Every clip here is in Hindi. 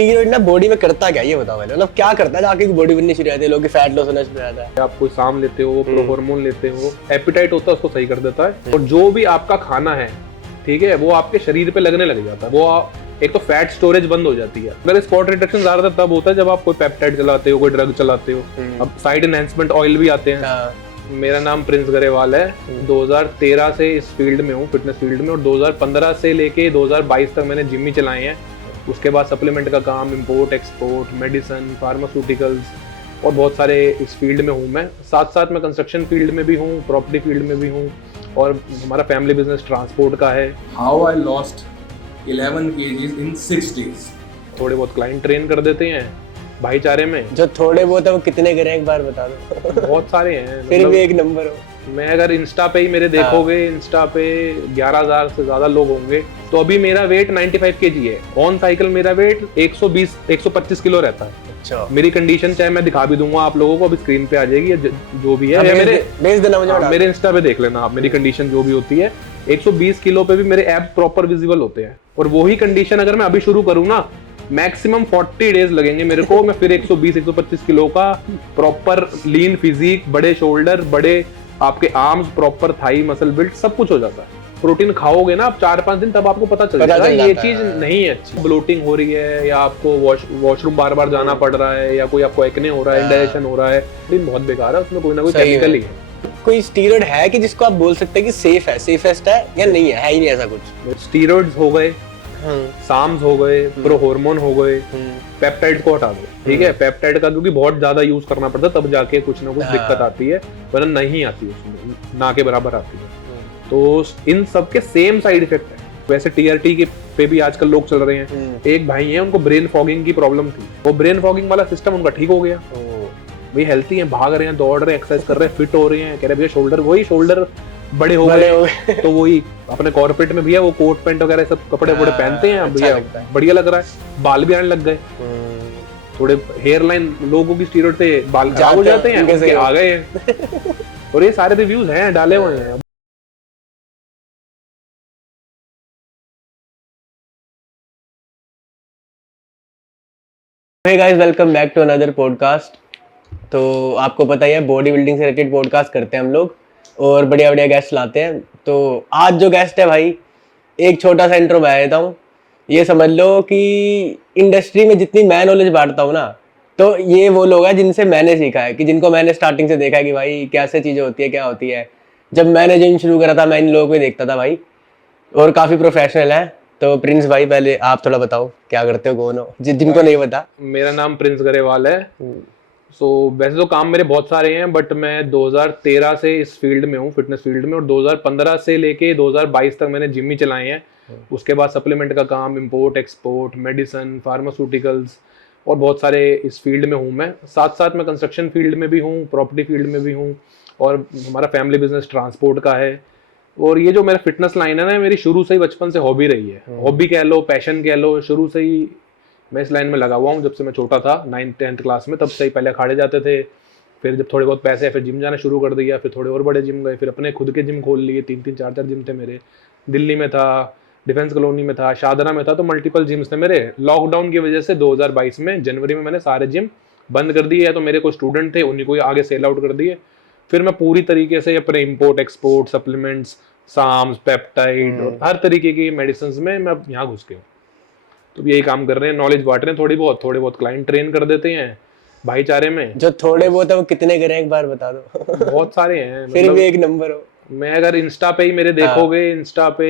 स्टीरॉइड ना बॉडी में करता क्या, ये बताओ पहले, मतलब क्या करता है जाके बॉडी बननी शुरू हो जाती है, लोग की फैट लॉस होना शुरू हो जाता है। आप कोई साम लेते हो, प्रो हार्मोन लेते हो, एपिटाइट होता है उसको सही कर देता है। और जो भी आपका खाना है, ठीक है, वो आपके शरीर पे लगने लग जाता है। वो एक तो फैट स्टोरेज बंद हो जाती है। अगर स्पॉट रिडक्शन ज्यादातर तब होता है जब आप कोई पेप्टाइड चलाते हो, कोई ड्रग चलाते हो। अब साइड एनहांसमेंट ऑयल भी आते हैं। मेरा नाम प्रिंस गरेवाल है। 2013 से इस फील्ड में हूँ, फिटनेस फील्ड में, और 2015 से लेके 2022 तक मैंने जिम ही चलाए हैं। उसके बाद सप्लीमेंट का काम, इंपोर्ट एक्सपोर्ट, मेडिसिन, फार्मास्यूटिकल्स और बहुत सारे इस फील्ड में हूँ मैं। साथ साथ मैं कंस्ट्रक्शन फील्ड में भी हूँ, प्रॉपर्टी फील्ड में भी हूँ, और हमारा फैमिली बिजनेस ट्रांसपोर्ट का है। How I lost 11 kgs in 6 days। थोड़े बहुत क्लाइंट ट्रेन कर देते हैं भाईचारे में। जो थोड़े बहुत है वो कितने करे एक बार बता दो। बहुत सारे हैं, फिर भी एक नंबर हो। मैं अगर इंस्टा पे ही मेरे देखोगे, इंस्टा पे 11,000 से ज्यादा लोग होंगे। तो अभी मेरा वेट 95 kg है। ऑन साइकिल मेरा वेट 120-125 किलो रहता है। अच्छा, मेरी कंडीशन चाहे मैं दिखा भी दूंगा आप लोगों को, अभी स्क्रीन पे आ जाएगी, जो भी है। भेज देना मुझे, मेरे इंस्टा पे देख लेना आप मेरी कंडीशन जो भी होती है। 120 किलो पे भी मेरे एब प्रॉपर विजिबल होते हैं। और वही कंडीशन अगर मैं अभी शुरू करूँ ना, मैक्सिमम 40 डेज लगेंगे मेरे को, मैं फिर 120-125 किलो का प्रॉपर लीन फिजिक, बड़े शोल्डर, बड़े आपके arms, proper thigh muscle build, सब कुछ हो जाता है। प्रोटीन खाओगे ना आप 4-5 दिन, तब आपको पता चल जाएगा ये चीज नहीं है अच्छी। ब्लोटिंग हो रही है, या आपको वॉशरूम बार बार जाना पड़ रहा है, या कोई आपको एक्ने हो रहा है, इंडाइजेशन हो रहा है, दिन बहुत बेकार है, उसमें कोई ना कोई केमिकल ही है। कोई स्टीरॉइड है कि जिसको आप बोल सकते हैं कि सेफ है, सेफेस्ट है, या नहीं है ही नहीं ऐसा कुछ? स्टीरॉइड्स हो गए, साम्स हो गए, प्रो हार्मोन हो गए, पेप्टाइड को हटा दो, ठीक है। पेप्टाइड का क्योंकि बहुत ज्यादा यूज करना पड़ता है, तब जाके कुछ ना कुछ दिक्कत आती है, वरना नहीं आती उसमें, ना के बराबर आती है। तो इन सब के सेम साइड इफेक्ट है। वैसे टीआरटी के पे भी आजकल लोग चल रहे हैं। एक भाई हैं, उनको ब्रेन फॉगिंग की प्रॉब्लम थी, वो ब्रेन फॉगिंग वाला सिस्टम उनका ठीक हो गया। भाई हेल्थी हैं, भाग रहे हैं, दौड़ रहे हैं, एक्सरसाइज कर रहे हैं, फिट हो रहे हैं। कह रहे भैया शोल्डर बड़े हो गए। तो वही अपने कॉर्पोरेट में भी है, वो कोट पैंट वगैरह सब कपड़े वपड़े पहनते हैं, भैया बढ़िया लग रहा है। बाल भी आने लग गए, थोड़े हेयर लाइन, लोगों की स्टीरॉइड से बाल खराब हो जाते हैं, उनके आ गए हैं। और ये सारे रिव्यूज हैं, डाले हुए हैं। Hey guys, welcome back to another podcast. तो आपको पता ही है, बॉडी बिल्डिंग से रिलेटेड पॉडकास्ट करते हैं हम लोग, और बढ़िया बढ़िया गेस्ट लाते हैं। तो आज जो गेस्ट है भाई, एक छोटा सा इंट्रो मैं देता हूँ। ये समझ लो कि इंडस्ट्री में जितनी मैं नॉलेज बांटता हूँ ना, तो ये वो लोग हैं जिनसे मैंने सीखा है, कि जिनको मैंने स्टार्टिंग से देखा है कि भाई कैसे चीज़ें होती है, क्या होती है। जब मैंने जिम शुरू करा था, मैं इन लोगों को ही देखता था भाई, और काफ़ी प्रोफेशनल है। तो प्रिंस भाई, पहले आप थोड़ा बताओ क्या करते हो, कौन हो, जिनको नहीं पता। मेरा नाम प्रिंस गरेवाल है। वैसे तो काम मेरे बहुत सारे हैं, बट मैं 2013 से इस फील्ड में हूँ, फिटनेस फील्ड में, और 2015 से लेके 2022 तक मैंने जिम ही चलाए हैं। उसके बाद सप्लीमेंट का काम, इंपोर्ट एक्सपोर्ट, मेडिसिन, फार्मास्यूटिकल्स, और बहुत सारे इस फील्ड में हूँ मैं। साथ साथ मैं कंस्ट्रक्शन फील्ड में भी हूँ, प्रॉपर्टी फील्ड में भी हूँ, और हमारा फैमिली बिजनेस ट्रांसपोर्ट का है। और ये जो मेरा फिटनेस लाइन है ना, मेरी शुरू से ही बचपन से हॉबी रही है। हॉबी कह लो, पैशन कह लो, शुरू से ही मैं इस लाइन में लगा हुआ हूँ। जब से मैं छोटा था, 9th-10th क्लास में, तब से ही पहले अखाड़े जाते थे, फिर जब थोड़े बहुत पैसे, फिर जिम जाना शुरू कर दिया, फिर थोड़े और बड़े जिम गए, फिर अपने खुद के जिम खोल लिए। 3-3, 4-4 जिम थे मेरे। दिल्ली में था, डिफेंस कॉलोनी में था, शादरा में था, तो मल्टीपल जिम्स थे मेरे। लॉकडाउन की वजह से 2022 में जनवरी में मैंने सारे जिम बंद कर दिए। तो मेरे को स्टूडेंट थे, उन्हीं को आगे सेल आउट कर दिए। फिर मैं पूरी तरीके से अपने import export, supplements, SARMs, peptide और हर तरीके की मेडिसिन में मैं यहाँ घुस गया हूँ। तो यही काम कर रहे हैं, नॉलेज बांट रहे हैं। थोड़े बहुत क्लाइंट ट्रेन कर देते हैं भाईचारे में। जो थोड़े बहुत है वो कितने करे एक बार बता दो। बहुत सारे हैं, फिर भी एक नंबर हो। मैं अगर इंस्टा पे ही मेरे देखोगे, इंस्टा पे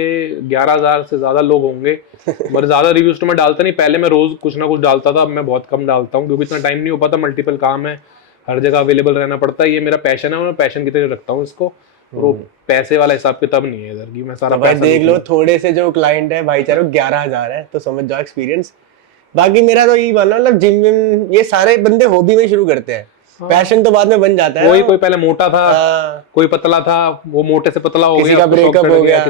11,000 से ज्यादा लोग होंगे। पर ज्यादा रिव्यूज तो मैं डालता नहीं। पहले मैं रोज कुछ ना कुछ डालता था, अब मैं बहुत कम डालता हूँ, क्योंकि इतना टाइम नहीं हो पाता, मल्टीपल काम है, हर जगह अवेलेबल रहना पड़ता है। ये मेरा पैशन है, मैं पैशन की तरह रखता हूँ इसको। और पैसे वाला हिसाब किताब नहीं है इधर की। मैं सारा तो भाई देख लो, थोड़े से जो क्लाइंट है भाईचारे 11,000 है, तो समझ जाओ एक्सपीरियंस। बाकी मेरा तो यही मानना, मतलब जिम विम ये सारे बंदे हॉबी में शुरू करते हैं। पैशन तो बाद में बन जाता है। कोई पहले मोटा था, कोई पतला था, वो मोटे से पतला हो गया, किसी का ब्रेकअप हो गया,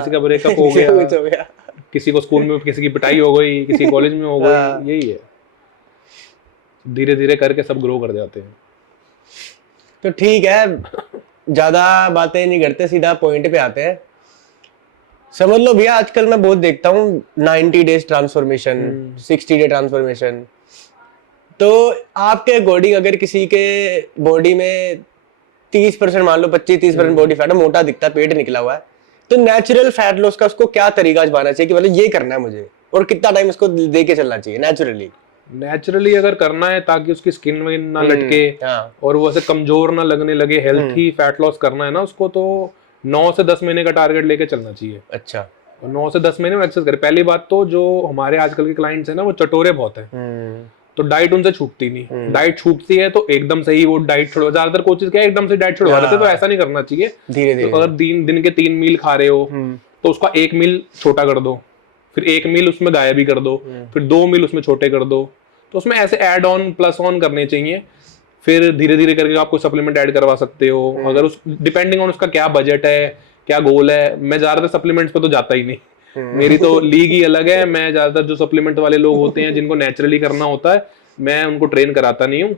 किसी को स्कूल में किसी की पिटाई हो गई, किसी कॉलेज में हो गई। यही है, धीरे धीरे करके सब ग्रो कर जाते हैं। तो ठीक है, ज्यादा बातें नहीं करते, सीधा पॉइंट पे आते हैं। समझ लो भैया, आजकल मैं बहुत देखता हूँ 90 डेज ट्रांसफॉर्मेशन, 60 डे ट्रांसफॉर्मेशन। तो आपके अकॉर्डिंग अगर किसी के बॉडी में 30% मान लो, 25-30% बॉडी फैट है, मोटा दिखता है, पेट निकला हुआ है, तो नेचुरल फैट लॉस का उसको क्या तरीका आजमाना चाहिए कि मतलब ये करना है मुझे, और कितना टाइम इसको दे के चलना चाहिए नेचुरली अगर करना है ताकि उसकी स्किन में ना लटके हाँ। और वो ऐसे कमजोर ना लगने लगे, हेल्थी फैट लॉस करना है ना उसको, तो 9 से 10 महीने का टारगेट लेके चलना चाहिए। अच्छा। और 9 से 10 महीने में एक्सरसाइज करे। पहली बात तो जो हमारे आजकल के क्लाइंट्स हैं ना, वो चटोरे बहुत हैं, तो डाइट उनसे छूटती नहीं। डाइट छूटती है तो एकदम से ही वो डाइट छुड़वा, ज्यादातर कोचेस क्या है एकदम से डाइट छुड़वा देते हैं, तो ऐसा नहीं करना चाहिए। धीरे धीरे तो अगर दिन के 3 मील खा रहे हो तो उसका 1 मील छोटा कर दो, फिर 1 मील उसमें गायब ही कर दो, फिर 2 मील उसमें छोटे कर दो। तो उसमें ऐसे ऐड ऑन प्लस ऑन करने चाहिए। फिर धीरे धीरे करके आप कोई सप्लीमेंट ऐड करवा सकते हो, अगर उस डिपेंडिंग ऑन उसका क्या बजट है, क्या गोल है। मैं ज्यादातर सप्लीमेंट्स पे तो जाता ही नहीं, मेरी तो लीग ही अलग है। मैं ज्यादातर जो सप्लीमेंट वाले लोग होते हैं जिनको नेचुरली करना होता है, मैं उनको ट्रेन कराता नहीं हूँ,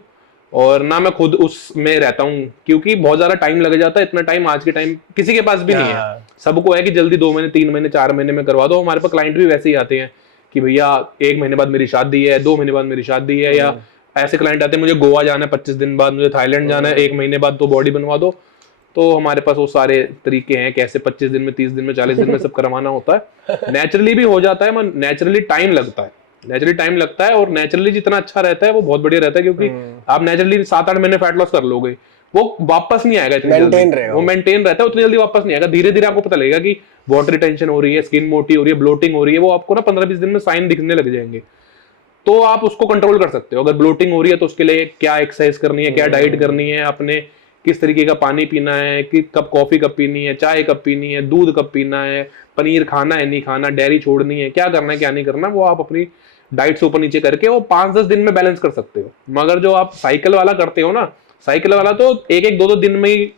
और ना मैं खुद उसमें रहता हूँ, क्योंकि बहुत ज्यादा टाइम लग जाता है। इतना टाइम आज के टाइम किसी के पास भी नहीं है। सबको है कि जल्दी 2 महीने 3 महीने 4 महीने में करवा दो। हमारे पास क्लाइंट भी वैसे ही आते हैं कि भैया 1 महीने बाद मेरी शादी है, 2 महीने बाद मेरी शादी है, या ऐसे क्लाइंट आते हैं मुझे गोवा जाना है 25 दिन बाद, मुझे थाईलैंड जाना है 1 महीने बाद, तो बॉडी बनवा दो। तो हमारे पास वो सारे तरीके हैं कैसे 25 दिन में, 30 दिन में, 40 दिन में सब करवाना होता है। नेचुरली भी हो जाता है, नेचुरली टाइम लगता है, और नेचुरली जितना अच्छा रहता है वो बहुत बढ़िया रहता है, क्योंकि आप नेचुरली 7-8 महीने फैट लॉस कर लोगे, वो वापस नहीं आएगा इतनी जल्दी, वो मेंटेन रहता है, उतनी जल्दी वापस नहीं आएगा। धीरे धीरे आपको पता लगेगा कि वाटर रिटेंशन हो रही है, स्किन मोटी हो रही है, ब्लोटिंग हो रही है, वो आपको ना 15-20 दिन में साइन दिखने लग जाएंगे। तो आप उसको कंट्रोल कर सकते हो। अगर ब्लोटिंग हो रही है तो उसके लिए क्या एक्सरसाइज करनी है, क्या डाइट करनी है, आपने किस तरीके का पानी पीना है, कि कब कॉफी कब पीनी है, चाय कब पीनी है, दूध कब पीना है, पनीर खाना है नहीं खाना, डेयरी छोड़नी है, क्या करना है क्या नहीं करना, वो आप अपनी डाइट से ऊपर नीचे करके वो 5-10 दिन में बैलेंस कर सकते हो। मगर जो आप साइकिल वाला करते हो ना, साइकिल वाला तो 1-1, 2-2 दिन में ही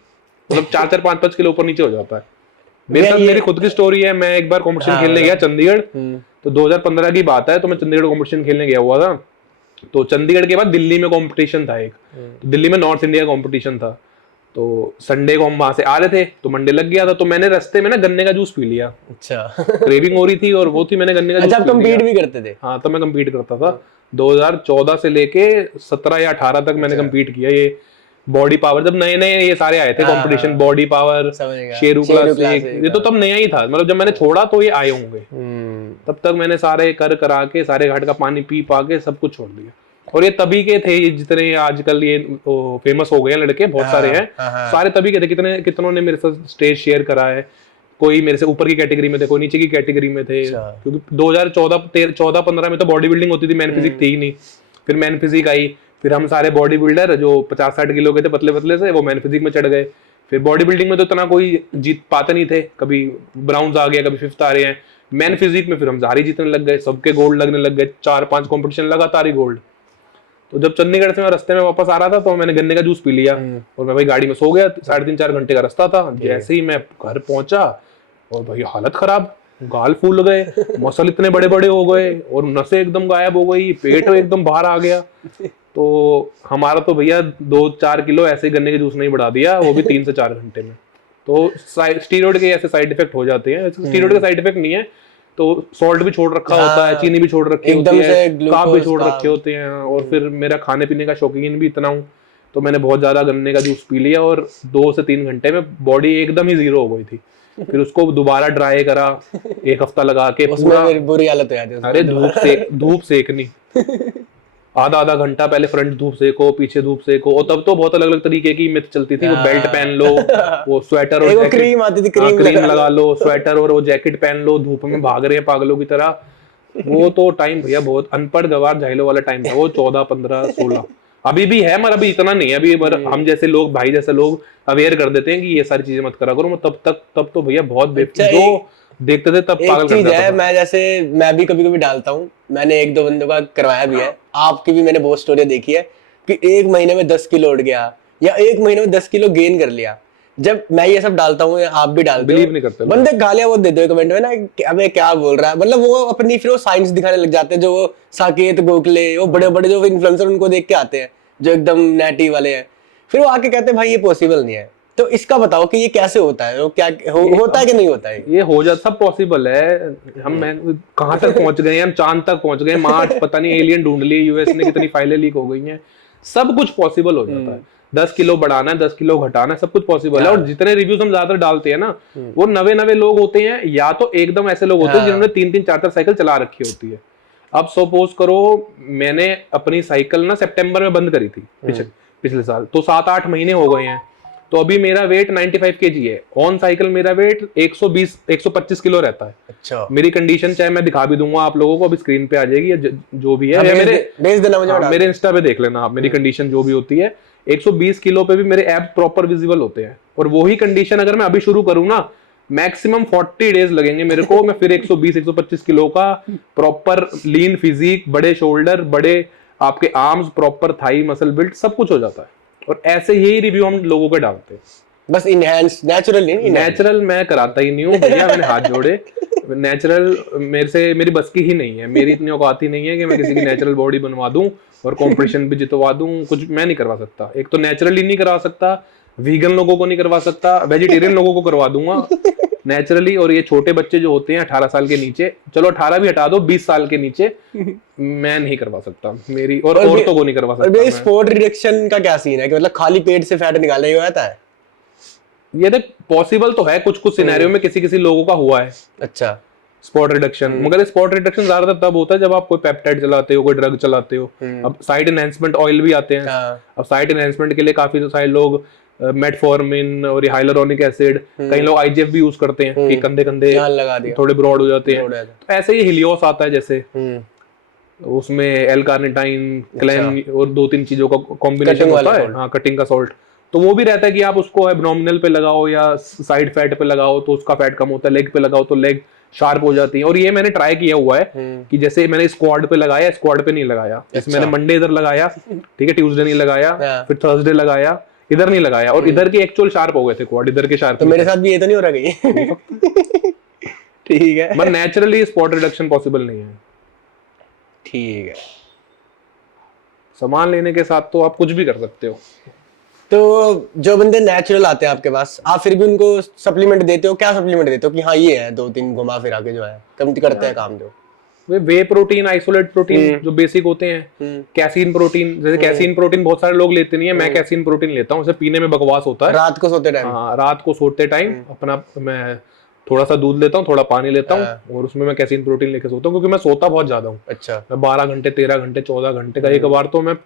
मतलब 4-4, 5-5 किलो ऊपर नीचे हो जाता है। मेरे साथ मेरी खुद की स्टोरी है। मैं एक बार कॉम्पिटिशन खेलने गया चंडीगढ़, तो 2015 की बात है, तो मैं चंडीगढ़ कॉम्पिटिशन खेलने गया हुआ था। तो चंडीगढ़ के बाद दिल्ली में कॉम्पिटिशन था एक, तो दिल्ली में नॉर्थ इंडिया कॉम्पिटिशन था। तो संडे को हम वहां से आ रहे थे, तो मंडे लग गया था, तो मैंने रास्ते में ना गन्ने का जूस पी लिया। अच्छा। क्रेविंग हो रही थी और वो थी, मैंने गन्ने का जूस। अच्छा, आप कंपीट भी करते थे? हाँ, तो मैं कंपीट करता था 2014 से लेके 17 या 18 तक मैंने कंपीट किया। ये बॉडी पावर जब नए नए ये सारे आए थे competition, body power, Sheru classic, ये तो तब नया ही था। मतलब जब मैंने छोड़ा तो ये आए होंगे, तब तक मैंने सारे कर करा के, सारे घाट का पानी पी पा के सब कुछ छोड़ दिया। और ये तभी के थे, जितने आजकल ये फेमस हो गए हैं लड़के, बहुत सारे हैं, सारे तभी के थे। कितनों ने मेरे साथ स्टेज शेयर करा है। कोई मेरे से ऊपर की कैटेगरी में थे, कोई नीचे की कैटेगरी में थे। क्योंकि 2014-15 में तो बॉडी बिल्डिंग होती थी, मैन फिजिक थी ही नहीं। फिर मैन फिजिक आई, फिर हम सारे बॉडी बिल्डर जो 50-60 किलो के थे पतले पतले से, वो मैन फिजिक में चढ़ गए। फिर बॉडी बिल्डिंग में तो इतना कोई जीत पाते नहीं थे, कभी ब्राउन्स आ गया, कभी फिफ्थ आ रहे हैं। मैन फिजिक में फिर हम सारी जीतने लग गए, सबके गोल्ड लगने लग गए, 4-5 कॉम्पिटिशन लगातार ही गोल्ड। तो जब चंडीगढ़ से मैं रास्ते में वापस आ रहा था, तो मैंने गन्ने का जूस पी लिया और मैं भाई गाड़ी में सो गया। 3.5-4 घंटे का रास्ता था। जैसे ही मैं घर पहुंचा और भाई हालत खराब, गाल फूल गए, मसल इतने बड़े बड़े हो गए और नसें एकदम गायब हो गई, पेट एकदम बाहर आ गया। तो हमारा तो भैया 2-4 किलो ऐसे गन्ने के जूस नहीं बढ़ा दिया, वो भी 3 से 4 घंटे में। तो स्टीरॉइड के ऐसे साइड इफेक्ट हो जाते हैं। स्टीरॉइड का साइड इफेक्ट नहीं है, तो सॉल्ट भी छोड़ रखा होता है, चीनी भी छोड़ रखी होती है, कार्ब भी छोड़ रखे होते हैं। और फिर मेरा खाने पीने का शौकीन भी इतना हूँ, तो मैंने बहुत ज्यादा गन्ने का जूस पी लिया और 2 से 3 घंटे में बॉडी एकदम ही जीरो हो गई थी। फिर उसको दोबारा ड्राई करा 1 हफ्ता लगा के, पूरा बुरी हालत हो जाती है। अरे धूप सेकनी, आधा घंटा पहले फ्रंट धूप सेको, पीछे धूप सेको। और तब तो बहुत अलग अलग तरीके की मिथ चलती थी। वो बेल्ट पहन लो, वो स्वेटर और जैकेट, क्रीम आती थी, क्रीम लगा लो, स्वेटर और वो जैकेट पहन लो, धूप में भाग रहे हैं पागलों की तरह। वो तो टाइम भैया बहुत अनपढ़ गवार जाहिलों वाला टाइम था वो, 14, 15, 16। अभी भी है, मगर अभी इतना नहीं है। अभी हम जैसे लोग, भाई जैसे लोग अवेयर कर देते हैं कि ये सारी चीजें मत करा करो। तब तो भैया बहुत जो देखते थे तब पागल कर देता था। मैं भी कभी कभी डालता हूँ, मैंने 1-2 बंदों का करवाया भी है। आपकी भी मैंने बहुत स्टोरी देखी है कि 1 महीने में 10 किलो उठ गया या 1 महीने में 10 किलो गेन कर लिया। जब मैं ये सब डालता हूँ, आप भी डालते हो, बिलीव नहीं करते बंदे गालियां वो दे दो कमेंट में ना, अबे क्या बोल रहा है। मतलब वो अपनी फिर वो साइंस दिखाने लग जाते हैं, जो वो साकेत गोखले, वो बड़े बड़े जो इन्फ्लुएंसर उनको देख के आते हैं, जो एकदम नेटी वाले हैं। फिर वो आके कहते हैं भाई ये पॉसिबल नहीं है। तो इसका बताओ कि ये कैसे होता है, क्या होता है कि नहीं होता है? ये हो जाता, सब पॉसिबल है। मैं कहाँ तक पहुंच गए हैं, हम चांद तक पहुंच गए, मार्स पता नहीं एलियन ढूंढ लिए, यूएस ने कितनी फाइलें लीक हो गई हैं, सब कुछ पॉसिबल हो जाता है। 10 किलो बढ़ाना है, 10 किलो घटाना है, सब कुछ पॉसिबल है। और जितने रिव्यूज हम ज्यादा डालते हैं ना, वो नवे लोग होते हैं, या तो एकदम ऐसे लोग होते हैं जिन्होंने 3-3 4-4 साइकिल चला रखी होती है। अब सपोज करो मैंने अपनी साइकिल ना सितंबर में बंद करी थी पिछले साल, तो 7-8 महीने हो गए हैं, तो अभी मेरा वेट 95 kg है। ऑन साइकिल मेरा वेट 120-125 किलो रहता है। अच्छा, मेरी कंडीशन चाहे मैं दिखा भी दूंगा आप लोगों को, अभी स्क्रीन पे आ जाएगी, या जो भी है, भेज देना मुझे, मेरे इंस्टा पे देख लेना आप मेरी कंडीशन जो भी होती है। 120 किलो पे भी मेरे एब्स प्रॉपर विजिबल होते हैं, और वही कंडीशन अगर मैं अभी शुरू करूँ ना, मैक्सिमम 40 डेज लगेंगे मेरे को, मैं फिर 120-125 किलो का प्रॉपर लीन फिजिक, बड़े शोल्डर, बड़े आपके arms, proper thigh muscle build, सब कुछ हो जाता है। और ऐसे यही रिव्यू हम लोगों के डालते हैं। बस इनहैंस, नेचुरल नहीं, नेचुरल मैं कराता ही नहीं हूँ भैया, मैंने हाथ जोड़े। नेचुरल मेरी बस की ही नहीं है, मेरी इतनी औकात ही नहीं है कि मैं किसी की नेचुरल बॉडी बनवा दूं और कंपटीशन भी जितवा दूं। कुछ मैं नहीं करवा सकता। एक तो नेचुरली नहीं करवा सकता, वीगन लोगों को नहीं करवा सकता, वेजिटेरियन लोगों को करवा दूंगा नेचुरली। और ये छोटे बच्चे जो होते हैं 18 साल के नीचे, चलो 18 भी हटा दो, 20 साल के नीचे मैं नहीं करवा सकता, मेरी और औरतों को नहीं करवा सकता। और स्पोर्ट रिडक्शन का क्या सीन है कि मतलब खाली पेट से फैट निकालना ही होता है? ये देख पॉसिबल तो है, कुछ सिनेरियो में किसी लोगों का हुआ है। अच्छा, स्पॉट रिडक्शन, मगर स्पॉट रिडक्शन ज्यादातर तब होता है जब आप कोई पेप्टाइड चलाते हो, कोई ड्रग चलाते हो। अब साइड एनहांसमेंट ऑयल भी आते हैं। अब साइड एनहांसमेंट के लिए काफी सारे लोग मेटफॉर्मिन और हाइलुरोनिक एसिड, कई लोग आईजीएफ भी यूज करते हैं कि कंधे थोड़े ब्रॉड हो जाते हैं। तो ऐसे ही हिलियोस आता है जैसे, उसमें एल कार्निटाइन, क्लेन और 2-3 चीजों का कॉम्बिनेशन होता है, हाँ, कटिंग का सॉल्ट। तो वो भी रहता है कि आप उसको एब्डोमिनल पे लगाओ या साइड फैट पे लगाओ तो उसका फैट कम होता है, लेग पे लगाओ तो लेग शार्प हो जाती है। और ये मैंने ट्राई किया हुआ है कि जैसे मैंने स्क्वाड पे लगाया, स्क्वाड पे नहीं लगाया, जैसे मैंने मंडे इधर लगाया, ठीक है, ट्यूसडे नहीं लगाया, फिर थर्सडे लगाया, इधर नहीं लगाया, और इधर के एक्चुअल शार्प हो गए थे क्वाड, इधर के शार्प। तो मेरे साथ भी ये तो नहीं हो रहा कहीं? ठीक है, पर नेचुरली स्पॉट रिडक्शन पॉसिबल नहीं है। ठीक है, सामान लेने के साथ तो आप कुछ भी कर सकते हो। तो जो बंदे नेचुरल आते हैं आपके पास, आप फिर भी उनको सप्लीमेंट देते हो? क्या सप्लीमेंट देते हो कि हाँ ये है, 2-3 घुमा फिरा के जो है कम करते हैं काम? जो वे प्रोटीन, आइसोलेट प्रोटीन जो बेसिक होते हैं, कैसीन प्रोटीन, जैसे कैसीन प्रोटीन बहुत सारे लोग लेते नहीं है, मैं कैसीन प्रोटीन लेता हूँ, उसे पीने में बकवास होता है। रात को सोते टाइम? हाँ, रात को सोते टाइम अपना मैं थोड़ा सा दूध लेता हूँ, थोड़ा पानी लेता हूँ, और उसमें मैं कैसीन प्रोटीन लेके सोता हूँ, क्योंकि मैं सोता बहुत ज्यादा हूँ। अच्छा, मैं 12 घंटे, 13 घंटे, 14 घंटे का, एक बार तो मैं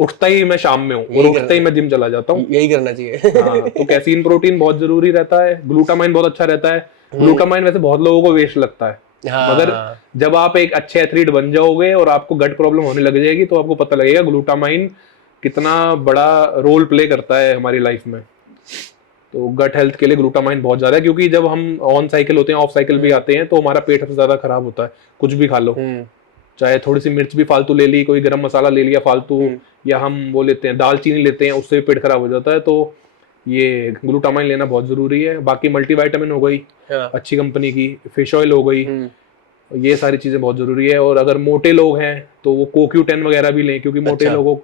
उठता ही मैं शाम में हूँ, और उठते ही मैं जिम चला जाता हूँ। यही करना चाहिए। हाँ, तो कैसीन प्रोटीन बहुत जरूरी रहता है। ग्लूटामाइन बहुत अच्छा रहता है। ग्लूटामाइन वैसे बहुत लोगों को वेस्ट लगता है, मगर जब आप एक अच्छे एथलीट बन जाओगे और आपको गट प्रॉब्लम होने लग जाएगी तो आपको पता लगेगा ग्लूटामाइन कितना बड़ा रोल प्ले करता है हमारी लाइफ में। तो गट हेल्थ के लिए ग्लूटामाइन बहुत ज्यादा है, क्योंकि जब हम ऑन साइकिल होते हैं, ऑफ साइकिल भी आते हैं, तो हमारा पेट सबसे ज्यादा खराब होता है। कुछ भी खा लो, चाहे थोड़ी सी मिर्च भी फालतू ले ली, कोई गरम मसाला ले लिया फालतू, या हम वो लेते हैं दालचीनी लेते हैं, उससे भी पेट खराब हो जाता है। तो ये ग्लूटामाइन लेना बहुत जरूरी है। बाकी मल्टीविटामिन हो गई अच्छी कंपनी की, फिश ऑयल हो गई, ये सारी चीजें बहुत जरूरी है। और अगर मोटे लोग हैं तो वो CoQ10 वगैरह भी लें, क्योंकि मोटे लोगों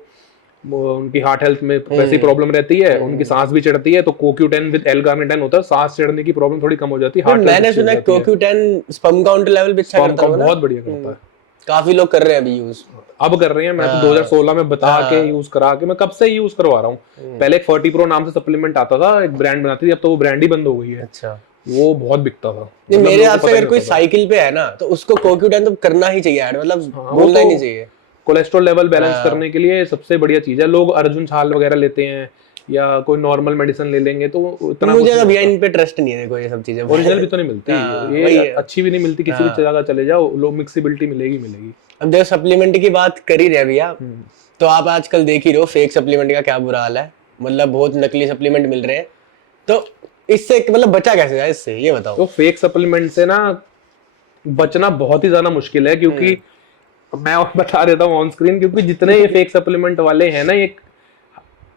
उनकी हार्ट हेल्थ में वैसी प्रॉब्लम रहती है, उनकी सांस भी चढ़ती है, तो CoQ10 विद L-कार्निटाइन होता है, सांस चढ़ने की प्रॉब्लम थोड़ी कम हो जाती है। मैंने सुना है CoQ10 स्पर्म काउंट लेवल भी अच्छा करता है, बहुत बढ़िया करता है। काफी लोग कर रहे हैं अभी यूज, अब कर रहे हैं। मैं तो 2016 में बता के यूज करा के, मैं कब से यूज करवा रहा हूँ। पहले एक 40 Pro नाम से सप्लीमेंट आता था, एक ब्रांड बनाती थी, अब तो वो ब्रांड ही बंद हो गई है। अच्छा, वो बहुत बिकता था। मेरे हिसाब से अगर कोई साइकिल पे है ना, तो उसको CoQ10 तो करना ही चाहिए ऐड, मतलब बोलना ही नहीं चाहिए। कोलेस्ट्रॉल लेवल बैलेंस करने के लिए सबसे बढ़िया चीज है। लोग अर्जुन छाल वगैरह लेते हैं या कोई नॉर्मल मेडिसिन ले लेंगे, तो इतना मुझे तो भैया इन पे ट्रस्ट नहीं है। देखो ये सब चीजें ओरिजिनल भी तो नहीं मिलती, ये अच्छी भी नहीं मिलती। किसी भी जगह चले जाओ, लो मिक्सिबिलिटी मिलेगी। अब देखो सप्लीमेंट की बात कर ही रहे भैया, तो आप आजकल देख ही रहे हो फेक सप्लीमेंट का क्या बुरा हाल है। मतलब बहुत नकली सप्लीमेंट मिल रहे हैं, तो इससे मतलब बचा कैसे जाए इससे, ये बताओ। तो फेक सप्लीमेंट से ना बचना बहुत ही ज्यादा मुश्किल है, क्योंकि मैं बता देता हूँ ऑन स्क्रीन, क्योंकि जितने ये फेक सप्लीमेंट वाले हैं ना, ये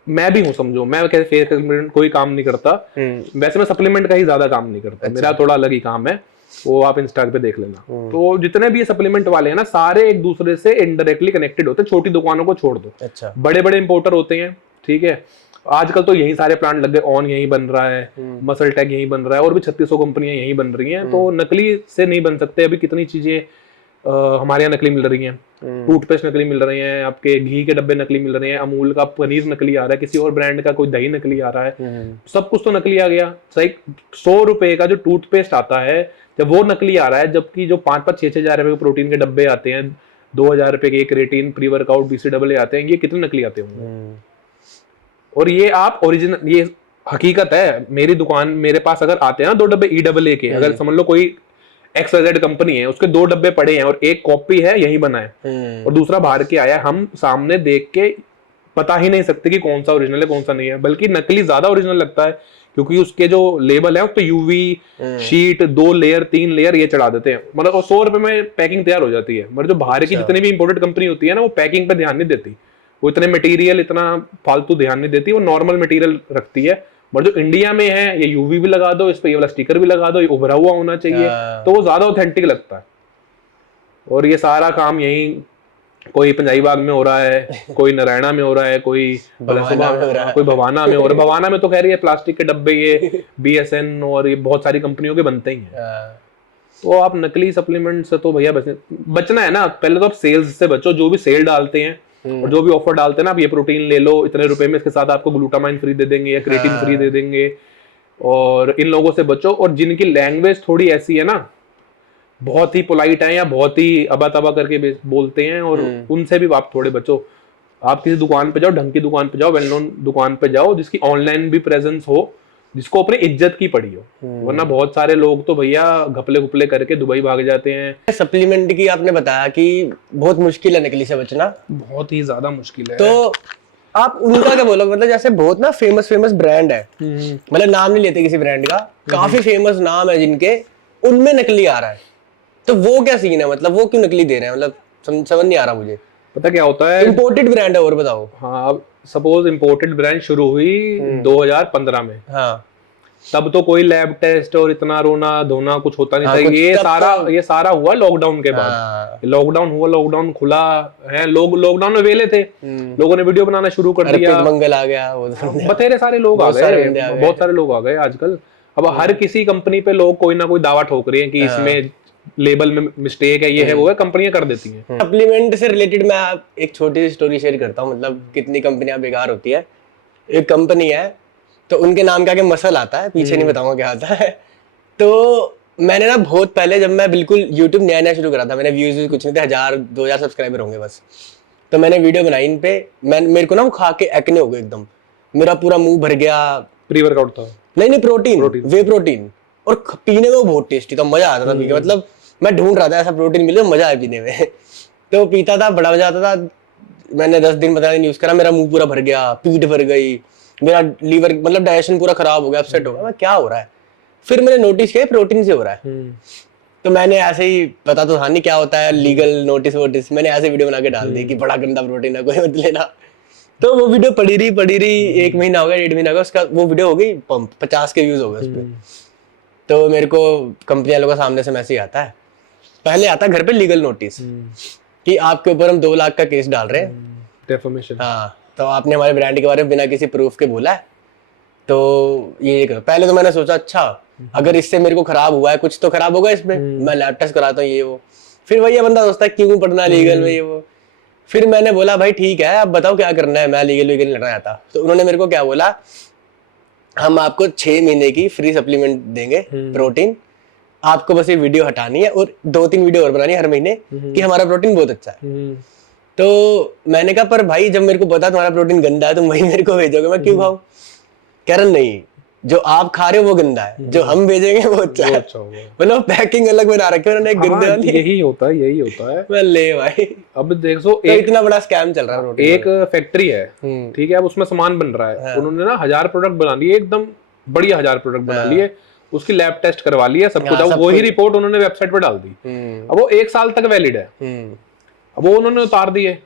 मैं भी हूँ, समझो। मैं कैसे फेक सप्लीमेंट कोई काम नहीं करता, वैसे मैं सप्लीमेंट का ही ज्यादा काम नहीं करता। मेरा थोड़ा अलग ही काम है, वो आप इंस्टा पे देख लेना। तो जितने भी ये सप्लीमेंट वाले हैं ना, सारे एक दूसरे से इनडायरेक्टली कनेक्टेड होते हैं, छोटी दुकानों को छोड़ दो। अच्छा, बड़े बड़े इंपोर्टर होते हैं, ठीक है, आजकल तो यही सारे प्लांट लग गए, ऑन यही बन रहा है, मसल टेक यही बन रहा है, और भी 3600 कंपनियां यही बन रही हैं। तो नकली से नहीं बन सकते। अभी कितनी चीजें हमारे यहाँ नकली मिल रही हैं, टूथपेस्ट नकली मिल रहे हैं, आपके घी के डब्बे नकली मिल रहे हैं, अमूल का पनीर नकली आ रहा है, किसी और ब्रांड का कोई दही नकली आ रहा है, सब कुछ तो नकली आ गया। सही 100 रुपए का जो टूथपेस्ट आता है जब वो नकली आ रहा है, जबकि जो 5-6 हजार रुपए के प्रोटीन के डब्बे आते हैं, 2000 रुपए के क्रेटीन प्री वर्कआउट BCAA आते हैं, ये कितने नकली आते होंगे। और ये आप ओरिजिनल, ये हकीकत है। मेरी दुकान, मेरे पास अगर आते हैं ना 2 डब्बे EAA के, अगर समझ लो कोई XYZ कंपनी है, उसके 2 डब्बे पड़े हैं और एक कॉपी है यही बना है और दूसरा बाहर के आया है, हम सामने देख के पता ही नहीं सकते कि कौन सा ओरिजिनल है कौन सा नहीं है। बल्कि नकली ज्यादा ओरिजिनल लगता है, क्योंकि उसके जो लेबल है उस पर UV शीट 2 लेयर 3 लेयर ये चढ़ा देते हैं। मतलब 100 रुपए में पैकिंग तैयार हो जाती है। मतलब जो बाहर की जितनी भी इंपोर्टेड कंपनी होती है ना, वो पैकिंग पे ध्यान नहीं देती, वो इतने मटेरियल इतना फालतू ध्यान नहीं देती, वो नॉर्मल मटेरियल रखती है। और जो इंडिया में है, ये UV भी लगा दो, इस पे ये वाला स्टिकर भी लगा दो, ये उभरा हुआ होना चाहिए, तो वो ज्यादा ऑथेंटिक लगता है। और ये सारा काम यही कोई पंजाबी बाग में हो रहा है, कोई नारायणा में हो रहा है, कोई भवाना में हो रहा है, कोई भवाना में हो रहा है। भवाना में तो कह रही है प्लास्टिक के डब्बे ये BSN और ये बहुत सारी कंपनियों के बनते ही हैं। तो आप नकली सप्लीमेंट से तो भैया बचना है ना। पहले तो आप सेल्स से बचो, जो भी सेल डालते हैं और जो भी ऑफर डालते हैं ना, आप ये प्रोटीन ले लो इतने रुपए में, इसके साथ आपको ग्लूटामाइन फ्री दे देंगे या क्रिएटिन फ्री दे देंगे, और इन लोगों से बचो। और जिनकी लैंग्वेज थोड़ी ऐसी है ना, बहुत ही पोलाइट है या बहुत ही अबा तबा करके बोलते हैं, और उनसे भी आप थोड़े बचो। आप किसी दुकान पे जाओ, ढंग की दुकान पे जाओ, वेल नोन दुकान पे जाओ, जिसकी ऑनलाइन भी प्रेजेंस हो, जिसको अपनी इज्जत की पड़ी हो। वरना बहुत सारे लोग तो भैया घपले घुपले करके दुबई भाग जाते हैं। सप्लीमेंट की आपने बताया कि बहुत मुश्किल है नकली से बचना, बहुत ही ज्यादा मुश्किल है। तो आप उनका क्या बोलोगे? मतलब जैसे बहुत ना फेमस ब्रांड है, मतलब नाम नहीं लेते किसी ब्रांड का, काफी फेमस नाम है जिनके, उनमें नकली आ रहा है, तो वो क्या सीन है? मतलब वो क्यों नकली दे रहे हैं? मतलब समझ नहीं आ रहा मुझे। पता क्या होता है, इंपोर्टेड ब्रांड है, और बताओ। हाँ, अब सपोज इंपोर्टेड ब्रांड शुरू हुई 2015 में, हाँ, तब तो कोई लैब टेस्ट और इतना रोना धोना कुछ होता नहीं था। ये सारा हुआ लॉकडाउन के बाद। लॉकडाउन हुआ, लॉकडाउन खुला है, लोग लॉकडाउन में वेले थे, लोगों ने वीडियो बनाना शुरू कर दिया, मंगल आ गया, बथेरे सारे लोग आ गए, बहुत सारे लोग आ गए आजकल। अब हर किसी कंपनी पे लोग कोई ना कोई दावा ठोक रहे हैं कि इसमें लेबल में मिस्टेक है, ये है वो है, कंपनियां कर देती हैं। सप्लीमेंट से रिलेटेड मैं एक छोटी सी स्टोरी शेयर करता हूँ, मतलब कितनी कंपनियां बेकार होती है। एक कंपनी है, तो उनके नाम के आगे मसल आता है, पीछे नहीं बताऊंगा क्या आता है। तो मैंने ना बहुत पहले, जब मैं बिल्कुल यूट्यूब नया नया शुरू करा था, मैंने व्यूज कुछ नहीं थे, 1000-2000 सब्सक्राइबर होंगे बस, तो मैंने वीडियो बनाई इन पे। मेरे को ना वो खा के एक्ने हो गए एकदम, मेरा पूरा मुंह भर गया। प्री वर्कआउट था? नहीं, प्रोटीन, वे प्रोटीन, और पीने में वो बहुत टेस्टी था, मजा आता था पी के। मतलब मैं ढूंढ रहा था ऐसा प्रोटीन मिले, मजा आए पीने में। तो पीता था, बड़ा मजा आता था। मैंने 10 दिन 15 दिन यूज करा, मेरा मुंह पूरा भर गया, पीठ भर गई, मेरा लीवर मतलब डाइजेशन पूरा खराब हो गया, अपसेट हो गया। मैं क्या हो रहा है? फिर मैंने नोटिस किया प्रोटीन से हो रहा है। तो मैंने ऐसे ही, पता तो था नहीं क्या होता है लीगल नोटिस, मैंने ऐसे वीडियो बना के डाल दी कि बड़ा गंदा प्रोटीन है, कोई मत लेना। तो वो वीडियो पड़ी रही 1 महीना हो गया, 1.5 महीना हो गया, उसका वो वीडियो हो गई पंप, 50 के व्यूज हो गए उस पर। तो मेरे को कंपनी वालों का सामने से मैसेज आता है, पहले आता है घर पे लीगल नोटिस कि आपके ऊपर हम 2 लाख का केस डाल रहे हैं, डेफेमेशन। हाँ, तो आपने हमारे ब्रांड के बारे में बिना किसी प्रूफ के बोला है, तो ये करो। पहले तो मैंने सोचा अच्छा, अगर इससे मेरे को खराब हुआ है, कुछ तो खराब होगा इसमें, मैं लैब टेस्ट कराता हूँ ये वो। फिर वही बंदा सोचता है क्यों पढ़ना लीगल में ये वो। फिर मैंने बोला भाई ठीक है, अब बताओ क्या करना है, मैं लीगल लड़ना आता। तो उन्होंने मेरे को क्या बोला, हम आपको 6 महीने की फ्री सप्लीमेंट देंगे प्रोटीन, आपको बस ये वीडियो हटानी है और 2-3 वीडियो और बनानी है हर महीने कि हमारा प्रोटीन बहुत अच्छा है। तो मैंने कहा पर भाई जब मेरे को पता तुम्हारा प्रोटीन गंदा है तुम वही मेरे को भेजोगे, मैं क्यों खाऊं? कह रहा नहीं, जो आप खा रहे हो वो गंदा है, जो हम भेजेंगे वो अच्छा है। मतलब पैकिंग अलग बना रखी है उन्होंने, गंदे वाली। यही होता है। मैं ले भाई, अब देखो तो इतना बड़ा स्कैम चल रहा है। एक फैक्ट्री है, ठीक है, अब उसमें सामान बन रहा है, उन्होंने ना 1000 प्रोडक्ट बना लिए, एकदम बढ़िया 1000 प्रोडक्ट बना लिए, उसकी लैब टेस्ट करवा लिया, सब कुछ। अब वही रिपोर्ट उन्होंने वेबसाइट पे डाल दी। अब वो 1 साल तक वैलिड है। अब वो उन्होंने उतार दिए,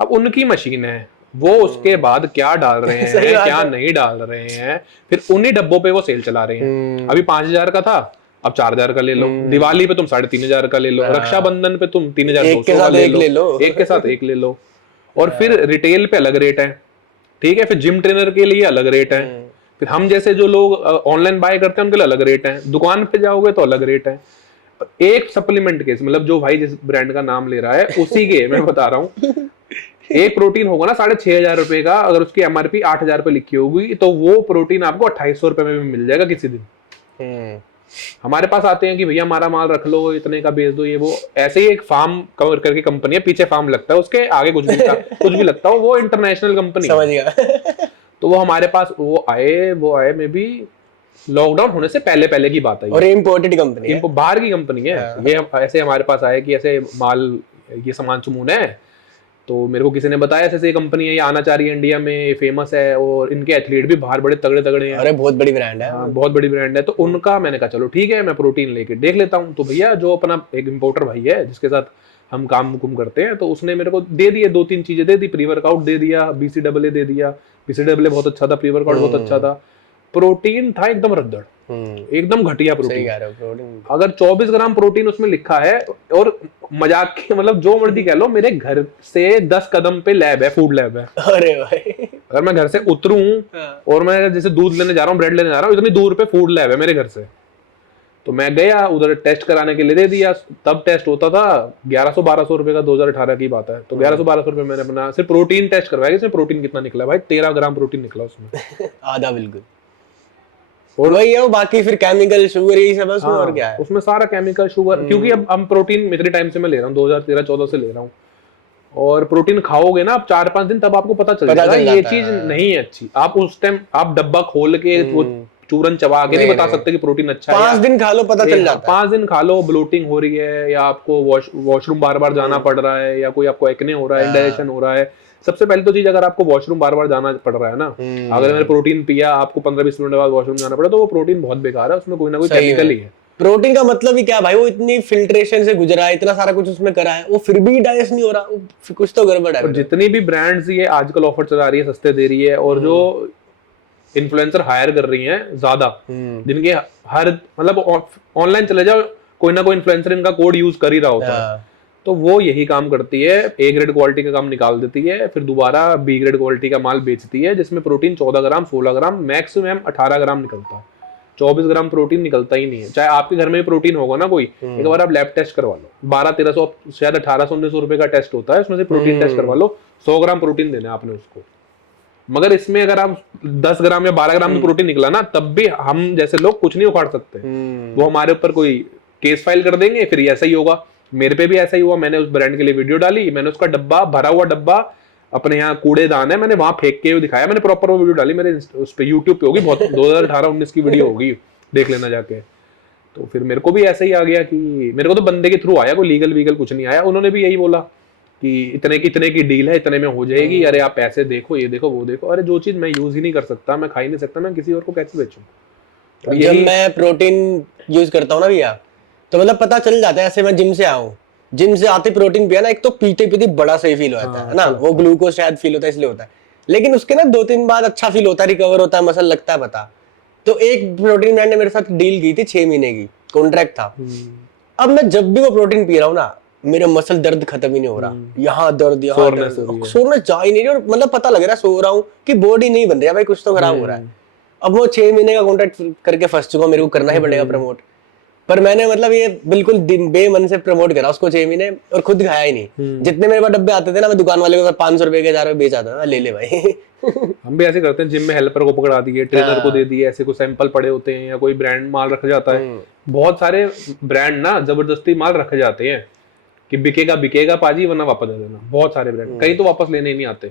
अब उनकी मशीन है, वो उसके बाद क्या डाल रहे हैं क्या नहीं डाल रहे हैं, फिर उन्हीं डब्बों पे वो सेल चला रहे हैं। अभी 5000 का था, अब 4000 का ले लो, दिवाली पे तुम 3500 का ले लो, रक्षाबंधन पे तुम 3200 का ले लो, एक के साथ एक ले लो, और फिर रिटेल पे अलग रेट है, ठीक है, फिर जिम ट्रेनर के लिए अलग रेट है, फिर हम जैसे जो लोग ऑनलाइन बाय करते हैं उनके लिए अलग रेट है, दुकान पे जाओगे तो अलग रेट है। एक सप्लीमेंट के, मतलब जो भाई जिस ब्रांड का नाम ले रहा है उसी के मैं बता रहा हूँ, एक प्रोटीन होगा ना 6,500 रुपए का, अगर उसकी एमआरपी 8,000 रुपए लिखी होगी तो वो प्रोटीन आपको 2,800 रुपए में भी मिल जाएगा किसी दिन। हमारे पास आते हैं कि भैया हमारा माल रख लो, इतने का बेच दो, ये वो। ऐसे ही एक फार्म कवर करके कंपनी है, पीछे फार्म लगता है, उसके आगे कुछ भी लगता हो, वो इंटरनेशनल कंपनी समझ गया। तो वो हमारे पास वो आए मे बी लॉकडाउन होने से पहले की बात है, और इम्पोर्टेड कंपनी है, बाहर की कंपनी है। ये ऐसे हमारे पास आए कि ऐसे माल, ये सामान चुमून है, तो मेरे को किसी ने बताया ऐसे कंपनी है, ये आना चाह रही है इंडिया में, फेमस है, और इनके एथलीट भी बाहर बड़े तगड़े हैं। अरे बहुत बड़ी ब्रांड है। हाँ, बहुत बड़ी ब्रांड है। तो उनका मैंने कहा चलो ठीक है, मैं प्रोटीन लेके देख लेता हूँ। तो भैया जो अपना एक इम्पोर्टर भाई है जिसके साथ हम काम करते हैं, तो उसने मेरे को दे दिए 2-3 चीजें दे दी, प्री वर्कआउट दे दिया, BCAA दे दिया, BCAA बहुत अच्छा था, प्री वर्कआउट बहुत अच्छा था, प्रोटीन था एकदम रद्दड़, एकदम घटिया प्रोटीन। अगर 24 ग्राम प्रोटीन उसमें लिखा है, और मजाक के मतलब जो मर्जी कह लो, मेरे घर से 10 कदम पे लैब है, फूड लैब है। अरे भाई, अगर मैं घर से उतरूं और मैं जैसे दूध लेने जा रहा हूँ, ब्रेड लेने जा रहा हूँ, इतनी दूर पे फूड लैब है मेरे घर से। तो मैं गया उधर, टेस्ट कराने के लिए दे दिया। तब टेस्ट होता था 1100-1200 रुपए का, 2018 की बात है। तो 1100-1200 रुपए मैंने अपना सिर्फ प्रोटीन टेस्ट करवाया। इसमें प्रोटीन कितना निकला भाई? 13 ग्राम प्रोटीन निकला उसमें। आधा बिल्कुल। और वही है, बाकी फिर केमिकल, शुगर, यही सब उसमें। और क्या है उसमें? सारा केमिकल, शुगर। क्योंकि अब हम प्रोटीन इतने टाइम से मैं ले रहा हूँ, 2013-14 से ले रहा हूँ, और प्रोटीन खाओगे ना आप 4-5 दिन, तब आपको पता चल जाएगा ये चीज नहीं है अच्छी। आप उस टाइम आप डब्बा खोल के चूरन चबा के नहीं बता सकते कि प्रोटीन अच्छा है। 5 दिन खा लो पता चल जाता है। 5 दिन खा लो, ब्लोटिंग हो रही है, या आपको वॉशरूम बार बार जाना पड़ रहा है, या कोई आपको एक्ने हो रहा है, इंडाइजेशन हो रहा है। सबसे पहले तो चीज, अगर आपको वॉशरूम बार बार जाना पड़ रहा है ना, अगर मैंने प्रोटीन पिया, आपको 15-20 मिनट बाद वॉशरूम जाना पड़ा, तो वो प्रोटीन बहुत बेकार है, उसमें कोई ना कोई केमिकल ही है। प्रोटीन का मतलब ही क्या भाई? वो इतनी फिल्ट्रेशन से गुजरा है, इतना सारा कुछ उसमें करा है, वो फिर भी डाइजेस्ट नहीं हो रहा, कुछ तो गड़बड़ है। और जितनी भी ब्रांड्स ये आजकल ऑफर चला रही है, सस्ते दे रही है, और जो इन्फ्लुएंसर हायर कर रही हैं ज्यादा, जिनके हर मतलब ऑनलाइन चले जाओ, कोई ना कोई इन्फ्लुएंसर इनका कोड यूज कर ही रहा होता है, तो वो यही काम करती है। A ग्रेड क्वालिटी का काम निकाल देती है, फिर दोबारा B ग्रेड क्वालिटी का माल बेचती है, जिसमें प्रोटीन 14 ग्राम 16 ग्राम मैक्सिमम 18 ग्राम निकलता है। 24 ग्राम प्रोटीन निकलता ही नहीं है। चाहे आपके घर में भी प्रोटीन होगा ना कोई, एक बार आप लैब टेस्ट करवा लो, 1200-1300 शायद 1800-1900 रुपए का टेस्ट होता है, उसमें से प्रोटीन टेस्ट करवा लो, 100 ग्राम प्रोटीन देना है आपने उसको। मगर इसमें अगर आप 10 ग्राम या 12 ग्राम प्रोटीन निकला ना, तब भी हम जैसे लोग कुछ नहीं उखाड़ सकते। वो हमारे ऊपर कोई केस फाइल कर देंगे, फिर ऐसा ही होगा। मेरे पे भी ऐसा ही हुआ। मैंने उस ब्रांड के लिए वीडियो डाली, मैंने उसका डब्बा, भरा हुआ डब्बा, अपने यहाँ कूड़ेदान है, मैंने वहां फेंक के दिखाया, मैंने प्रॉपर वो वीडियो डाली, मेरे उस पे यूट्यूब पे होगी, बहुत 2018-19 की वीडियो होगी, देख लेना जाके। तो फिर मेरे को भी ऐसा ही आ गया कि मेरे को तो बंदे के थ्रू आया, कोई लीगल वीगल कुछ नहीं आया। उन्होंने भी यही बोला कि इतने की डील है, इतने में हो जाएगी, अरे आप पैसे देखो, ये देखो, वो देखो। अरे जो चीज मैं यूज ही नहीं कर सकता, मैं खा ही नहीं सकता, मैं किसी और को कैसे बेचूं? जब मैं प्रोटीन यूज करता हूँ ना भैया, तो मतलब पता चल जाता है। ऐसे मैं जिम से आऊँ, जिम से आते प्रोटीन पिया ना, एक तो पीते पीते बड़ा सही फील होता है ना, वो ग्लूकोज शायद फील होता है इसलिए होता है, लेकिन उसके ना 2-3 बाद अच्छा फील होता है, रिकवर होता है, मसल लगता है पता। तो एक प्रोटीन ब्रांड ने मेरे साथ डील की थी, 6 महीने की कॉन्ट्रैक्ट था। अब मैं जब भी वो प्रोटीन पी रहा हूँ ना, मेरे मसल दर्द खत्म ही नहीं हो रहा, यहाँ दर्द, यहाँ दर्द, सोने जा ही नहीं रही, और मतलब पता लग रहा है सो रहा हूँ कि बॉडी नहीं बन रही है भाई, कुछ तो खराब हो रहा है। अब वो 6 महीने का कॉन्ट्रैक्ट करके फंस चुका, मेरे को करना ही पड़ेगा प्रमोट। पर मैंने मतलब ये बिल्कुल बेमन से प्रमोट करा उसको 6 महीने, और खुद खाया ही नहीं। जितने मेरे पास डब्बे आते थे ना, मैं दुकान वाले को 500 रुपए के 1000 रुपए बेच आता था, ले ले भाई। हम भी ऐसे करते हैं, जिम में हेल्पर को पकड़ा दिए, ट्रेनर को दे दिए, ऐसे कोई सैंपल पड़े होते हैं, या कोई ब्रांड माल रखा जाता है। बहुत सारे ब्रांड ना जबरदस्ती माल रखे जाते हैं कि बिकेगा पाजी, वरना वापस दे देना। बहुत सारे ब्रांड, कई तो वापस लेने ही नहीं आते।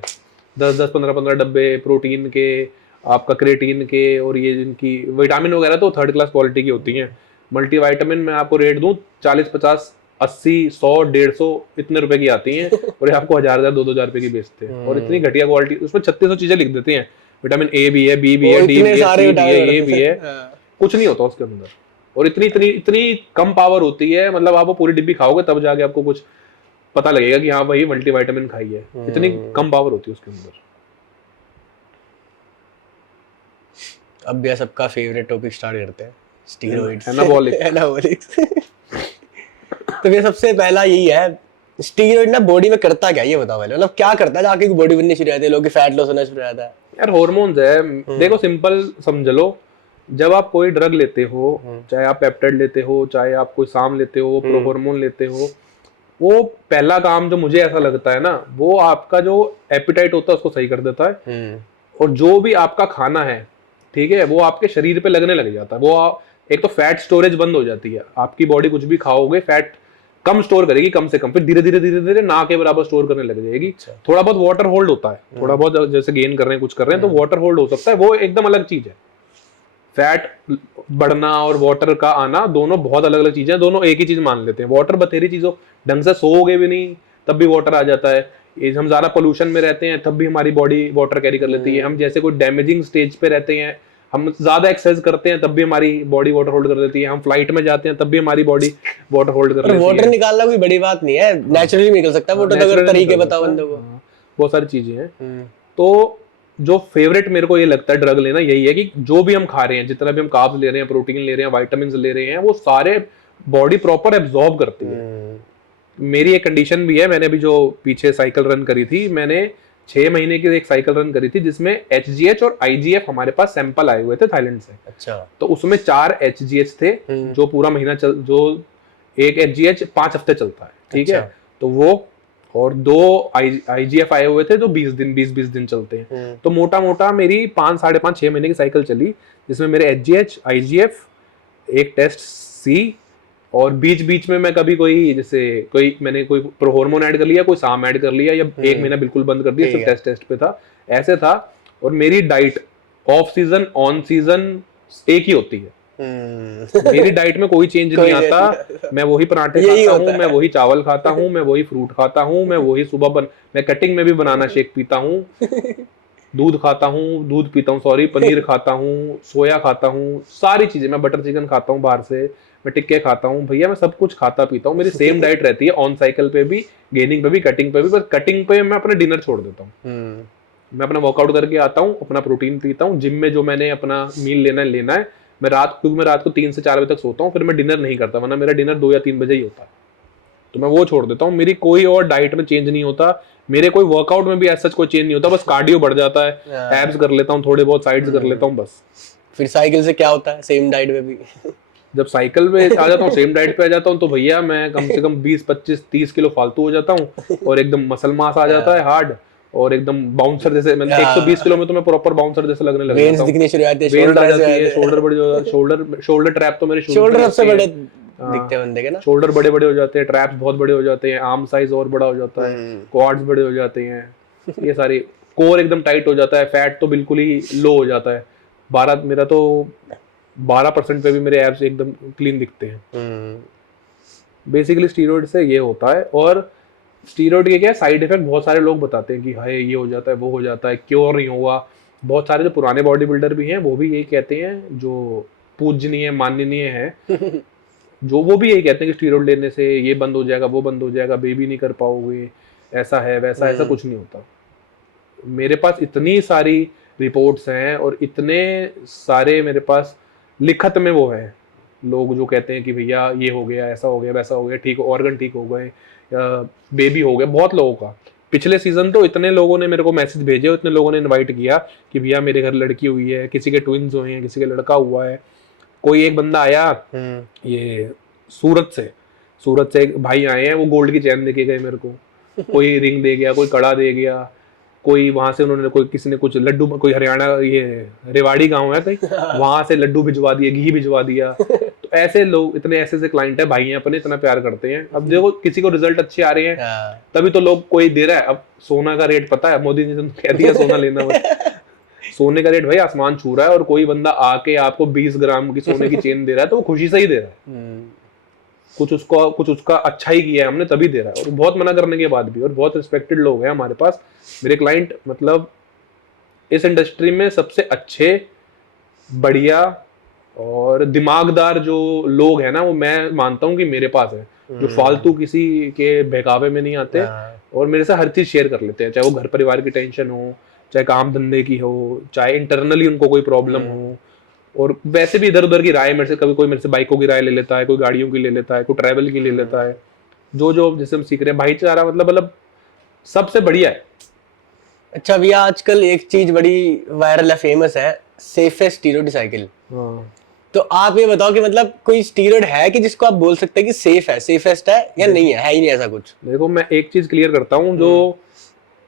10-10, 15-15 डब्बे प्रोटीन के, आपका क्रेटीन के, और ये जिनकी विटामिन वगैरह तो 3rd क्लास क्वालिटी की होती है। मल्टीविटामिन मैं आपको रेट दूं 40, 50, 80, 100, 150 इतने रुपए की आती हैं, और ये आपको 1000, 2,000 रुपए की बेचते हैं। और इतनी घटिया क्वालिटी, उसमें 3600 चीजें लिख देते हैं। विटामिन ए भी है, बी भी है, डी भी है, सी भी है, ए भी है, कुछ नहीं होता उसके अंदर। और इतनी कम पावर होती है, मतलब आप वो पूरी डिब्बी खाओगे तब जाके आपको कुछ पता लगेगा कि हाँ भाई मल्टीविटामिन खाई है। इतनी कम पावर होती है उसके अंदर। अब भी सबका फेवरेट टॉपिक स्टार्ट करते हैं, स्टीरॉइड्स, एनाबॉलिक। एनाबॉलिक्स। तो ये सबसे पहला यही है स्टीरॉइड ना बॉडी में करता क्या, ये बताओ पहले, मतलब क्या करता है जाके बॉडी बननी शुरू हो जाती है, लोग की फैट लॉस होना शुरू हो जाता है? यार हॉर्मोन्स है, देखो सिंपल समझ लो, जब आप कोई ड्रग लेते हो, चाहे आप पेप्टाइड लेते हो, चाहे आप कोई साम लेते हो, प्रो हार्मोन लेते हो, वो पहला काम जो मुझे ऐसा लगता है ना, वो आपका जो एपिटाइट होता है उसको सही कर देता है, और जो भी आपका खाना है, ठीक है, वो आपके शरीर पे लगने लग जाता है। एक तो फैट स्टोरेज बंद हो जाती है, आपकी बॉडी कुछ भी खाओगे फैट कम स्टोर करेगी, कम से कम, फिर धीरे धीरे ना के बराबर स्टोर करने लग जाएगी। थोड़ा बहुत वाटर होल्ड होता है, थोड़ा बहुत जैसे गेन कर रहे हैं, कुछ कर रहे हैं तो वाटर होल्ड हो सकता है, वो एकदम अलग चीज है। फैट बढ़ना और वाटर का आना दोनों बहुत अलग अलग चीजें हैं, दोनों एक ही चीज मान लेते हैं। वाटर बथेरी चीजों, ढंग से सोओगे भी नहीं तब भी वाटर आ जाता है, हम ज्यादा पोल्यूशन में रहते हैं तब भी हमारी बॉडी वाटर कैरी कर लेती है, हम जैसे कोई डैमेजिंग स्टेज पे रहते हैं, हम ज्यादा एक्सरसाइज करते हैं तब भी हमारी बॉडी वाटर होल्ड कर लेती है, हम फ्लाइट में जाते हैं तब भी हमारी बॉडी वाटर होल्ड कर लेती है। वाटर निकालना कोई बड़ी बात नहीं है, नेचुरली निकल सकता है वाटर, अगर तरीके बताओ बंदों को। बहुत सारी चीजें हैं। तो जो फेवरेट मेरे को ये लगता है ड्रग लेना यही है कि जो भी हम खा रहे हैं, जितना भी हम कार्ब्स ले रहे हैं, प्रोटीन ले रहे हैं, विटामिन ले रहे हैं, वो सारे बॉडी प्रॉपर एब्जॉर्ब करती है। मेरी एक कंडीशन भी है, मैंने अभी जो पीछे साइकिल रन करी थी, मैंने 6 महीने की एक साइकिल रन करी थी जिसमें HGH और IGF हमारे पास सैंपल आए हुए थे थाईलैंड से। अच्छा। तो उसमें 4 HGH थे जो पूरा महीना जो एक HGH 5 हफ्ते चलता है, ठीक है, तो वो, और 2 IGF आए हुए थे जो 20 दिन चलते हैं। तो मोटा मोटा मेरी 5-6 महीने की साइकिल चली, जिसमें मेरे HGH, IGF, एक टेस्ट C, और बीच बीच में मैं कभी मैंने कोई प्रो हार्मोन ऐड कर लिया, कोई साम ऐड कर लिया, या 1 महीना बिल्कुल बंद कर दिया, सिर्फ टेस्ट पे था, ऐसे था। और मेरी diet off season on season एक ही होती है। मेरी डाइट में कोई चेंज नहीं आता, मैं वही पराठे खाता हूँ, मैं वही चावल खाता हूँ, मैं वही फ्रूट खाता हूँ, मैं वही मैं कटिंग में भी बनाना शेक पीता हूँ, दूध पीता हूँ, सॉरी, पनीर खाता हूँ, सोया खाता हूँ, सारी चीजें, मैं बटर चिकन खाता हूँ बाहर से, मैं टिक्के खाता हूँ, भैया मैं सब कुछ खाता पीता हूँ। मेरी सेम डाइट रहती है ऑन साइकिल पे भी, गेनिंग पे भी, कटिंग पे भी। बस कटिंग पे मैं अपना डिनर छोड़ देता हूँ, मैं अपना वर्कआउट करके आता हूँ, अपना प्रोटीन पीता हूँ, जिम में जो मैंने अपना मील लेना है, क्योंकि मैं रात को 3 से 4 बजे तक सोता हूँ, फिर मैं डिनर नहीं करता, वरना मेरा डिनर 2 या 3 बजे ही होता है, तो मैं वो छोड़ देता हूँ। मेरी कोई और डाइट में चेंज नहीं होता, मेरे कोई वर्कआउट में भी ऐसा कोई चेंज नहीं होता, बस कार्डियो बढ़ जाता है, एब्स कर लेता हूँ, थोड़े बहुत साइड्स कर लेता हूँ, बस। फिर साइकिल से क्या होता है सेम डाइट में भी? जब साइकिल पे आ जाता हूँ, सेम डाइट पे आ जाता हूँ, तो भैया मैं कम से कम 20-25-30 किलो फालतू हो जाता हूँ, और एकदम मसल मास आ जाता है हार्ड, और एकदम बाउंसर जैसे, मैंने 120 किलो में तो मैं प्रॉपर बाउंसर जैसे लगने लग जाता हूँ, दिखने शुरू हो जाती है, शोल्डर ट्रैप तो मेरे शोल्डर सबसे बड़े दिखते हैं बंदे के ना, शोल्डर बड़े बड़े हो जाते हैं, ट्रैप्स बहुत बड़े हो जाते हैं, आर्म साइज और बड़ा हो जाता है, क्वाड्स बड़े हो जाते हैं, ये सारी, कोर एकदम टाइट हो जाता है, फैट तो बिल्कुल ही लो हो जाता है। मेरा तो 12% पे भी मेरे एब्स एकदम क्लीन दिखते हैं। बेसिकली स्टीरॉइड से ये होता है। और स्टीरॉइड के क्या साइड इफेक्ट बहुत सारे लोग बताते हैं कि हाय ये हो जाता है, वो हो जाता है, क्योर नहीं हुआ। बहुत सारे जो पुराने बॉडी बिल्डर भी हैं वो भी यही कहते हैं, जो पूजनीय माननीय है जो, वो भी यही कहते हैं कि स्टीरॉइड लेने से ये बंद हो जाएगा, वो बंद हो जाएगा, बेबी नहीं कर पाओगे, ऐसा है वैसा, ऐसा कुछ नहीं होता। मेरे पास इतनी सारी रिपोर्ट्स हैं और इतने सारे मेरे पास लिखत में वो है, लोग जो कहते हैं कि भैया ये हो गया, ऐसा हो गया, वैसा हो गया, ठीक, ऑर्गन ठीक हो गए, बेबी हो गया। बहुत लोगों का पिछले सीजन तो इतने लोगों ने मेरे को मैसेज भेजे, इतने लोगों ने इनवाइट किया कि भैया मेरे घर लड़की हुई है, किसी के ट्विंस हुए हैं, किसी के लड़का हुआ है। कोई एक बंदा आया ये सूरत से एक भाई आए हैं, वो गोल्ड की चैन देके गए मेरे को, कोई रिंग दे गया, कोई कड़ा दे गया, कोई वहां से उन्होंने किसी ने कुछ लड्डू, कोई हरियाणा ये रेवाड़ी गांव है कहीं, वहां से लड्डू भिजवा दिए, घी भिजवा दिया। तो ऐसे लोग, इतने ऐसे क्लाइंट है, भाई हैं अपने, इतना प्यार करते हैं। अब देखो किसी को रिजल्ट अच्छे आ रहे हैं तभी तो लोग कोई दे रहा है। अब सोना का रेट पता है, मोदी जी ने कह दिया सोना लेना मत, सोने का रेट भाई आसमान छू रहा है, और कोई बंदा आके आपको 20 ग्राम की सोने की चेन दे रहा है तो वो खुशी से ही दे रहा है, कुछ उसका अच्छा ही किया है हमने तभी दे रहा है। और बहुत मना करने के बाद भी, और बहुत रिस्पेक्टेड लोग हैं हमारे पास, मेरे क्लाइंट, मतलब इस इंडस्ट्री में सबसे अच्छे, बढ़िया और दिमागदार जो लोग हैं ना, वो मैं मानता हूँ कि मेरे पास है, जो फालतू किसी के बहकावे में नहीं आते और मेरे से हर चीज शेयर कर लेते हैं, चाहे वो घर परिवार की टेंशन हो, चाहे काम धंधे की हो, चाहे इंटरनली उनको कोई प्रॉब्लम हो, और वैसे भी इधर उधर की राय मेरे से, कभी कोई मेरे से बाइकों की राय ले लेता है, कोई गाड़ियों की ले लेता है, कोई ट्रैवल की ले लेता है। जो जैसे हम सीख रहे हैं भाईचारा, मतलब सबसे बढ़िया है। अच्छा भैया, आजकल एक चीज बड़ी वायरल है, फेमस है, सेफेस्ट स्टीरॉयड साइकिल। हाँ। तो आप ये बताओ कि मतलब कोई स्टीरॉयड है कि जिसको आप बोल सकते हैं कि सेफ है, सेफेस्ट है, या नहीं है ही नहीं ऐसा कुछ? देखो मैं एक चीज क्लियर करता हूँ, जो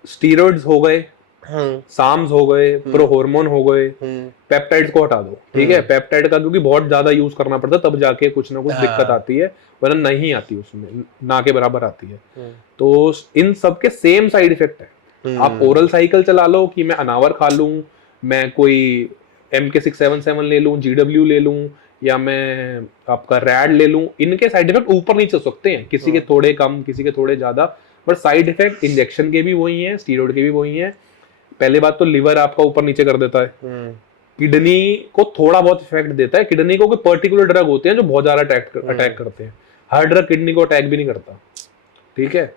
स्टीरॉइड्स हो गए, साम्स हो गए, प्रो हार्मोन हो गए, पेप्टाइड्स को हटा दो, ठीक है। पेप्टाइड का क्योंकि बहुत ज्यादा यूज करना पड़ता है, तब जाके कुछ ना कुछ दिक्कत आती है, वरना नहीं आती, उसमें ना के बराबर आती है। तो इन सब के सेम साइड इफेक्ट है। आप ओरल साइकिल चला लो कि मैं अनावर खा लूं, मैं कोई MK677 ले लूं, GW ले लूं, या मैं आपका रैड ले लूं, इनके साइड इफेक्ट ऊपर नीचे हो सकते हैं, किसी के थोड़े कम, किसी के थोड़े ज्यादा, बट साइड इफेक्ट इंजेक्शन के भी वही है, स्टीरॉयड के भी वही है। पहले बात तो लिवर आपका ऊपर नीचे कर देता है, किडनी को थोड़ा बहुत इफेक्ट देता है। किडनी को कोई पर्टिकुलर ड्रग होते हैं जो बहुत ज्यादा अटैक करते हैं, हर ड्रग किडनी को अटैक भी नहीं करता, ठीक है।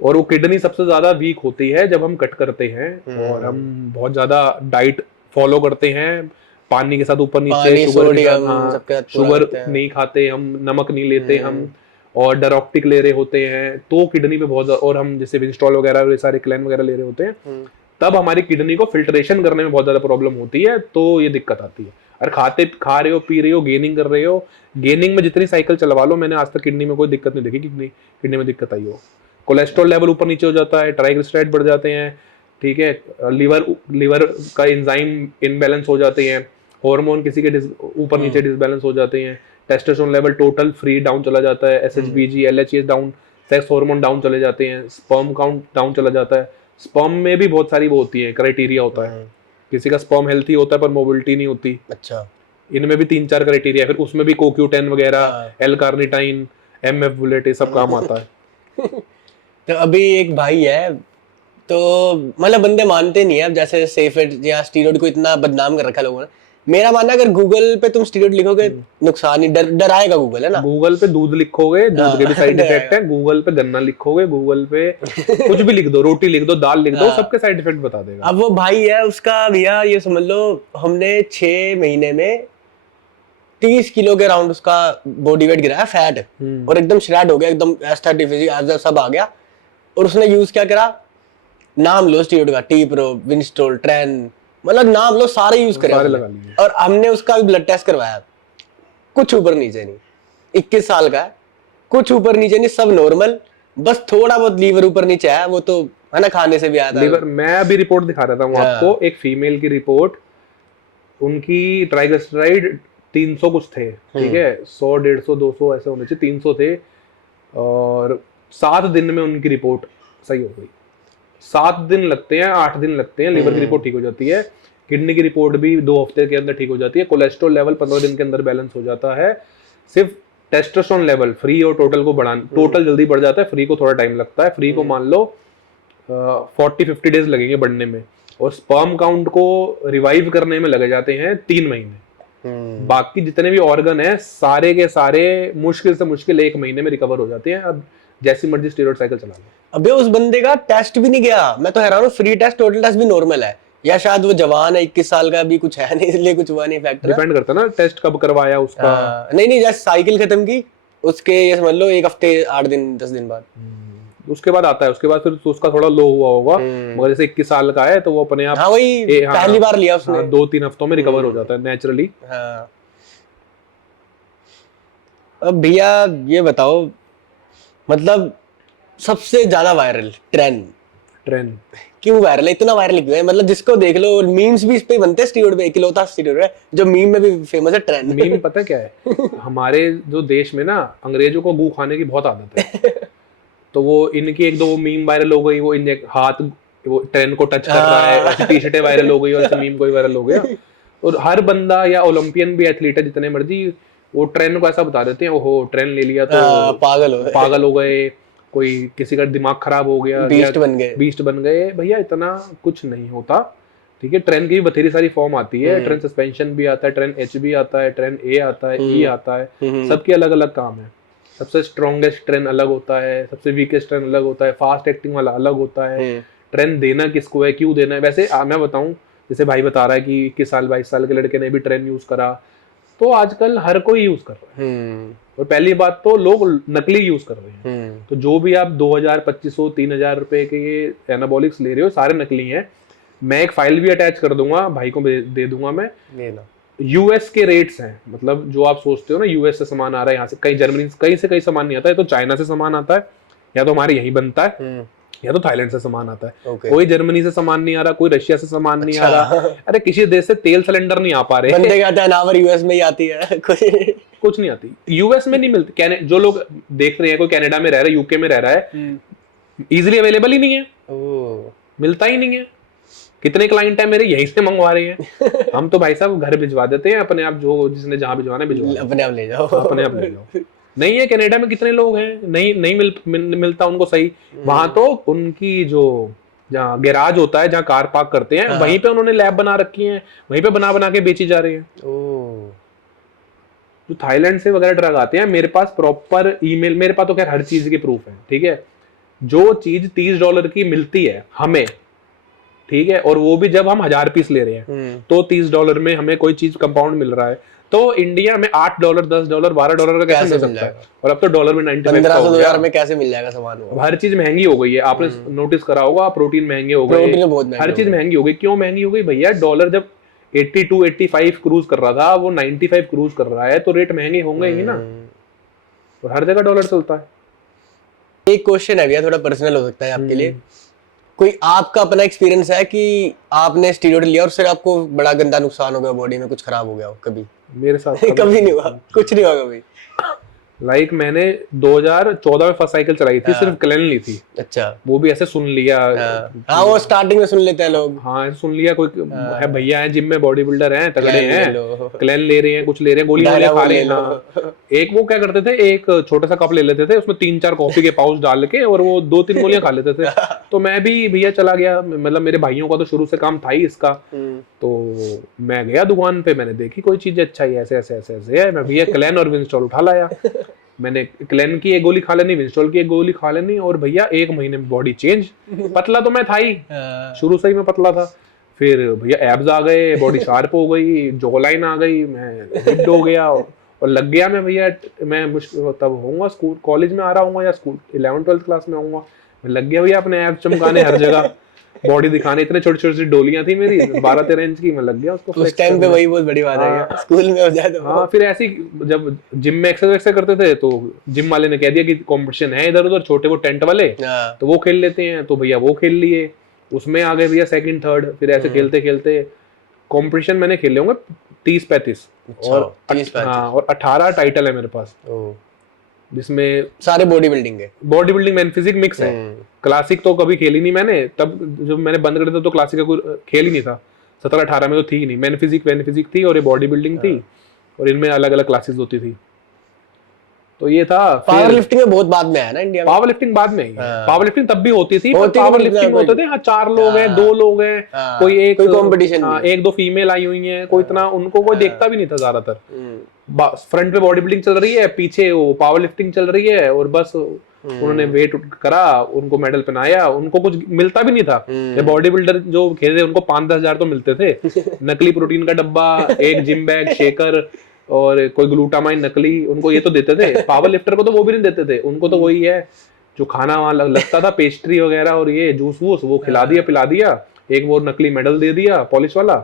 और वो किडनी सबसे ज्यादा वीक होती है जब हम कट करते हैं और हम बहुत ज्यादा डाइट फॉलो करते हैं, पानी के साथ ऊपर नीचे, शुगर के साथ, हाँ, शुगर नहीं खाते हम, नमक नहीं लेते हम, और डायरोक्टिक ले रहे होते हैं, तो किडनी पे बहुत, और हम जैसे विंस्टॉल वगैरह सारे क्लैन वगैरह ले रहे होते हैं, तब हमारी किडनी को फिल्ट्रेशन करने में बहुत ज्यादा प्रॉब्लम होती है, तो ये दिक्कत आती है। और खा रहे हो, पी रहे हो, गेनिंग कर रहे हो, गेनिंग में जितनी साइकिल चलवा लो, मैंने आज तक किडनी में कोई दिक्कत नहीं देखी, किडनी में दिक्कत आई हो। कोलेस्ट्रॉल लेवल ऊपर नीचे हो जाता है, ट्राइग्लिसराइड बढ़ जाते हैं, ठीक है, लीवर का एंजाइम इनबैलेंस हो जाते हैं, हार्मोन किसी के ऊपर नीचे डिसबैलेंस हो जाते हैं, testosterone level total free down चला जाता है, SHBG LHS down, sex hormone down चले जाते हैं, स्पर्म काउंट डाउन चला जाता है। स्पर्म में भी बहुत सारी वो होती है, क्राइटेरिया होता है, किसी का स्पर्म हेल्थी होता है पर मोबिलिटी नहीं होती। अच्छा, इनमें भी 3-4 क्राइटेरिया, फिर उसमें भी CoQ10 वगैरह, L-कार्निटाइन, MF बुलेट, ये सब काम आता है। तो अभी एक भाई है, तो मतलब बंदे मानते नहीं है, अब जैसे सेफेट या स्टीरॉयड को इतना बदनाम कर रखा है लोगों ने। मेरा मानना है अगर गूगल पे तुम स्टीरॉयड लिखोगे नुकसान ही, डराएगा गूगल, है ना। गूगल पे दूध लिखोगे, दूध के भी साइड इफेक्ट है, गूगल पे गन्ना लिखोगे, गूगल पे कुछ भी लिख दो, रोटी लिख दो, दाल लिख दो, सबके साइड इफेक्ट बता देगा। अब वो भाई है, उसका भैया ये समझ लो, हमने 6 महीने में 30 किलो के अराउंड उसका बॉडी वेट गिरा है, फैट, और एकदम श्रेड हो गया, एकदम एस्थेटिक फिजिक सब आ गया। और उसने यूज क्या करा, नाम लो स्टीरॉयड का, टी-प्रो, विंस्टॉल, ट्रेन, मतलब नाम लो, सारे यूज करे, और हमने उसका भी ब्लड टेस्ट करवाया, कुछ ऊपर नीचे नहीं, 21 साल का है, कुछ ऊपर नीचे नहीं, सब नॉर्मल, बस थोड़ा बहुत लीवर ऊपर नीचे है, वो तो है ना, खाने से भी आता है लीवर। मैं अभी रिपोर्ट दिखा रहा था आपको, एक फीमेल की रिपोर्ट, उनकी ट्राइग्लिसराइड 300 कुछ थे, ठीक है, 100, 150, 200 ऐसे होने चाहिए, 300 थे, और 7 दिन में उनकी रिपोर्ट सही हो गई। 7 दिन लगते हैं, 8 दिन लगते हैं, लीवर की रिपोर्ट ठीक हो जाती है, किडनी की रिपोर्ट भी 2 हफ्ते के अंदर ठीक हो जाती है, कोलेस्ट्रॉल लेवल 15 दिन के अंदर बैलेंस हो जाता है। सिर्फ टेस्टोस्टेरोन लेवल, फ्री और टोटल को बढ़ाना, टोटल जल्दी बढ़ जाता है, फ्री को थोड़ा टाइम लगता है। फ्री को मान लो 40-50 डेज लगेंगे बढ़ने में, और स्पर्म काउंट को रिवाइव करने में लगे जाते हैं 3 महीने। बाकी जितने भी ऑर्गन है सारे के सारे मुश्किल से मुश्किल 1 महीने में रिकवर हो जाते हैं। अब जैसी मर्जी स्टीरॉयड साइकिल चला लो। अबे उस बंदे का टेस्ट भी नहीं गया, मैं तो हैरान हूँ, फ्री टेस्ट, टोटल टेस्ट भी नॉर्मल है, या शायद वो जवान है, 21 साल का, भी कुछ है नहीं, इसलिए कुछ हुआ नहीं, फैक्टर डिपेंड करता है ना टेस्ट कब करवाया उसका। नहीं, जैसे साइकिल खत्म की उसके ये समझ लो 1 हफ्ते, 8 दिन, 10 दिन बाद, उसके बाद आता है, उसके बाद फिर तो उसका थोड़ा लो हुआ होगा, मगर जैसे 21 साल का है तो वो अपने आप, वही पहली बार लिया उसने, 2-3 हफ्तों में रिकवर हो जाता है नेचुरली। अब भैया ये बताओ, मतलब सबसे ज्यादा वायरल ट्रेन क्यों वायरल है, इतना वायरल क्यों है? मतलब जिसको देख लो, मीम्स भी इस पे बनते हैं, स्टीरॉयड पे, इकलौता स्टीरॉयड है जो मीम में भी फेमस है, ट्रेन। मीम पता क्या है, हमारे जो देश में ना अंग्रेजों को गू खाने की बहुत आदत है, तो वो इनकी 1-2 मीम वायरल हो गई, वो हाथ वो ट्रेन को टच कर रहा है, टी-शर्टें वायरल हो गई, और ऐसे मीम कोई वायरल हो गया। और हर बंदा या ओलंपियन भी, एथलीट है जितने मर्जी, वो ट्रेन को ऐसा बता देते हैं, ओहो ट्रेन ले लिया तो पागल हो गए, कोई किसी का दिमाग खराब हो गया, बीस्ट बन गए। भैया इतना कुछ नहीं होता, ठीक है। ट्रेन की भी बथेरी सारी फॉर्म आती है, ट्रेन सस्पेंशन भी आता है, ट्रेन H भी आता है, ट्रेन A आता है, E आता है, सबके अलग अलग काम है। सबसे स्ट्रॉन्गेस्ट ट्रेन अलग होता है, सबसे वीकेस्ट ट्रेन अलग होता है, फास्ट एक्टिंग वाला अलग होता है। ट्रेन देना किसको है, क्यों देना है? वैसे मैं बताऊं, जैसे भाई बता रहा है कि 21 साल 22 साल के लड़के ने भी ट्रेन यूज करा, तो आजकल हर कोई यूज कर रहा है, और पहली बात तो लोग नकली यूज कर रहे हैं। तो जो भी आप 2000, 2500, 3000 रुपए के ये एनाबॉलिक्स ले रहे हो सारे नकली हैं। मैं एक फाइल भी अटैच कर दूंगा, भाई को दे दूंगा मैं। यूएस के रेट्स हैं, मतलब जो आप सोचते हो ना यूएस से सामान आ रहा है, यहाँ से कहीं जर्मनी कहीं से कहीं सामान नहीं आता है, तो चाइना से सामान आता है, या तो हमारे यहीं बनता है, या तो थाईलैंड से सामान आता है। कोई जर्मनी से सामान नहीं आ रहा, कोई रशिया से सामान नहीं आ रहा। अरे किसी देश से तेल सिलेंडर नहीं आ पा रहे। बंदे कहते हैं नावर यूएस में ही आती है। कुछ नहीं आती, यूएस में नहीं मिलती। जो लोग देख रहे हैं, कोई कनाडा में रह रहा है, यूके में रह रहा है, इजिली अवेलेबल ही नहीं है, मिलता ही नहीं है। कितने क्लाइंट है मेरे यहीं से मंगवा रहे हैं। हम तो भाई साहब घर भिजवा देते हैं अपने आप, जो जिसने जहां भिजवाना है भिजवा, अपने आप ले जाओ, अपने आप ले जाओ। नहीं है कनाडा में कितने लोग हैं, नहीं मिलता उनको सही। वहां तो उनकी जो जहाँ गैराज होता है, जहाँ कार पार्क करते हैं, वहीं पे उन्होंने लैब बना रखी है, वहीं पे बना के बेची जा रही है। जो थाईलैंड से वगैरह ड्रग आते हैं, मेरे पास प्रॉपर ईमेल, मेरे पास तो खैर हर चीज की प्रूफ है, ठीक है। जो चीज $30 की मिलती है हमें, ठीक है, और वो भी जब हम 1000 पीस ले रहे हैं, तो $30 में हमें कोई चीज कंपाउंड मिल रहा है, तो इंडिया में $8, $10, $12 का कैसे मिल सकता है? और अब तो डॉलर में 1500 में कैसे मिल जाएगा सामान? हर चीज महंगी हो गई है। आपने नोटिस करा होगा, प्रोटीन महंगे हो गए, हर चीज महंगी हो गई। क्यों महंगी हो गई भैया? डॉलर जब 82, 85 क्रूज कर रहा था, वो 95 क्रूज कर रहा है, तो रेट महंगे होंगे ही ना। तो हर जगह डॉलर चलता है। एक क्वेश्चन है भैया, थोड़ा पर्सनल हो सकता है आपके लिए। कोई आपका अपना एक्सपीरियंस है कि आपने स्टीरॉयड लिया और फिर आपको बड़ा गंदा नुकसान हो गया, बॉडी में कुछ खराब हो गया हो कभी? मेरे साथ कभी नहीं हुआ, कुछ नहीं हुआ कभी। लाइक मैंने 2014 में फर्स्ट साइकिल चलाई थी, सिर्फ क्लेन ली थी। अच्छा। वो भी ऐसे सुन लिया। हाँ, वो स्टार्टिंग में सुन लेते हैं लोग। हाँ, सुन लिया, कोई है भैया है जिम में, बॉडी बिल्डर हैं, तगड़े हैं, क्लेन ले रहे हैं, कुछ ले रहे हैं, गोली खा रहे हैं। एक वो क्या करते थे, एक छोटा सा कप ले लेते थे, उसमें 3-4 कॉफी के पाउच डाल के, और वो 2-3 गोलियां खा लेते थे। तो मैं भी भैया चला गया, मतलब मेरे भाइयों का तो शुरू से काम था ही इसका। तो मैं गया दुकान पे, मैंने देखी कोई चीज अच्छा ही ऐसे ऐसे ऐसे ऐसे है, मैं भैया क्लेन और विंस्टॉल उठा लाया। मैंने क्लेन की एक गोली खा लेनी, विंस्टॉल की एक गोली खा लेनी, और भैया 1 महीने में बॉडी चेंज। पतला तो मैं था ही, शुरू से ही मैं पतला था। फिर भैया एब्स आ गए, बॉडी शार्प हो गई, जॉ लाइन आ गई, मैं रिप्ड हो गया, और लग गया मैं भैया, मैं तब होऊंगा स्कूल कॉलेज में आ रहा हूँ, या स्कूल 11th-12th क्लास में आऊंगा, मैं लग गया भैया अपने एब्स चमकाने हर जगह, बॉडी दिखाने। इतने छोटी छोटी डोलियां थी मेरी 12-13 इंच की, मैं लग गया उसको। उस टाइम पे वही बहुत बड़ी बात है, स्कूल में हो जाए तो। हाँ, फिर ऐसी जब जिम में एक्सरसाइज करते थे, तो जिम वाले ने कह दिया कि कंपटीशन है इधर उधर, छोटे वो टेंट वाले, तो वो खेल लेते हैं, तो भैया वो खेल लिए, उसमें आ गए भैया 2nd 3rd। फिर ऐसे खेलते खेलते कंपटीशन मैंने खेले होंगे 30-35, और 18 टाइटल है मेरे पास, जिसमें सारे body building man physique mix है। क्लासिक तो कभी खेली नहीं मैंने, तब जब मैंने बंद कर दिया तो क्लासिक का कोई खेल ही नहीं था। 17-18 में तो थी ही नहीं। मैन फिजिक थी, और ये बॉडी बिल्डिंग थी, और इनमें अलग अलग क्लासेस होती थी। तो ये था। पावर लिफ्टिंग में बहुत बाद में है ना इंडिया में। पावर लिफ्टिंग बाद में ही। पावर लिफ्टिंग तब भी होती थी, पर पावर लिफ्टिंग में होते थे 4 लोग हैं, 2 लोग हैं, कोई एक कंपटीशन, 1-2 फीमेल आई हुई हैं, कोई इतना उनको कोई देखता भी नहीं था ज्यादातर। फ्रंट पे बॉडी बिल्डिंग चल रही है, पीछे वो पावर लिफ्टिंग चल रही है, और बस उन्होंने वेट करा, उनको मेडल पहनाया, उनको कुछ मिलता भी नहीं था। ये बॉडी बिल्डर जो खेलते उनको 5-10 हजार तो मिलते थे। नकली प्रोटीन का डब्बा, एक जिम बैग, शेकर, और कोई ग्लूटामाइन नकली, उनको ये तो देते थे। पावर लिफ्टर को तो वो भी नहीं देते थे, उनको तो वही है जो खाना वहां लगता था, पेस्ट्री वगैरह और ये जूस वूस, वो खिला दिया पिला दिया, एक वो नकली मेडल दे दिया पॉलिश वाला,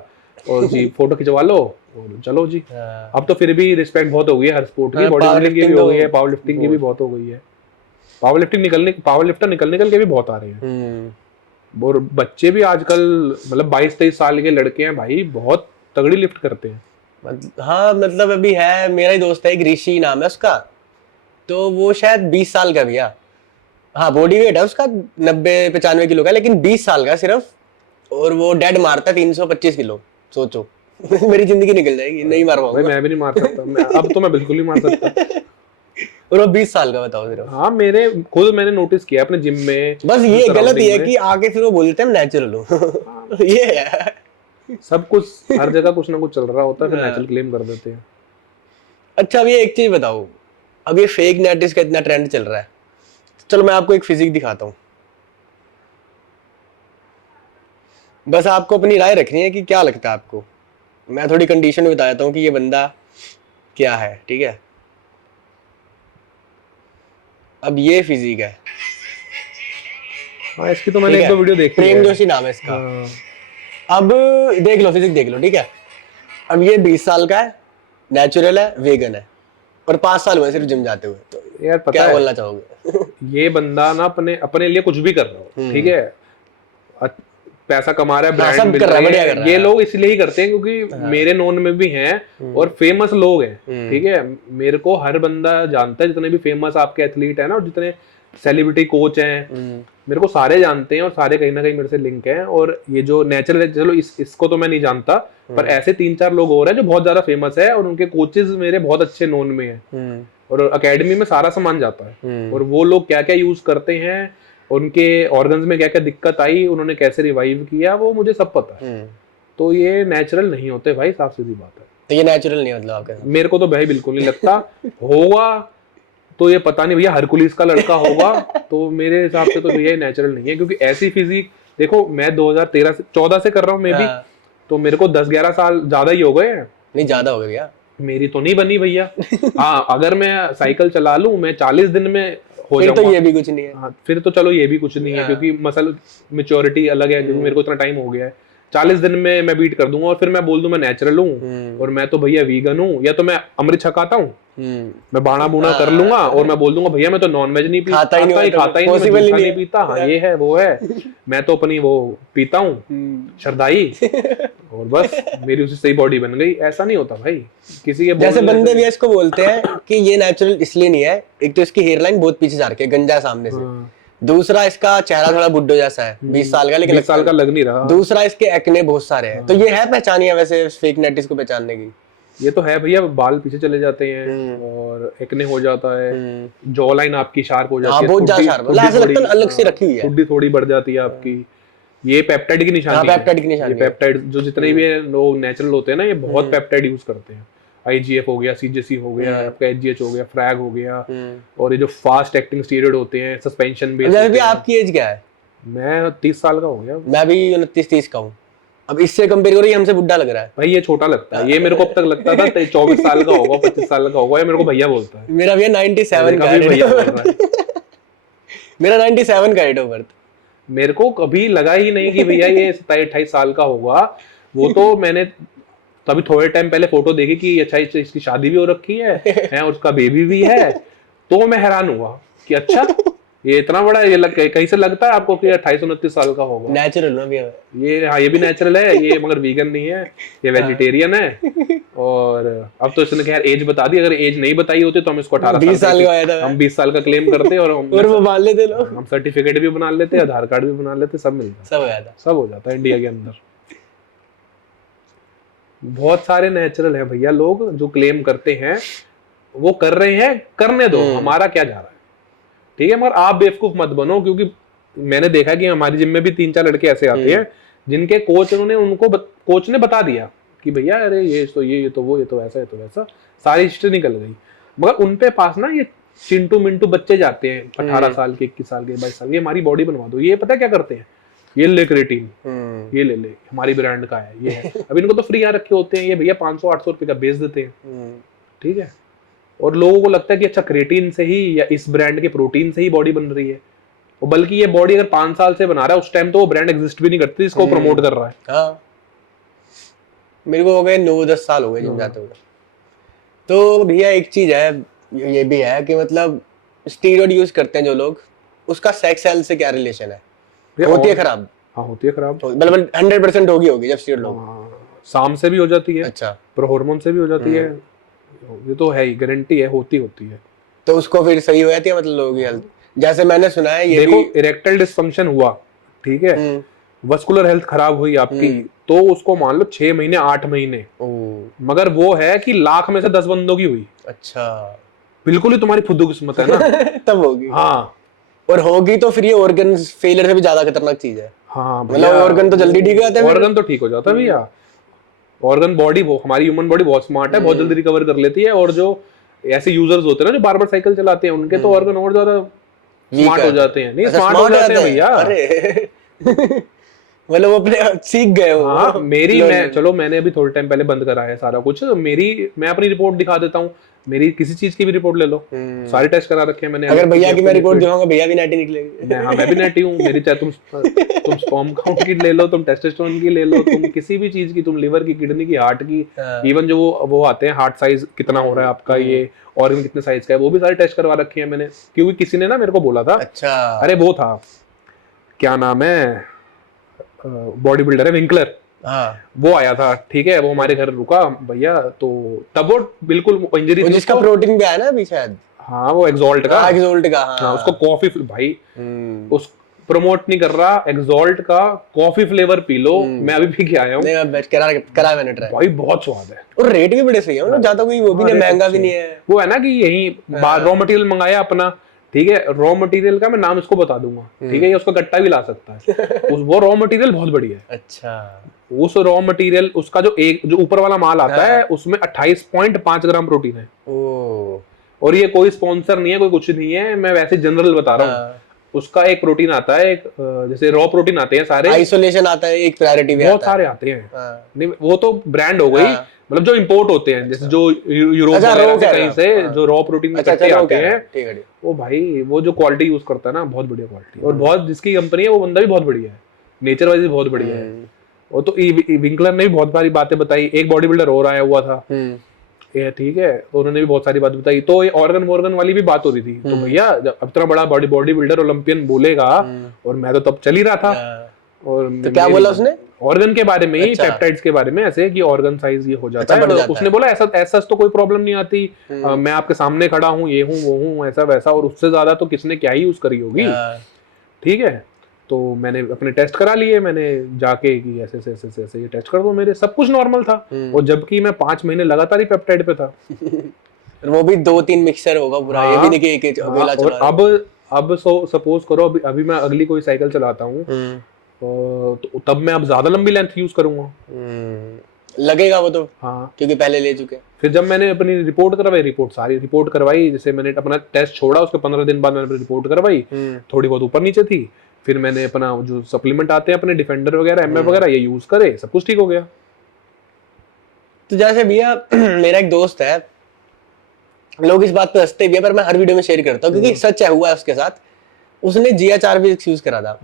और जी फोटो खिंचवा लो और चलो जी। अब तो फिर भी रिस्पेक्ट बहुत हो गई है हर स्पोर्ट की, बॉडी बिल्डिंग की भी हो गई है, पावर लिफ्टिंग की भी बहुत हो गई है। पावर लिफ्टर निकल के भी बहुत आ रहे हैं, और बच्चे भी आजकल, मतलब 22-23 साल के लड़के हैं भाई, बहुत तगड़ी लिफ्ट करते हैं। हाँ, मतलब अभी है, मेरा ही दोस्त है, एक ऋषि नाम है उसका, तो वो शायद 20 साल का भैया। हाँ, बॉडी वेट है उसका 90-95 किलो का, लेकिन 20 साल का सिर्फ, और वो डेड मारता है 325 किलो। सोचो। मेरी जिंदगी निकल जाएगी, नहीं मार पाऊंगा। मैं भी नहीं मार सकता, अब तो मैं बिल्कुल नहीं मार सकता। और वो 20 साल का, बताओ सिर्फ। हाँ, मैंने नोटिस किया अपने जिम में। बस ये गलत ही है कि आगे फिर वो बोलते हैं नेचुरल हो। ये है सब कुछ, हर जगह कुछ ना कुछ चल रहा होता है, फिर नेचुरल क्लेम कर देते हैं। अच्छा, अब ये एक चीज बताओ, अब ये फेक नेटिस का इतना ट्रेंड चल रहा है, चलो मैं आपको एक फिजिक दिखाता हूँ, बस आपको अपनी राय रखनी है कि क्या लगता है आपको। मैं थोड़ी कंडीशन बता देता हूँ कि ये बंदा क्या है, ठीक है। अब ये फिजिक है, हाँ इसकी तो मैंने ठीक एक है? दो वीडियो देखी प्रेम है। जोशी नाम है इसका। हाँ, अब देख लो फिजिक देख लो, ठीक है? अब ये 20 साल का है, नेचुरल है, वेगन है, और 5 साल हुए सिर्फ जिम जाते हुए, तो यार पता क्या है बोलना चाहोगे? ये बंदा ना अपने अपने लिए कुछ भी कर रहा हो, ठीक है, पैसा कमा रहा है, हाँ, ब्रांड सब मिल कर रहा है, रहे बढ़िया हैं, कर रहा ये है। लोग इसलिए ही करते हैं क्योंकि मेरे नोन में भी हैं और फेमस लोग हैं, ठीक है। मेरे को हर बंदा जानता है, जितने भी फेमस आपके एथलीट है ना, और जितने सेलिब्रिटी कोच हैं, मेरे को सारे जानते हैं और सारे कहीं ना कहीं मेरे से लिंक हैं। और ये जो नेचुरल है, चलो इसको तो मैं नहीं जानता, पर ऐसे 3-4 लोग और हैं जो बहुत ज्यादा फेमस है और उनके कोचेज मेरे बहुत अच्छे नोन में हैं और अकेडमी में सारा सामान जाता है। और वो लोग क्या क्या यूज करते हैं, उनके ऑर्गन्स में क्या क्या दिक्कत आई, उन्होंने कैसे रिवाइव किया, वो मुझे सब पता है। तो ये नेचुरल नहीं होते भाई, साफ सीधी बात है। तो ये नेचुरल नहीं मतलब आपके? मेरे को तो भाई बिल्कुल नहीं लगता। होगा तो ये पता नहीं भैया, हरकुलिस का लड़का होगा, तो मेरे हिसाब से तो भैया ये नेचुरल नहीं है। क्योंकि ऐसी फिजिक देखो, मैं 2013 से 14 से कर रहा हूँ मैं भी, तो मेरे को 10-11 साल ज्यादा ही हो गए हैं। नहीं ज्यादा हो गया, मेरी तो नहीं बनी भैया। हाँ, अगर मैं साइकिल चला लूं, मैं 40 दिन में हो फिर जाऊंगा। तो ये भी कुछ नहीं है। हाँ, फिर तो चलो ये भी कुछ नहीं है, क्योंकि मसल मेच्योरिटी अलग है, क्योंकि मेरे को इतना टाइम हो गया है। 40 दिन में मैं बीट कर दूंगा और फिर मैं बोल दूं मैं नेचुरल हूँ और मैं तो भैया वीगन हूँ, या तो मैं अमृत छकाता हूँ, मैं बाणा बूना कर लूंगा और मैं बोल दूंगा भैया मैं तो नॉनवेज नहीं खाता ही नहीं, मैं जूठा नहीं पीता, हाँ ये है वो है, मैं तो अपनी वो पीता हूँ शरदाई, और बस मेरी उसी सही बॉडी बन गई। ऐसा नहीं होता भाई किसी के। जैसे बंदे भी इसको बोलते हैं कि ये नेचुरल इसलिए नहीं है, एक तो इसकी हेयरलाइन बहुत पीछे जा रखी है, गंजा सामने से, दूसरा इसका चेहरा थोड़ा बुड्ढो जैसा है, 20 साल का, लेकिन 20 साल का लग नहीं रहा। दूसरा इसके एक्ने बहुत सारे हैं। तो ये है पहचानिया वैसे फेक नेटिस को पहचानने की? ये तो है भैया, बाल पीछे चले जाते हैं और एक्ने हो जाता है, जॉ लाइन आपकी शार्प हो जाती है, बहुत ज्यादा शार्प, ऐसा लगता है अलग से रखी हुई है, ठुड्डी थोड़ी बढ़ जाती है आपकी। ये पेप्टाइड की निशानी है। पेप्टाइड की निशानी ये पेप्टाइड जो जितने भी लोग नेचुरल होते हैं ना, ये बहुत पेप्टाइड यूज करते हैं। IGF हो गया, CGC हो गया, आपका HGH हो गया, फ्रैग हो गया, और ये जो फास्ट एक्टिंग स्टेरॉइड होते हैं, सस्पेंशन बेस्ड। जैसे भी आपकी एज क्या है? मैं 30 साल का हो गया। मैं भी 29-30 का हूँ। अब इससे कंपेयर करो, ये हमसे बुड्ढा लग रहा है भाई। ये छोटा लगता है, ये मेरे को अब तक लगता था 24 साल का होगा, 25 साल का होगा, ये मेरे को भैया बोलता है। मेरा भैया 97 का है, भैया बोल रहा है। मेरा 97 का डेट ऑफ बर्थ। मेरे को कभी लगा ही नहीं कि भैया ये 27-28 साल का होगा। वो तो मैंने तभी थोड़े टाइम पहले फोटो देखी कि अच्छा इसकी शादी भी हो रखी है और उसका बेबी भी है, तो मैं हैरान हुआ कि अच्छा ये इतना बड़ा, ये कहीं से लगता है आपको कि 28-29 साल का होगा। नेचुरल ना भैया ये, हाँ ये भी नेचुरल है, ये मगर वीगन नहीं है, ये वेजिटेरियन है। और अब तो इसने खैर एज बता दी, अगर एज नहीं बताई होती तो हम इसको 18 20 साल का आया था, हम 20 साल का क्लेम करते और वो मान लेते लोग, हम सर्टिफिकेट भी बना लेते, आधार कार्ड भी बना लेते, सब मिलता, सब हो जाता, सब हो जाता है इंडिया के अंदर। बहुत सारे नेचुरल है भैया लोग जो क्लेम करते हैं, वो कर रहे हैं, करने दो, हमारा क्या जा रहा है, ठीक है। मगर आप बेवकूफ मत बनो, क्योंकि मैंने देखा कि हमारी जिम में भी 3-4 लड़के ऐसे आते हैं जिनके कोच कोच ने बता दिया कि भैया अरे ये तो ये तो वो, ये तो ऐसा, ये तो वैसा, सारी हिस्ट्री निकल गई। मगर उनके पास ना ये चिंटू मिंटू बच्चे जाते हैं 18 साल के, 21 साल के, 22 साल के, हमारी बॉडी बनवा दो। ये पता क्या करते हैं, ये ले क्रेटीन, ये ले हमारी ब्रांड का है, ये है। अब इनको तो फ्री यहाँ रखे होते हैं, ये भैया 500-800 रुपए का बेच देते हैं, ठीक है। और लोगों को लगता है कि अच्छा क्रेटीन से ही या इस ब्रांड के प्रोटीन से ही बॉडी बन रही है, और बल्कि ये बॉडी अगर 5 साल से बना रहा है, उस टाइम तो वो ब्रांड एग्जिस्ट भी नहीं करती जिसको प्रमोट कर रहा है। हाँ, मेरे को हो गए 9-10 साल हो गए जिम जाते हुए। तो भैया एक चीज है, ये भी है कि मतलब स्टीरॉइड यूज करते हैं जो लोग, उसका सेक्स हेल्थ से क्या रिलेशन है? होती है खराब? हाँ होती है खराब, मतलब 100% होगी जब स्टीरॉइड लोग। शाम से भी हो जाती है, अच्छा, पर हार्मोन से भी हो जाती है, ये तो है ही, गारंटी है, होती है। तो उसको फिर सही हो जाती है मतलब लोगों की हेल्थ? जैसे मैंने सुना है ये देखो, इरेक्टाइल डिसफंक्शन हुआ, ठीक है, वस्कुलर हेल्थ खराब हुई आपकी, तो उसको मान लो 6 महीने 8 महीने, मगर वो है कि लाख में से 10 बंदों की हुई। अच्छा, बिल्कुल ही तुम्हारी फुद्दू किस्मत है ना। तब होगी, हाँ, और होगी तो फिर ये ऑर्गन फेलियर से भी ज्यादा खतरनाक चीज है। हाँ, मतलब ऑर्गन तो जल्दी ठीक हो जाते हैं, ऑर्गन तो ठीक हो जाता है भैया। ऑर्गन बॉडी, वो हमारी ह्यूमन बॉडी बहुत स्मार्ट है, बहुत जल्दी रिकवर कर लेती है। और जो ऐसे यूजर्स होते हैं ना जो बार बार साइकिल चलाते हैं, उनके तो ऑर्गन और ज्यादा स्मार्ट हो जाते हैं। नहीं, स्मार्ट हो जाते हैं भैया। मतलब वो अपने सीख गए हो। हाँ मैंने अभी थोड़े टाइम पहले बंद करा है सारा कुछ। मैं अपनी रिपोर्ट दिखा देता हूँ, मेरी किसी चीज की भी रिपोर्ट ले लो, सारे टेस्ट करा रखे हैं मैंने। अगर भैया की मैं रिपोर्ट दिखाऊंगा भैया भी नेटी निकलेगी। मैं भी नेटी हूँ मेरी, चाहे तुम स्पर्म काउंट की ले लो, तुम टेस्टोस्टेरोन की ले लो, तुम किसी भी चीज की, तुम लिवर की, किडनी की, हार्ट की, इवन जो वो आते हैं हार्ट साइज कितना हो रहा है आपका, ये ऑर्गन कितने साइज का है, वो भी सारे टेस्ट करवा रखे हैं मैंने। क्योंकि किसी ने ना मेरे को बोला था, अच्छा अरे वो था क्या नाम है, बॉडी बिल्डर है विंकलर, हाँ वो आया था, ठीक है, वो हमारे घर रुका भैया, तो तब वो बिल्कुल इंजरी थी जिसका प्रोटीन भी आया ना अभी शायद, हाँ वो एक्सॉल्ट का, एक्सोल्ट का, हाँ उसको कॉफी भाई उस प्रमोट नहीं कर रहा, एक्सॉल्ट का कॉफी फ्लेवर पी लो, मैं अभी पी के आया हूँ। नहीं मैं करा मैंने ट्राई, भाई बहुत स्वाद है और रेट भी बड़े सही है, मतलब ज्यादा कोई वो भी नहीं, महंगा भी नहीं है। वो है ना कि यही रॉ मटेरियल मंगाया अपना, ठीक है, रॉ मटेरियल का मैं नाम इसको बता दूंगा, ठीक है, ये उसका गट्टा भी ला सकता है। वो रॉ मटेरियल बहुत बढ़िया है। अच्छा, उस रॉ मटेरियल उसका जो ऊपर वाला माल आता है उसमें 28.5 ग्राम प्रोटीन है। और ये कोई स्पॉन्सर नहीं है, कोई कुछ नहीं है, मैं वैसे जनरल बता रहा हूँ। उसका एक प्रोटीन आता है, एक जैसे रॉ प्रोटीन आते हैं सारे, आइसोलेशन आता है, एक प्रायोरिटी भी बहुत सारे आते हैं, नहीं वो तो ब्रांड हो गई, मतलब जो इंपोर्ट होते हैं, जैसे जो यूरोप वगैरह से कहीं से जो रॉ प्रोटीन कट्टे आते हैं, वो भाई वो जो क्वालिटी यूज करता है ना, बहुत बढ़िया क्वालिटी, और बहुत जिसकी कंपनी है वो बंदा भी बहुत बढ़िया है, नेचर वाइज भी बहुत बढ़िया है। और तो विंकलर ने भी बहुत सारी बातें बताई, एक बॉडी बिल्डर और आया हुआ था, ठीक है, तो उन्होंने भी बहुत सारी बात बताई, तो ये ऑर्गन वाली भी बात हो रही थी। तो भैया जब इतना बड़ा बॉडी बिल्डर ओलंपियन बोलेगा, और मैं तो तब चल ही रहा था, और तो क्या बोला उसने ऑर्गन के बारे में ही, पेप्टाइड्स के बारे में, ऐसे कि ऑर्गन साइज ये हो जाता है, तो उसने बोला ऐसा तो कोई प्रॉब्लम नहीं आती, मैं आपके सामने खड़ा हूँ, ये हूँ वो हूँ, ऐसा वैसा, और उससे ज्यादा तो किसने क्या ही यूज करी होगी, ठीक है। तो मैंने अपने टेस्ट करा लिए, मैंने जाके कि ऐसे ये टेस्ट कर दो, मेरे सब कुछ नॉर्मल था, और जबकि मैं 5 महीने लगातार ही पेप्टाइड पे था। वो भी 2-3 मिक्सर होगा पूरा, ये भी देखिए एक अकेला चला रहा है। अब सपोज करो अभी मैं अगली कोई साइकिल चलाता हूँ, तो तब मैं अब ज्यादा लंबी लेंथ यूज करूंगा, लगेगा वो तो, हाँ क्योंकि पहले ले चुके। फिर जब मैंने अपनी सारी रिपोर्ट करवाई, जैसे मैंने अपना टेस्ट छोड़ा उसके 15 दिन बाद मैंने अपनी रिपोर्ट करवाई, थोड़ी बहुत ऊपर नीचे थी, फिर मैंने अपना जो सप्लीमेंट आते हैं अपने डिफेंडर वगैरह, एमएफ वगैरह, ये यूज करे, सब कुछ ठीक हो गया। तो जैसे भैया मेरा एक दोस्त है, लोग इस बात पे हंसते भी है, पर मैं हर वीडियो में शेयर करता हूँ क्योंकि सच है, हुआ है उसके साथ। उसने GHRP6 यूज करा था,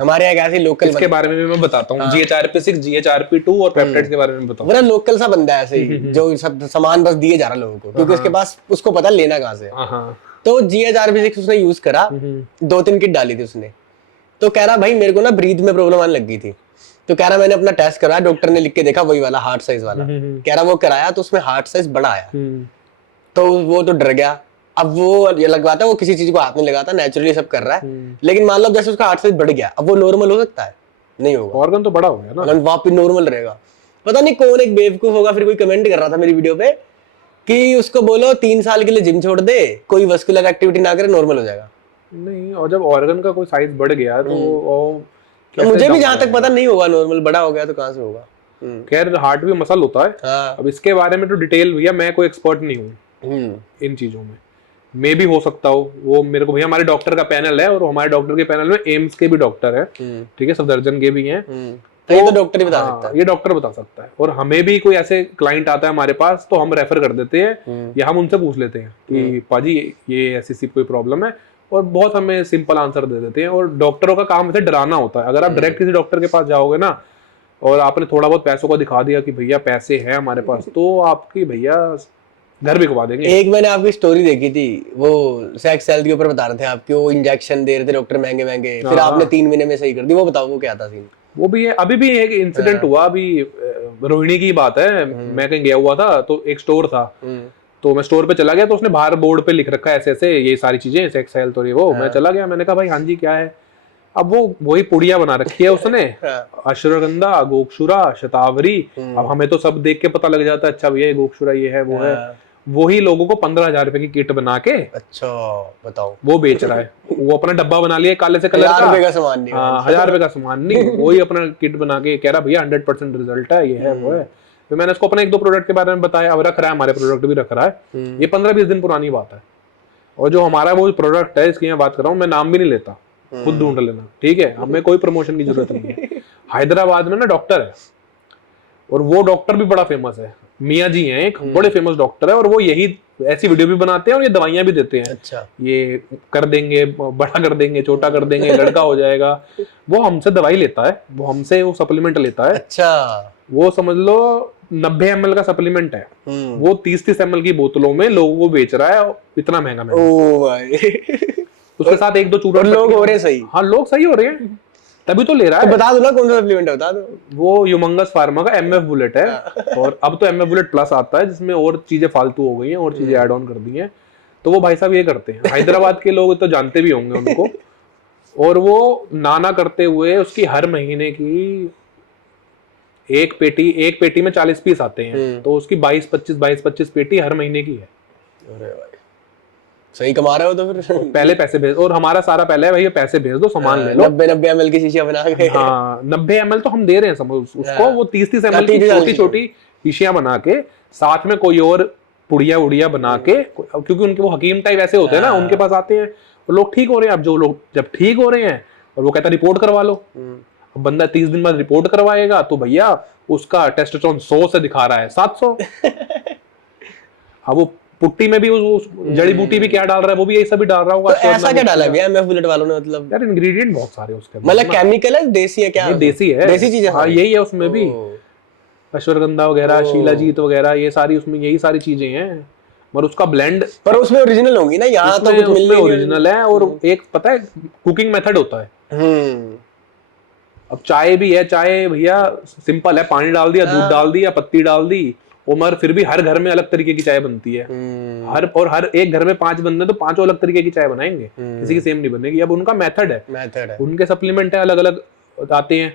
हमारे यहाँ ऐसे लोकल, इसके बारे में भी मैं बताता हूँ, GHRP6 GHRP2 और पेप्टाइड्स के बारे में बताऊँ। वो लोकल सा बंदा है ऐसे ही, जो सब सामान बस दिए जा रहा लोगों को, क्योंकि उसके पास, उसको पता लेना कहाँ से। तो GHRP6 उसने यूज करा, 2-3 किट डाली थी उसने, तो कह रहा भाई मेरे को ना ब्रीथ में प्रॉब्लम आने लग गई थी, तो कह रहा मैंने अपना टेस्ट कराया, डॉक्टर ने लिख के देखा वही वाला हार्ट साइज वाला, कह रहा वो कराया तो उसमें हार्ट साइज बड़ा आया, तो वो तो डर गया। अब वो ये लगवाता है, वो किसी चीज को हाथ नहीं लगाता, नेचुरली सब कर रहा है, लेकिन मान लो जैसे उसका हार्ट साइज बढ़ गया, अब वो नॉर्मल हो सकता है? नहीं होगा, ऑर्गन तो बड़ा हो गया ना, वापिस नॉर्मल रहेगा। पता नहीं कौन एक बेवकूफ होगा, फिर कोई कमेंट कर रहा था मेरी वीडियो पे कि उसको बोलो 3 साल के लिए जिम छोड़ दे, कोई मस्कुलर एक्टिविटी ना करे, नॉर्मल हो जाएगा। नहीं, और जब ऑर्गन का कोई साइज बढ़ गया तो मुझे भी जहां तक पता नहीं होगा, नॉर्मल बड़ा हो गया तो कहां से होगा। खैर हार्ट भी मसल होता है। अब इसके बारे में तो डिटेल भैया, मैं कोई एक्सपर्ट नहीं हूँ इन चीजों में, मे भी हो सकता हो, वो मेरे को भैया, हमारे डॉक्टर का पैनल है, और हमारे डॉक्टर के पैनल में एम्स के भी डॉक्टर है, ठीक है, सफदरजंग के भी हैं, तो ये तो डॉक्टर ही बता सकता है, ये डॉक्टर बता सकता है। और हमें भी कोई ऐसे क्लाइंट आता है हमारे पास, तो हम रेफर कर देते हैं, या हम उनसे पूछ लेते हैं कि पाजी ये ऐसी कोई प्रॉब्लम है, और बहुत हमें सिंपल आंसर दे देते हैं। और डॉक्टरों का काम वैसे डराना होता है। अगर आप डायरेक्ट किसी डॉक्टर के पास जाओगे ना, और आपने थोड़ा बहुत पैसों को दिखा दिया कि भैया पैसे हैं हमारे पास, तो आपकी भैया घर भी घुमा देंगे। एक मैंने आपकी स्टोरी देखी थी, वो सेक्स हेल्थ के ऊपर बता रहे थे आपके, वो इंजेक्शन दे रहे थे डॉक्टर महंगे महंगे, फिर आपने 3 महीने में सही कर दी, वो बताओ वो क्या था सीन? वो भी है, अभी भी एक इंसिडेंट हुआ, अभी रोहिणी की बात है, मैं कहीं गया हुआ था, तो एक स्टोर था, तो मैं स्टोर पे चला गया, तो उसने बाहर बोर्ड पे लिख रखा है ऐसे ऐसे ये सारी चीजें, सेक्स हेल्थ और ये वो। मैं चला गया, मैंने कहा भाई हाँ जी क्या है? अब वो वही पुड़िया बना रखी है उसने, अश्वगंधा, गोक्षुरा, शतावरी। अब हमें तो सब देख के पता लग जाता है, अच्छा भैया ये गोक्षुरा ये है वो है। वही लोगों को 15,000 रुपए की किट बना के, अच्छा बताओ, वो बेच रहा है। वो अपना डब्बा बना लिया काले से कलर का, 1000 रुपए का सामान नहीं, 1000 रुपए का सामान नहीं, वही अपना किट बना के कह रहा भैया 100% रिजल्ट है, ये है वो है। फिर मैंने उसको अपने 1-2 प्रोडक्ट के बारे में बताया, अब रख रहा है, हमारे प्रोडक्ट भी रख रहा है। ये 15-20 दिन पुरानी बात है। और जो हमारा वो प्रोडक्ट है, इसकी मैं बात कर रहा हूँ, मैं नाम भी नहीं लेता, खुद ढूंढ लेना, ठीक है, हमें कोई प्रमोशन की जरूरत नहीं है। हैदराबाद में ना डॉक्टर है, और वो डॉक्टर भी बड़ा फेमस है, मियाँ जी हैं एक, बड़े फेमस डॉक्टर है, और वो यही ऐसी वीडियो भी बनाते हैं और ये दवाइयां भी देते हैं। अच्छा, ये कर देंगे, बड़ा कर देंगे, छोटा कर देंगे, लड़का हो जाएगा। वो हमसे दवाई लेता है, वो हमसे वो सप्लीमेंट लेता है। अच्छा, वो समझ लो 90 ml का सप्लीमेंट है, वो 30-30 ml की बोतलों में लोगों को बेच रहा है, इतना महंगा महंगा। ओ भाई उसके साथ एक दो चूरा, और लोग हो रहे सही। हाँ लोग सही हो रहे हैं, तभी तो ले रहा तो है। बता दो ना कौन सा सप्लीमेंट है, बता दो। वो ह्यूमंगस फार्मा का MF बुलेट है, और अब तो MF बुलेट प्लस आता है जिसमें और चीजें फालतू हो गई हैं, और चीजें ऐड ऑन कर दी हैं। तो वो भाई साहब ये करते हैं, हैदराबाद के लोग तो जानते भी होंगे उनको। और वो नाना करते हुए उसकी हर महीने की एक पेटी में 40 पीस आते हैं, तो उसकी 22-25 पेटी हर महीने की है। अरे भाई सही कमा रहे हो तो फिर। पहले पैसे भेज, और हमारा सारा पहले है भैया पैसे भेज दो, सामान ले लो। 90 ml की शीशियां बना के। हाँ 90 ml तो हम दे रहे हैं समझ उसको, वो 30-30 ml की छोटी छोटी शीशियां बना के, साथ में कोई और पुड़िया उड़िया बना के, क्योंकि उनके वो हकीम टाइप ऐसे होते हैं ना, उनके पास आते हैं और लोग ठीक हो रहे हैं। अब जो लोग जब ठीक हो रहे हैं और वो कहता है रिपोर्ट करवा लो, अब बंदा 30 दिन बाद रिपोर्ट करवाएगा तो भैया उसका टेस्टोस्टेरोन 100 से दिखा रहा है 700। अब वो पुट्टी में भी उस जड़ी बूटी भी क्या डाल रहा है, वो भी यही सब भी डाल रहा होगा। तो ऐसा क्या डाला भैया MF बुलेट वालों ने, मतलब यार इंग्रेडिएंट बहुत सारे उसके, मतलब केमिकल है, देसी है क्या? देसी है, देसी चीजें। हाँ यही है उसमें भी, अश्वगंधा वगैरह, शिलाजीत वगैरह, ये सारी उसमें यही सारी चीजें हैं। और उसका ब्लेंड, पर उसमें ओरिजिनल होगी ना, यहाँ तो कुछ मिल नहीं। ओरिजिनल है, और एक पता है कुकिंग मेथड होता है। अब चाय भी है, चाय भैया सिंपल है, पानी डाल दिया, दूध डाल दिया, पत्ती डाल दी, मगर फिर भी हर घर में अलग तरीके की चाय बनती है। हर एक घर में 5 बंदे तो 5 अलग तरीके की चाय बनाएंगे, किसी की सेम नहीं बनेगी। अब उनका मेथड है, उनके सप्लीमेंट है अलग अलग आते हैं,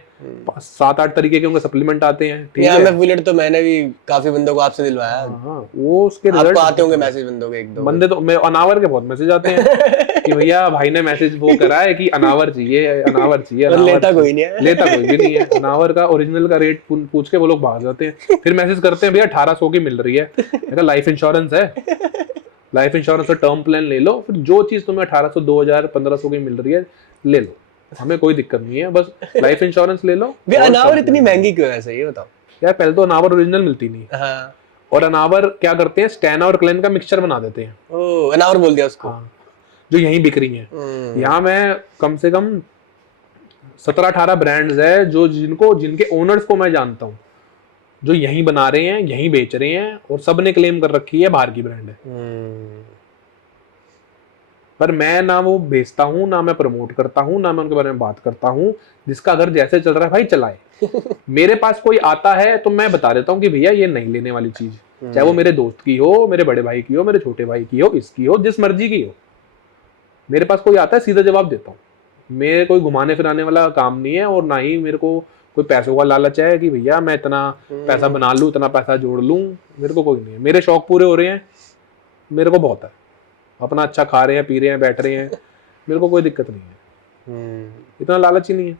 7-8 तरीके के उनके सप्लीमेंट आते हैं। ठीक है, MF बुलेट तो मैंने भी काफी बंदों को आपसे दिलवाया। हाँ वो उसके रिजल्ट आपको आते होंगे मैसेज बंदों के, एक दो बंदे तो मैं अनावर के बहुत मैसेज आते हैं कि भैया भाई ने मैसेज वो करा है कि अनावर चाहिए, अनावर चाहिए, और लेता कोई नहीं है। लेता कोई भी नहीं है। अनावर का ओरिजिनल का रेट पूछ के वो लोग भाग जाते हैं, फिर मैसेज करते हैं भैया 1800 की मिल रही है। मेरा लाइफ इंश्योरेंस है, लाइफ इंश्योरेंस का टर्म प्लान ले लो, फिर जो चीज तुम्हें 1800, 2000, 1500 की मिल रही है ले लो, हमें कोई दिक्कत नहीं है, बस लाइफ इंश्योरेंस ले लो। अनावर इतनी महंगी क्यों है, सही बताओ यार? पहले तो अनावर ओरिजिनल मिलती नहीं, हाँ। और अनावर क्या करते हैं, स्टैना और क्लेन का मिक्सचर बना देते हैं। ओ, अनावर बोल दिया उसको। हाँ, जो यहीं बिक रही है। यहाँ मैं कम से कम 17-18 ब्रांड्स है जो जिनके ओनर्स को मैं जानता हूँ, जो यहीं बना रहे हैं, यहीं बेच रहे हैं, और सब ने क्लेम कर रखी है बाहर की ब्रांड है। पर मैं ना वो बेचता हूँ, ना मैं प्रमोट करता हूँ, ना मैं उनके बारे में बात करता हूँ। जिसका घर जैसे चल रहा है भाई चलाए। मेरे पास कोई आता है तो मैं बता देता हूँ कि भैया ये नहीं लेने वाली चीज, चाहे वो मेरे दोस्त की हो, मेरे बड़े भाई की हो, मेरे छोटे भाई की हो, इसकी हो, जिस मर्जी की हो। मेरे पास कोई आता है सीधा जवाब देता हूँ। मेरे कोई घुमाने फिराने वाला काम नहीं है, और ना ही मेरे को कोई पैसों का लालच है कि भैया मैं इतना पैसा बना लूं, इतना पैसा जोड़ लूं। मेरे को कोई नहीं है, मेरे शौक पूरे हो रहे हैं, मेरे को बहुत है। अपना अच्छा खा रहे हैं, पी रहे हैं, बैठ रहे हैं, मेरे को कोई दिक्कत नहीं है। इतना लालच ही नहीं है।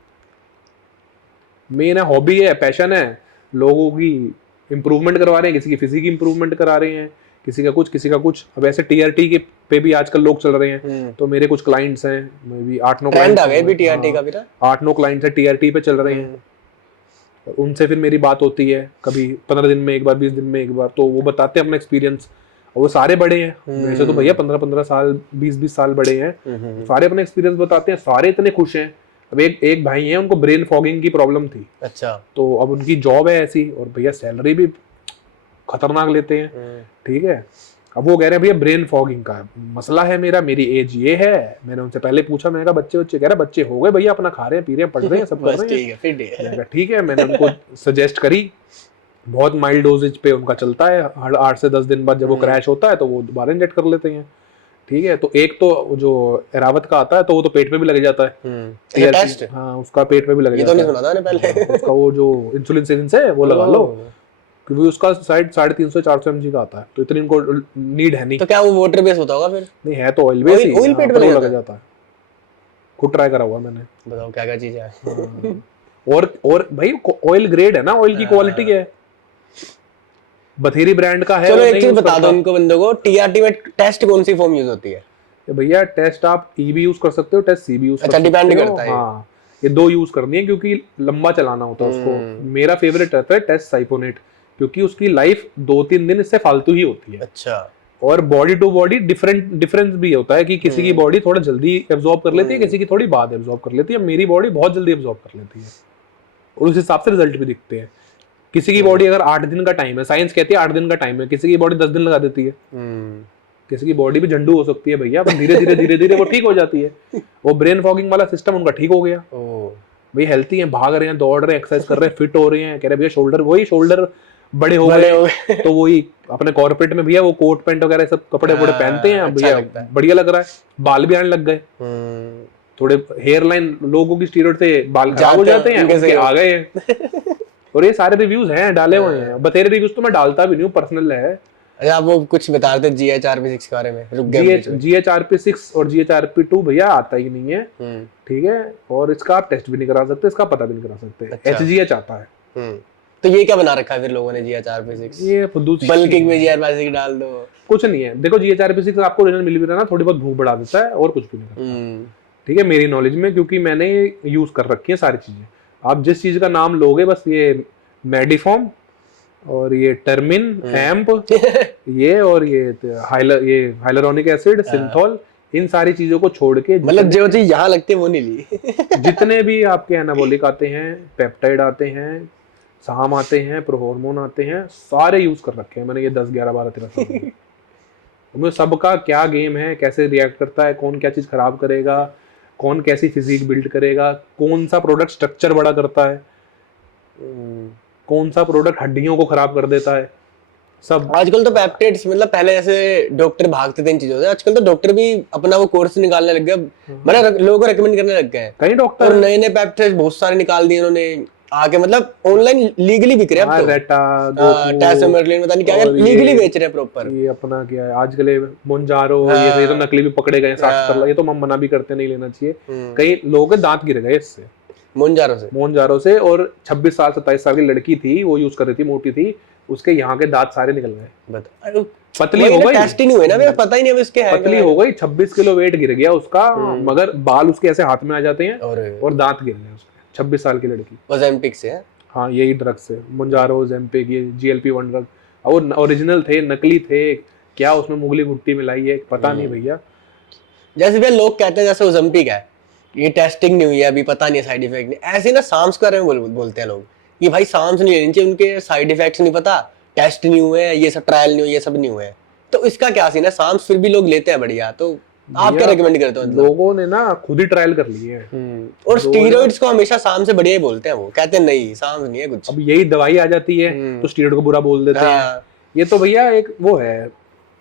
मेन है, हॉबी है, पैशन है, लोगों की इंप्रूवमेंट करवा रहे हैं, किसी की फिजिक इंप्रूवमेंट करा रहे हैं, किसी का कुछ, किसी का कुछ। अब ऐसे TRT के पे भी आजकल लोग चल रहे हैं, तो मेरे कुछ क्लाइंट्स हैं, मैं भी 8-9 ट्रेंड आ गए भी TRT का भी ना, 8-9 क्लाइंट्स है TRT पे चल रहे हैं। उनसे फिर मेरी बात होती है, कभी 15 दिन में एक बार, 20 दिन में एक बार, तो वो बताते हैं अपना एक्सपीरियंस। और वो सारे बड़े हैं, वैसे तो भैया 15-15 साल, 20-20 साल बड़े हैं, सारे अपने एक्सपीरियंस बताते हैं, सारे इतने खुश हैं। अब एक भाई हैं, उनको ब्रेन फॉगिंग की प्रॉब्लम थी। अच्छा। तो अब उनकी जॉब है ऐसी, और भैया सैलरी भी खतरनाक लेते हैं। ठीक है, अब वो कह रहे हैं भैया ब्रेन फॉगिंग का मसला है मेरा, मेरी एज ये है। मैंने उनसे पहले पूछा, मैंने कहा बच्चे कह रहे बच्चे हो गए भैया, अपना खा रहे हैं, पी रहे हैं, पढ़ रहे हैं, सब कर रहे हैं। ठीक है, मैंने उनको सजेस्ट करी, बहुत माइल्ड डोजेज पे उनका चलता है, हर 8 से 10 दिन बाद जब वो क्रैश होता है तो वो दोबारा इंजेक्ट कर लेते हैं। ठीक है, तो एक तो जो एरावत का आता है तो वो तो पेट में भी लग जाता है। टेस्ट, हाँ, उसका पेट में भी लग जाता है। ये तो नहीं सुना था पहले। उसका वो जो इंसुलिन सिरिंज है वो लगा लो, क्योंकि उसका 350-400 mg का आता है, तो इतनी इनको नीड है नहीं। तो क्या वो वाटर बेस होता होगा फिर? नहीं है तो ऑयल बेस ही, ऑयल पेट में लग जाता है। खुद ट्राई करा हुआ मैंने। बताओ क्या क्या चीज है। और भाई ऑयल ग्रेड है ना, ऑयल की क्वालिटी है, बथेरी ब्रांड का है। चलो एक चीज बता दो इनको बंदों को, TRT में टेस्ट कौन सी फॉर्म यूज होती है? भैया टेस्ट आप E भी यूज कर सकते हो, टेस्ट C भी यूज कर सकते हो। अच्छा, डिपेंड करता है। हाँ, ये 2 यूज करनी है क्योंकि लंबा चलाना होता है उसको। मेरा फेवरेट रहता है टेस्ट साइपोनेट, क्योंकि उसकी लाइफ 2-3 दिन इससे फालतू ही होती है। अच्छा। और बॉडी टू बॉडी डिफरेंस भी होता है कि किसी की बॉडी थोड़ा जल्दी एब्जॉर्ब कर लेती है, किसी की थोड़ी बाद एब्जॉर्ब कर लेती है। मेरी बॉडी बहुत जल्दी एब्जॉर्ब कर लेती है और उस हिसाब से रिजल्ट भी दिखते हैं। किसी की बॉडी अगर 8 दिन का टाइम है, साइंस कहती है 8 दिन का टाइम है, किसी की बॉडी 10 दिन लगा देती है। किसी की बॉडी भी झंडू हो सकती है भैया, पर धीरे धीरे वो ठीक हो जाती है। वो ब्रेन फॉगिंग वाला सिस्टम उनका ठीक हो गया, भाई हेल्थी हैं, भाग रहे हैं, दौड़ रहे हैं, एक्सरसाइज कर रहे हैं, फिट हो रहे हैं। कह रहे भैया शोल्डर बड़े हो गए, तो वही अपने कॉर्पोरेट में भैया वो कोट पैंट वगैरह सब कपड़े वपड़े पहनते हैं भैया, बढ़िया लग रहा है। बाल भी आने लग गए, थोड़े हेयर लाइन लोगों की स्टीरॉयड से बाल खराब हो जाते हैं, उनके आ गए हैं। और ये सारे रिव्यूज हैं, डाले हुए हैं। बतेरे रिव्यूज तो मैं डालता भी नहीं हूँ, पर्सनल है। अच्छा, आप वो कुछ बता रहे थे GHRP6 के बारे में, रुक गए। GHRP6 और GHRP2 भैया आता ही नहीं है, ठीक है। और इसका आप टेस्ट भी नहीं करा सकते, इसका पता भी नहीं करा सकते। HGH आता है। तो ये क्या बना रखा है फिर लोगों ने GHRP6? ये बल्किंग में GHRP6 डाल दो, कुछ नहीं है। देखो GHRP6 आपको ओरिजिनल मिल भी रहा है ना, थोड़ी बहुत भूख बढ़ा देता है और कुछ भी नहीं करता, ठीक है, मेरी नॉलेज में, क्योंकि मैंने यूज कर रखी है सारी चीजें। आप जिस चीज का नाम लोगे, बस ये मेडिफॉर्म और ये टर्मिन, एम्प, ये और ये हाइलुरोनिक एसिड, सिंथोल, इन सारी चीजों को छोड़ के, मतलब जो चीज यहाँ लगती है वो नहीं ली। जितने भी आपके एनाबॉलिक आते हैं, पेप्टाइड आते हैं, साम आते हैं, प्रोहॉर्मोन आते हैं, सारे यूज कर रखे हैं मैंने ये 10, 11, 12, 13 साल में। सबका क्या गेम है, कैसे रिएक्ट करता है, कौन क्या चीज खराब करेगा, कौन कैसी फिजिक बिल्ड करेगा, कौन सा प्रोडक्ट स्ट्रक्चर बड़ा करता है, कौन सा प्रोडक्ट हड्डियों को खराब कर देता है, सब। आजकल तो पेप्टाइड्स, मतलब पहले जैसे डॉक्टर भागते थे इन चीजों से, आजकल तो डॉक्टर भी अपना वो कोर्स निकालने लग गए, मतलब लोगों को रेकमेंड करने लग गए हैं कई डॉक्टर। और नए नए पेप्टाइड्स बहुत सारे निकाल दिए उन्होंने आके, मतलब ऑनलाइन लीगली बिक रहे हैं अब तो। टेसामेरलिन पता नहीं क्या लीगली बेच रहे हैं प्रॉपर। ये अपना क्या है आजकल मोंजारो, ये तो नकली भी पकड़े गए 60-70 लाख, ये तो हम मना भी करते नहीं लेना चाहिए। कई लोगों के दांत गिर गए इससे, मोंजारो से। और 26 साल 27 साल की लड़की थी, वो यूज कर रही थी, मोटी थी, उसके यहाँ के दांत सारे निकल गए, पतली हो गई, टेस्ट ही नहीं हुए ना, मेरा पता ही नहीं अब इसके है, पतली हो गई, 26 किलो वेट गिर गया उसका, मगर बाल उसके ऐसे हाथ में आ जाते हैं और दांत गिर गए उसके। 26 साल की लड़की, ओजेम्पिक से है? हाँ, यही ड्रग से, मोंजारो, ओजेम्पिक, ये GLP-1 ड्रग। और ओरिजिनल थे, नकली थे, क्या उसमें मुगली भुट्टी मिलाई है पता नहीं भैया। जैसे भैया लोग कहते हैं जैसे ओजेम्पिक है, ये टेस्टिंग नहीं हुई है अभी, पता नहीं साइड इफेक्ट नहीं, ऐसे ना साम्स के बारे में बोलते हैं लोग कि भाई साम्स नहीं लेनी चाहिए, उनके साइड इफेक्ट्स नहीं पता, टेस्ट नहीं हुए, ये सब ट्रायल नहीं हुए, ये सब नहीं हुए। तो इसका क्या सीन है? साम्स फिर भी लोग लेते हैं बढ़िया, तो आप क्या रेकमेंड करते हो? लोगों ने ना खुद ही ट्रायल कर लिए हैं और स्टीरॉइड्स को हमेशा साम से बढ़िया ही बोलते हैं, वो कहते हैं नहीं साम नहीं है कुछ। अब यही दवाई आ जाती है तो स्टीरॉइड को बुरा बोल देते हैं। ये तो भैया एक वो है,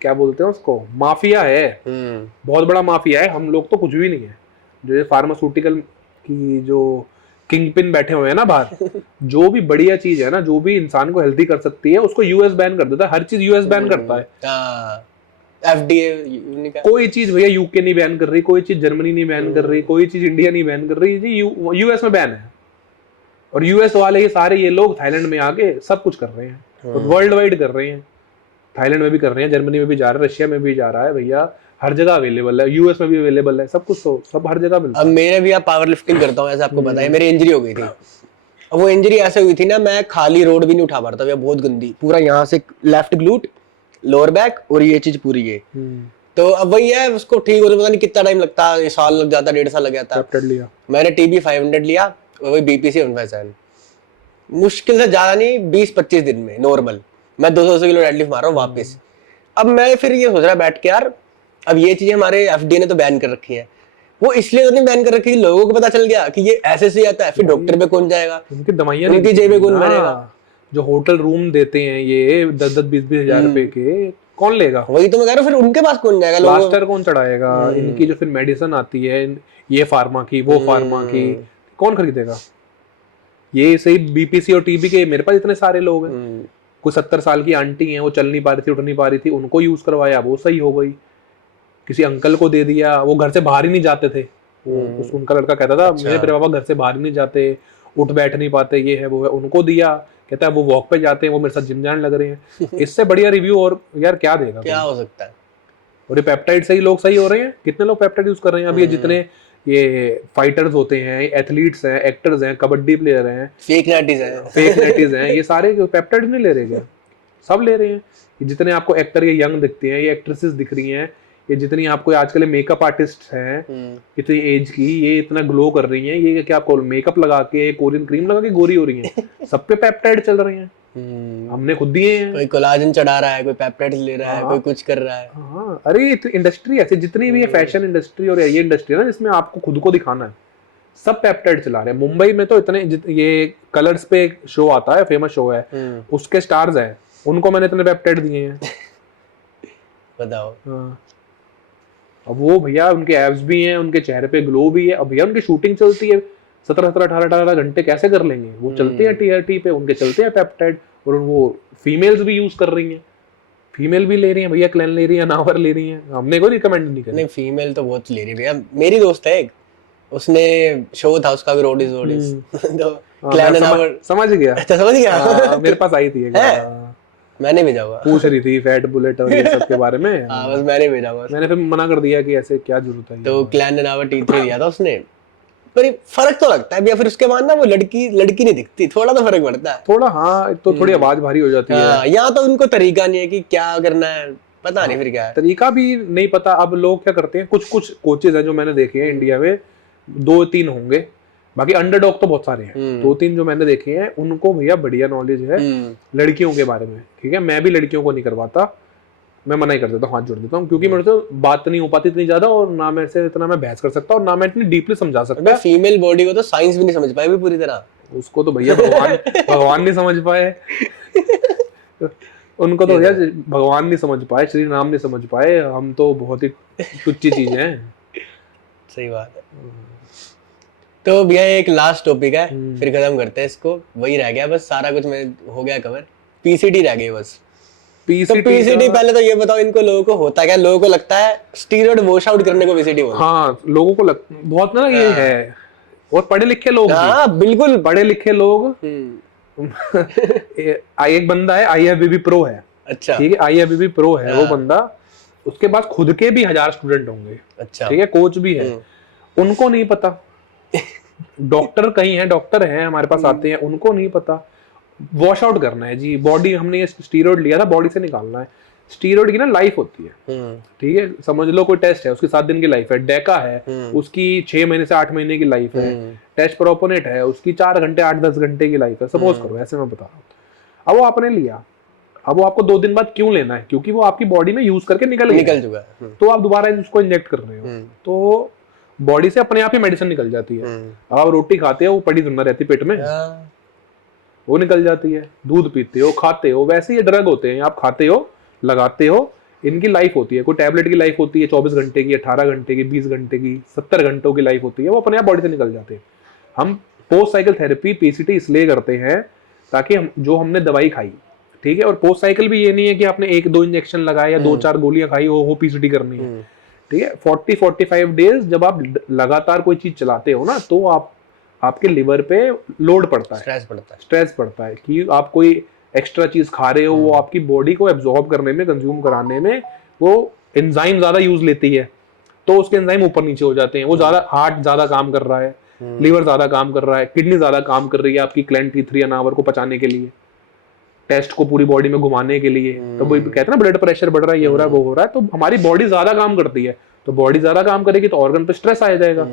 क्या बोलते हैं उसको, माफिया है, बहुत बड़ा माफिया है। हम लोग तो कुछ भी नहीं है। जो फार्मास्यूटिकल की जो किंग पिन बैठे हुए हैं ना बाहर, जो भी बढ़िया चीज है ना, जो भी इंसान को हेल्दी कर सकती है, उसको यूएस बैन कर देता है। हर चीज यूएस बैन करता है। FDA कोई चीज भैया यूके नहीं बैन कर रही, कोई चीज जर्मनी नहीं बैन कर रही, कोई चीज इंडिया नहीं बैन कर रही जी, यूएस में बैन है। और यूएस वाले ये सारे ये लोग थाईलैंड में आके सब कुछ कर रहे हैं, वर्ल्ड वाइड कर रहे हैं। थाईलैंड में भी कर रहे हैं, जर्मनी में भी जा रहा है, रशिया में भी जा रहा है भैया, हर जगह अवेलेबल है, यूएस में भी अवेलेबल है, सब कुछ तो सब हर जगह मिलता है। अब मेरे भी पावर लिफ्टिंग करता हूँ, ऐसा आपको पता है, मेरी इंजरी हो गई थी। अब वो इंजरी ऐसे हुई थी ना, मैं खाली रोड भी नहीं उठा पा रहा था, बहुत गंदी, पूरा यहाँ से लेफ्ट ग्लूट, लोअर बैक और ये चीज पूरी है। तो अब वही है, उसको ठीक होने पता नहीं कितना टाइम लगता है, साल लग जाता, 1.5 साल लग जाता। मैंने TB 500 लिया और वही BPC 157, मुश्किल से ज्यादा नहीं 20-25 दिन में नॉर्मल मैं 200 किलो डेडलिफ्ट मार रहा हूँ वापस। अब मैं फिर ये सोच रहा बैठ के, यार अब ये चीजें हमारे FDA ने तो बैन कर रखी है, वो इसलिए तो नहीं बैन कर रखी, लोगों को पता चल गया कि ये ऐसे से आता है, फिर डॉक्टर पे कौन जाएगा, उनकी दवाइयां, उनकी जेब में कौन भरेगा। जो होटल रूम देते हैं ये 10-10, 20-20 हजार रुपए के, कौन लेगा? वही तो मैं कह रहा हूँ, फिर उनके पास कौन जाएगा, प्लास्टर कौन चढ़ाएगा, इनकी जो फिर मेडिसिन आती है, ये फार्मा की, वो फार्मा की, कौन खरीदेगा? ये सही BPC और TB के मेरे पास इतने सारे लोग हैं। कोई 70 साल की आंटी है, वो चल नहीं पा रही थी, उठ नहीं पा रही थी, उनको यूज करवाया, वो सही हो गई। किसी अंकल को दे दिया, वो घर से बाहर ही नहीं जाते थे, उनका लड़का कहता था मेरे पापा घर से बाहर ही नहीं जाते, उठ बैठ नहीं पाते, ये है वो है, उनको दिया, कहता है वो वॉक पे जाते हैं, वो मेरे साथ जिम जाने लग रहे हैं। इससे बढ़िया रिव्यू और यार क्या देगा, क्या हो सकता है? और ये पेप्टाइड से ही लोग सही हो रहे हैं। कितने लोग पेप्टाइड यूज कर रहे हैं अभी, जितने ये फाइटर्स होते हैं, एथलीट्स हैं, एक्टर्स हैं, कबड्डी प्लेयर हैं, फेक नैटीज है। फेक नेटिव हैं, ये सारे पेप्टाइड नहीं ले रहे क्या? सब ले रहे हैं। ये जितने आपको एक्टर ये यंग दिखते हैं, ये एक्ट्रेसेस दिख रही हैं, ये जितनी आपको आजकल मेकअप आर्टिस्ट हैं इतनी एज की, ये इतना ग्लो कर रही हैं, ये क्या आपको मेकअप लगा के कोरियन क्रीम लगा के गोरी हो रही हैं, सब पे पेप्टाइड चल रही हैं। हमने खुद दिए हैं। कोई कोलाजन चढ़ा रहा है, कोई पेप्टाइड ले रहा है, कोई कुछ कर रहा है। हाँ, अरे इंडस्ट्री ऐसे जितनी भी है फैशन इंडस्ट्री और ये इंडस्ट्री है ना जिसमें आपको खुद को दिखाना है, सब पेप्टाइड चला रहे हैं। मुंबई में तो इतने ये कलर्स पे शो आता है, फेमस शो है, उसके स्टार्स हैं, उनको मैंने इतने पेप्टाइड दिए हैं। बताओ। हाँ। अब वो भैया उनके एब्स भी हैं, उनके चेहरे पे ग्लो भी है। अब भैया उनकी शूटिंग चलती है 17-18 घंटे, कैसे कर लेंगे? वो चलते हैं टीआरटी पे, उनके चलते हैं पेप्टाइड, और वो फीमेल्स भी यूज कर रही हैं, फीमेल भी ले रही हैं भैया, क्लैन ले रही हैं, नावर ले रही हैं। हमने कोई रिकमेंड नहीं किया। नहीं, फीमेल तो बहुत ले रही है भैया। मेरी दोस्त है एक, उसने शो था उसका भी, रोडीज तो क्लैन नावर। समझ गया। अच्छा, समझ गया। मेरे पास आई थी, मैंने भेजा हुआ, पूछ रही थी फैट बुलेट और ये सब के बारे में। हाँ, बस मैंने भेजा हुआ। मैंने फिर मना कर दिया कि ऐसे क्या जरूरत है। तो क्लैन नावर T3 दिया था उसने, पर फर्क तो लगता है भैया। फिर उसके बाद ना वो लड़की नहीं दिखती, थोड़ा तो फर्क पड़ता है थोड़ा। हाँ, तो थोड़ी आवाज भारी हो जाती है। यहाँ तो उनको तरीका नहीं है कि क्या करना है, पता नहीं फिर क्या है, तरीका भी नहीं पता। अब लोग क्या करते हैं, कुछ कोचेज हैं जो मैंने देखे हैं इंडिया में, 2-3 होंगे, बाकी अंडरडॉग तो बहुत सारे हैं। 2-3 जो मैंने देखे हैं उनको भैया बढ़िया नॉलेज है लड़कियों के बारे में। ठीक है, मैं भी लड़कियों को नहीं करवाता, मैं मना ही कर देता हूँ, हाथ जोड़ देता हूँ, क्योंकि मेरे से बात नहीं हो पाती इतनी ज्यादा, और ना मेरे से इतना मैं बहस कर सकता और ना मैं इतनी डीपली समझा सकता। फीमेल बॉडी को तो साइंस भी नहीं समझ पाए भी पूरी तरह, उसको तो भैया भगवान नहीं समझ पाए। उनको तो भैया भगवान नहीं समझ पाए, श्री राम नहीं समझ पाए, हम तो बहुत ही तुच्छ चीजें हैं। सही बात है। तो भैया एक लास्ट टॉपिक है, फिर खत्म करते हैं इसको। वही रह गया बस, सारा कुछ में हो गया कवर, पीसीटी रह गई बस। तो पीसीटी पहले तो ये बताओ इनको, लोगों को होता क्या? लोगों को लगता है स्टीरॉयड वॉश आउट करने को पीसीटी बोलते हैं। हाँ, लोगों को बहुत ना ये है, और पढ़े लिखे लोग, हाँ बिल्कुल पढ़े लिखे लोग। एक बंदा है IFBB प्रो है, अच्छा ठीक है, IFBB प्रो है वो बंदा, उसके पास खुद के भी 1000 स्टूडेंट होंगे, अच्छा ठीक है, कोच भी है, उनको नहीं पता। डॉक्टर कहीं है, डॉक्टर हैं हमारे पास आते हैं, उनको नहीं पता। वॉश आउट करना है जी बॉडी, हमने ये स्टीरॉयड लिया था बॉडी से निकालना है। स्टीरॉयड की ना लाइफ होती है, ठीक है, समझ लो कोई टेस्ट है उसकी 7 दिन की लाइफ है, डेका है उसकी 6 महीने से 8 महीने की लाइफ है, टेस्ट प्रोपोनेट है उसकी 4 घंटे 8-10 घंटे की लाइफ है, सपोज करो, ऐसे मैं बता रहा हूँ। अब वो आपने लिया, अब वो आपको 2 दिन बाद क्यों लेना है? क्योंकि वो आपकी बॉडी में यूज करके निकल चुका है, तो आप दोबारा उसको इंजेक्ट कर रहे हो, तो बॉडी से अपने आप ही मेडिसिन निकल जाती है। अब आप रोटी खाते हो, वो पड़ी जिंदा रहती पेट में, वो निकल जाती है। दूध पीते हो, खाते हो, वैसे ये ड्रग होते हैं, आप खाते हो, लगाते हो, इनकी लाइफ होती है। कोई टैबलेट की लाइफ होती है 24 घंटे की, 18 घंटे की, 20 घंटे की, 70 घंटों की लाइफ होती है, वो अपने आप बॉडी से निकल जाते हैं। हम पोस्ट साइकिल थेरेपी पीसीटी इसलिए करते हैं ताकि हम जो हमने दवाई खाई, ठीक है, और पोस्ट साइकिल भी ये नहीं है कि आपने 1-2 इंजेक्शन लगाए या 2-4 गोलियां खाई हो पीसीटी करनी है, ठीक है। 40-45 डेज जब आप लगातार कोई चीज चलाते हो ना, तो आपके लिवर पे लोड पड़ता है, स्ट्रेस पड़ता है कि आप कोई एक्स्ट्रा चीज खा रहे हो, वो आपकी बॉडी को एब्जॉर्ब करने में, कंज्यूम कराने में वो एंजाइम ज्यादा यूज लेती है, तो उसके एंजाइम ऊपर नीचे हो जाते हैं। वो ज्यादा, हार्ट ज्यादा काम कर रहा है, लिवर ज्यादा काम कर रहा है, किडनी ज्यादा काम कर रही है आपकी क्लैन T3 अनावर को पचाने के लिए, टेस्ट को पूरी बॉडी में घुमाने के लिए। तो वो कहते हैं ना ब्लड प्रेशर बढ़ रहा है, ये हो रहा है, वो हो रहा है, तो हमारी बॉडी ज्यादा काम करती है। तो बॉडी ज्यादा काम करेगी तो ऑर्गन पे स्ट्रेस आ जाएगा।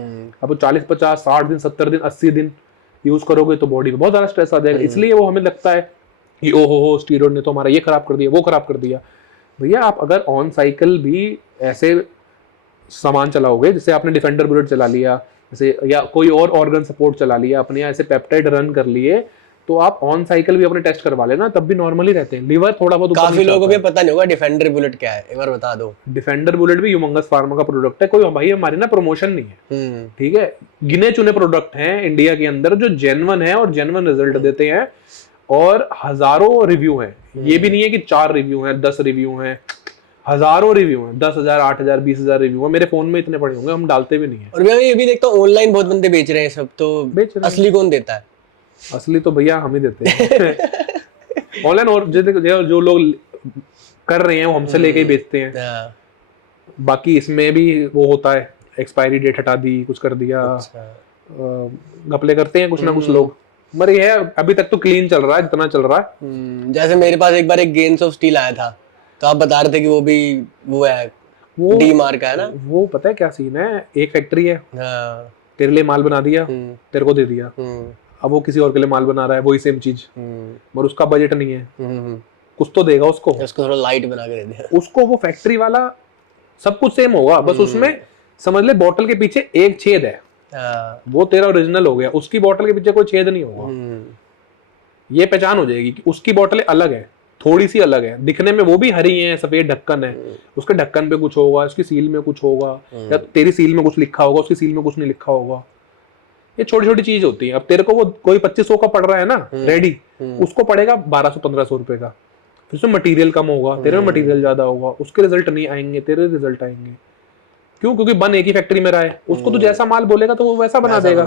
अब 40-50, 60 दिन, 70 दिन, 80 दिन यूज करोगे तो बॉडी पे बहुत ज्यादा स्ट्रेस आ जाएगा। इसलिए वो हमें लगता है कि ओहो स्टीरॉयड ने तो हमारा ये खराब कर दिया, वो खराब कर दिया। भैया आप अगर ऑन साइकिल भी ऐसे सामान चलाओगे, जैसे आपने डिफेंडर बुलेट चला लिया, जैसे या कोई और ऑर्गन सपोर्ट चला लिया अपने, ऐसे पेप्टाइड रन कर लिए, तो आप ऑन साइकिल भी अपने टेस्ट करवा लेना, तब भी नॉर्मली रहते हैं। लिवर थोड़ा बहुत, काफी लोगों को पता नहीं होगा डिफेंडर बुलेट क्या है, एक बार बता दो। डिफेंडर बुलेट भी ह्यूमंगस फार्मा का प्रोडक्ट है, कोई भाई हमारी ना प्रमोशन नहीं है, ठीक है। गिने चुने प्रोडक्ट हैं इंडिया के अंदर जो जेन्युइन है और जेन्युइन रिजल्ट देते हैं, और हजारों रिव्यू हैं। ये भी नहीं है कि 4 रिव्यू हैं, 10 रिव्यू हैं, हजारों रिव्यू हैं, 10,000, 8,000, 20,000 रिव्यू हैं। मेरे फोन में इतने पड़े होंगे, हम डालते भी नहीं है। और मैं ये भी देखता हूँ ऑनलाइन बहुत बंदे बेच रहे हैं सब, तो असली कौन देता है? असली तो भैया हम ही देते हैं। ऑनलाइन और जो लोग कर रहे हैं वो हमसे लेके ही बेचते हैं। बाकी इसमें भी वो होता है, एक्सपायरी डेट हटा दी, कुछ कर दिया, अच्छा। घपले करते हैं कुछ ना कुछ लोग। मगर ये है अभी तक तो क्लीन चल रहा है जितना चल रहा है। जैसे मेरे पास एक बार एक गेन्स ऑफ स्टील आया था, तो आप बता रहे थे कि वो भी वो है, वो डी मार्क है ना? वो पता है क्या सीन है, एक फैक्ट्री है, हाँ। तेरे लिए माल बना दिया, तेरे को दे दिया, अब वो किसी और के लिए माल बना रहा है वही सेम चीज, मगर उसका बजट नहीं है, कुछ तो देगा उसको थोड़ा लाइट बना के दे दिया उसको। वो फैक्ट्री वाला सब कुछ सेम होगा, बस उसमें समझ ले बॉटल के पीछे एक छेद है, वो तेरा ओरिजिनल हो गया, उसकी बॉटल के पीछे कोई छेद नहीं होगा। ये पहचान हो जाएगी कि उसकी बोतलें अलग है, थोड़ी सी अलग है दिखने में, वो भी हरी है, सफेद ढक्कन है, उसके ढक्कन पे कुछ होगा, उसकी सील में कुछ होगा, या तेरी सील में कुछ लिखा होगा, उसकी सील में कुछ नहीं लिखा होगा। ये छोटी छोटी चीज होती है। अब तेरे को वो कोई 2500 का पड़ रहा है ना रेडी, उसको पड़ेगा 1200-1500 रुपए का, फिर उसमें मटेरियल कम होगा, तेरे में मटेरियल ज्यादा होगा, उसके रिजल्ट नहीं आएंगे, तेरे रिजल्ट आएंगे। क्यों? क्योंकि बन एक ही फैक्ट्री में रहा है, उसको तो जैसा माल बोलेगा तो वो वैसा बना देगा।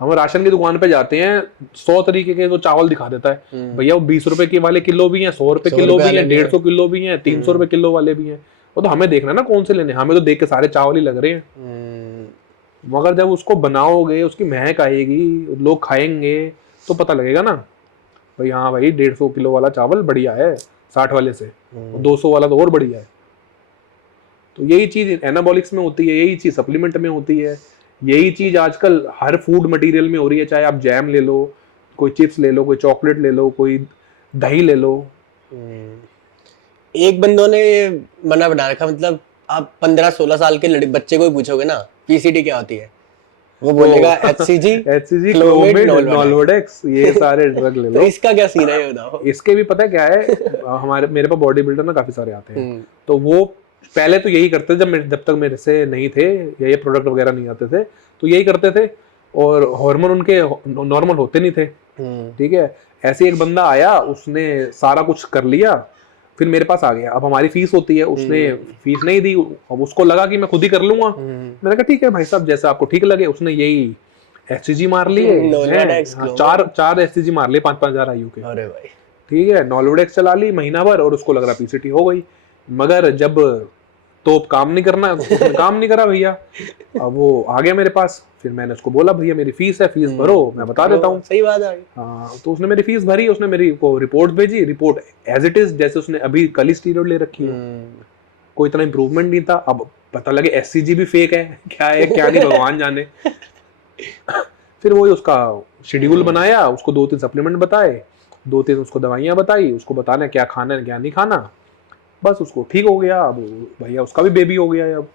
हम राशन की दुकान पे जाते हैं, 100 तरीके के वो चावल दिखा देता है, भैया वो 20 रुपए के वाले किलो भी हैं, 100 रुपए किलो भी हैं, 150 किलो भी हैं, 300 रुपए किलो वाले भी हैं। वो तो हमें देखना ना कौन से लेने, हमें तो देख के सारे चावल ही लग रहे हैं। मगर जब उसको बनाओगे, उसकी महक आएगी, लोग खाएंगे तो पता लगेगा ना भाई, हाँ भाई 150 किलो वाला चावल बढ़िया है 60 वाले से, 200 वाला तो और बढ़िया है। तो यही चीज एनाबॉलिक्स में होती है, यही चीज सप्लीमेंट में होती है, यही चीज आजकल हर फूड मटेरियल में हो रही है। चाहे आप जैम ले लो, कोई चिप्स ले लो, कोई चॉकलेट ले लो, कोई दही ले लो। एक बंदों ने मना बना रखा, मतलब आप 15-16 साल के बच्चे को ही पूछोगे ना पीसीटी क्या होती है, वो बोलेगा HCG, क्लोमिड, नॉलवोडेक्स, ये सारे ड्रग ले लो। तो इसका क्या सीन है ये बताओ। इसके भी पता है क्या है, मेरे पास बॉडी बिल्डर ना काफी सारे आते हैं, तो वो पहले तो यही करते थे जब तक मेरे से नहीं थे या ये प्रोडक्ट वगैरह नहीं आते थे, तो यही करते थे, और हार्मोन उनके नॉर्मल होते नहीं थे। ठीक है, ऐसे एक बंदा आया, उसने सारा कुछ कर लिया, फिर मेरे पास आ गया। अब हमारी फीस होती है, उसने फीस नहीं दी, अब उसको लगा कि मैं खुद ही कर लूंगा। मैंने कहा ठीक है भाई साहब, जैसा आपको ठीक लगे। उसने यही HCG मार लिए, चार HCG मार लिए 5-5 हजार IU के। अरे भाई, ठीक है, नॉलवोडेक्स चला ली महीना भर, और उसको लग रहा पीसीटी हो गई। मगर जब तो काम नहीं करना, काम नहीं करा भैया। अब वो आ गया मेरे पास, फिर मैंने उसको बोला भैया मेरी फीस है, फीस भरो, मैं बता देता हूँ। सही बात है। हाँ, तो उसने मेरी फीस भरी, उसने मेरी को रिपोर्ट भेजी, रिपोर्ट एज इट इज जैसे उसने अभी कल ही स्टीरॉइड ले रखी है, कोई इतना इंप्रूवमेंट नहीं था। अब पता लगे HCG भी फेक है, क्या है क्या नहीं भगवान जाने। फिर वही उसका शेड्यूल बनाया, उसको 2-3 सप्लीमेंट बताए, 2-3 उसको दवाइयाँ बताई, उसको बताना क्या खाना है क्या नहीं खाना, बस उसको ठीक हो गया। अब भैया उसका भी बेबी हो गया है अब।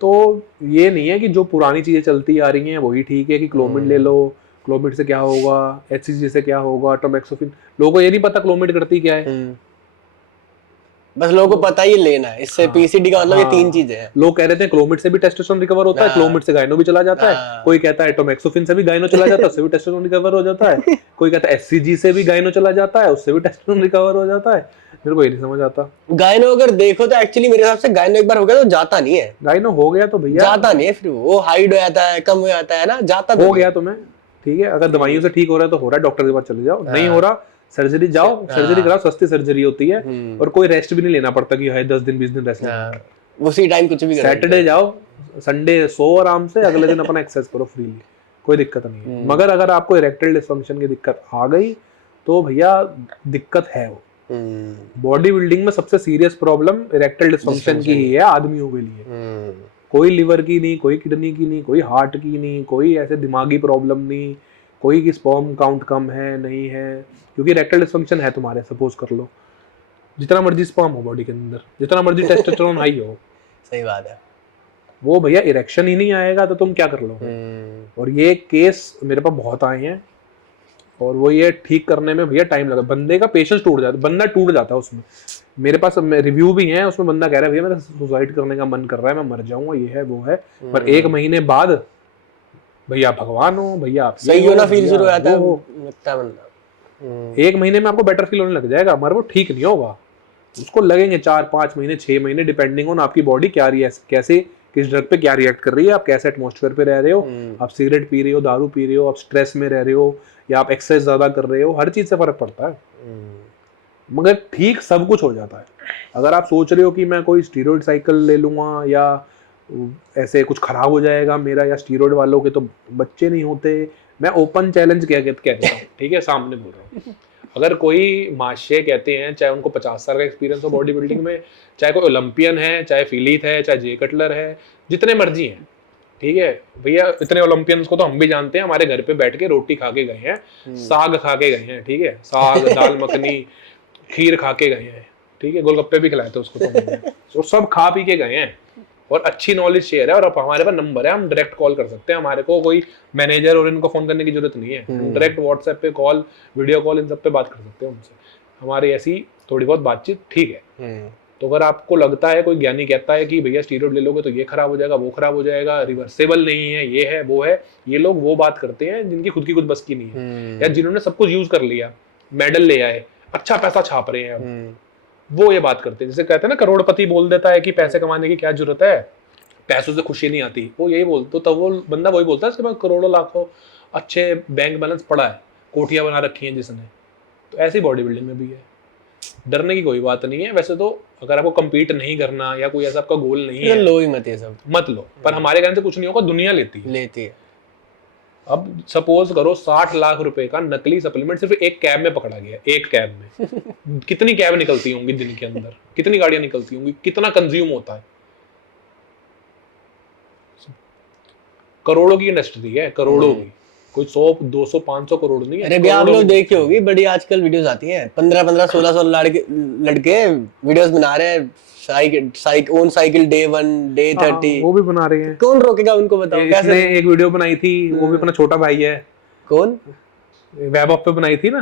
तो ये नहीं है कि जो पुरानी चीजें चलती आ रही हैं वही ठीक है, कि क्लोमिड ले लो, क्लोमिड से क्या होगा, HCG से क्या होगा, टोमेक्सोफिन। लोगों को ये नहीं पता क्लोमिड करती क्या है, बस लोगों को पता ही लेना है इससे। पीसीडी का मतलब ये 3 चीजें हैं। लोग कह रहे थे क्लोमिड से भी टेस्टोस्टेरोन रिकवर होता है, क्लोमिड से गायनो भी चला जाता है, कोई कहता है टोमेक्सोफिन से भी गायनो चला जाता है, उससे भी टेस्टोस्टेरोन रिकवर हो जाता है, कोई कहता है HCG से भी गायनो चला जाता है, उससे भी टेस्टोस्टेरोन रिकवर हो जाता है। मेरे को ये नहीं समझ आता। गायनो अगर देखो तो एक्चुअली मेरे हिसाब से गायनो एक बार हो गया तो जाता नहीं है। गायनो हो गया तो भैया जाता नहीं है, फिर वो हाइड हो जाता है, कम हो जाता है ना, जाता हो गया तो मैं ठीक है। अगर दवाइयों से ठीक हो रहा है तो हो रहा है, डॉक्टर के पास चले जाओ, नहीं हो रहा सर्जरी जाओ, सर्जरी कराओ, सस्ती सर्जरी होती है, और कोई रेस्ट भी नहीं लेना पड़ता कि 10 दिन 20 दिन रेस्ट लेना, उसी टाइम कुछ भी करो। सैटरडे जाओ, संडे सो आराम से, अगले दिन अपना एक्सरसाइज करो फ्रीली, कोई दिक्कत नहीं है। मगर अगर आपको इरेक्टाइल डिसफंक्शन की दिक्कत आ गई तो भैया दिक्कत है। वो बॉडी बिल्डिंग में सबसे सीरियस प्रॉब्लम इरेक्टाइल डिसफंक्शन की ही है आदमियों के लिए। कोई लिवर की नहीं, कोई किडनी की नहीं, कोई हार्ट की नहीं, कोई ऐसे दिमागी प्रॉब्लम नहीं, कोई की स्पर्म काउंट कम है नहीं है, क्योंकि इरेक्टाइल डिसफंक्शन है तुम्हारे, सपोज कर लो जितना मर्जी स्पर्म हो बॉडी के अंदर, जितना मर्जी टेस्टोस्टेरोन हाई हो, सही बात है, वो भैया इरेक्शन ही नहीं आएगा तो तुम क्या कर लोगे। और ये केस मेरे पास बहुत आए हैं, और वो ये ठीक करने में भैया टाइम लगा, बंदे का पेशेंस टूट जाता है, बंदा टूट जाता है उसमें। मेरे पास रिव्यू भी है, उसमें बंदा कह रहा है भैया मेरा सुसाइड करने का मन कर रहा है, मैं मर जाऊंगा, ये है वो है, पर 1 महीने बाद भैया भगवान हो, भैया आप सही होना फील शुरू हो जाता है, लगता है बंदा 1 महीने में आपको बेटर फील होने लग जाएगा, मगर वो ठीक नहीं होगा, उसको लगेंगे 4-5 महीने 6 महीने, डिपेंडिंग ऑन आपकी बॉडी क्या कैसे किस ड्रग पे क्या रिएक्ट कर रही है, आप कैसे एटमॉस्फेयर पे रह रहे हो, आप सिगरेट पी रहे हो, दारू पी रहे हो, आप स्ट्रेस में रह रहे हो, या आप एक्सरसाइज ज्यादा कर रहे हो, हर चीज से फर्क पड़ता है। मगर ठीक सब कुछ हो जाता है। अगर आप सोच रहे हो कि मैं कोई स्टीरॉयड साइकिल ले लूँगा या ऐसे कुछ खराब हो जाएगा मेरा, या स्टीरॉयड वालों के तो बच्चे नहीं होते, मैं ओपन चैलेंज कहता हूँ, ठीक है, सामने बोल रहा हूँ। अगर कोई महाशय कहते हैं, चाहे उनको 50 साल का एक्सपीरियंस हो बॉडी बिल्डिंग में, चाहे कोई ओलंपियन है, चाहे फिलीथ है, चाहे जे कटलर है, जितने मर्जी हैं, ठीक है भैया, इतने ओलंपियंस को तो हम भी जानते हैं, हमारे घर पे बैठ के रोटी खा के गए हैं, साग खा के गए हैं, ठीक है, साग दाल मखनी खीर खा के गए हैं, ठीक है, गोलगप्पे भी खिलाए थे उसको तो हमने, और सब खा पी के गए हैं, और अच्छी नॉलेज शेयर है, और अब हमारे पास नंबर है, हम डायरेक्ट कॉल कर सकते हैं, हमारे को कोई मैनेजर और इनको फोन करने की जरूरत नहीं है, डायरेक्ट व्हाट्सएप पे कॉल, वीडियो कॉल, इन सब पे बात कर सकते हैं उनसे, हमारी ऐसी थोड़ी बहुत बातचीत ठीक है। तो अगर आपको लगता है, कोई ज्ञानी कहता है कि भैया स्टीरॉयड ले लोगे तो ये खराब हो जाएगा, वो खराब हो जाएगा, रिवर्सेबल नहीं है, ये है वो है, ये लोग वो बात करते हैं जिनकी खुद की कुछ बस की नहीं है, या जिन्होंने सब कुछ यूज कर लिया, मेडल ले आए, अच्छा पैसा छाप रहे हैं, वो ये बात करते हैं। जैसे कहते हैं ना, करोड़पति बोल देता है कि पैसे कमाने की क्या जरूरत है, पैसों से खुशी नहीं आती, वो यही बोलते, तो वो बंदा वही बोलता है उसके पास करोड़ों लाखों अच्छे बैंक बैलेंस पड़ा है, कोठियां बना रखी हैं जिसने। तो ऐसी बॉडी बिल्डिंग में भी है, डरने की कोई बात नहीं है। वैसे तो अगर आपको कम्पीट नहीं करना या कोई ऐसा आपका गोल नहीं है, लो ही मत, ये सब मत लो, पर हमारे कहने से कुछ नहीं होगा, दुनिया लेती है। अब सपोज करो 60 लाख रुपए का नकली सप्लीमेंट सिर्फ एक कैब में पकड़ा गया, एक कैब में कितनी कैब निकलती होंगी दिन के अंदर, कितनी गाड़ियां निकलती होंगी, कितना कंज्यूम होता है, करोड़ों की इंडस्ट्री है, करोड़ों की, कोई 100 200 500 करोड़ नहीं है। अरे भैया आप लोग देखी होगी, बड़ी आजकल वीडियोस आती हैं, 15 16 लड़के वीडियोस बना रहे हैं, साइकिल डे 1 डे 30, वो भी बना रहे हैं, कौन रोकेगा उनको, बताओ। इसने एक वीडियो बनाई थी, वो भी अपना छोटा भाई है, कौन, वेब ऑफ पे बनाई थी ना,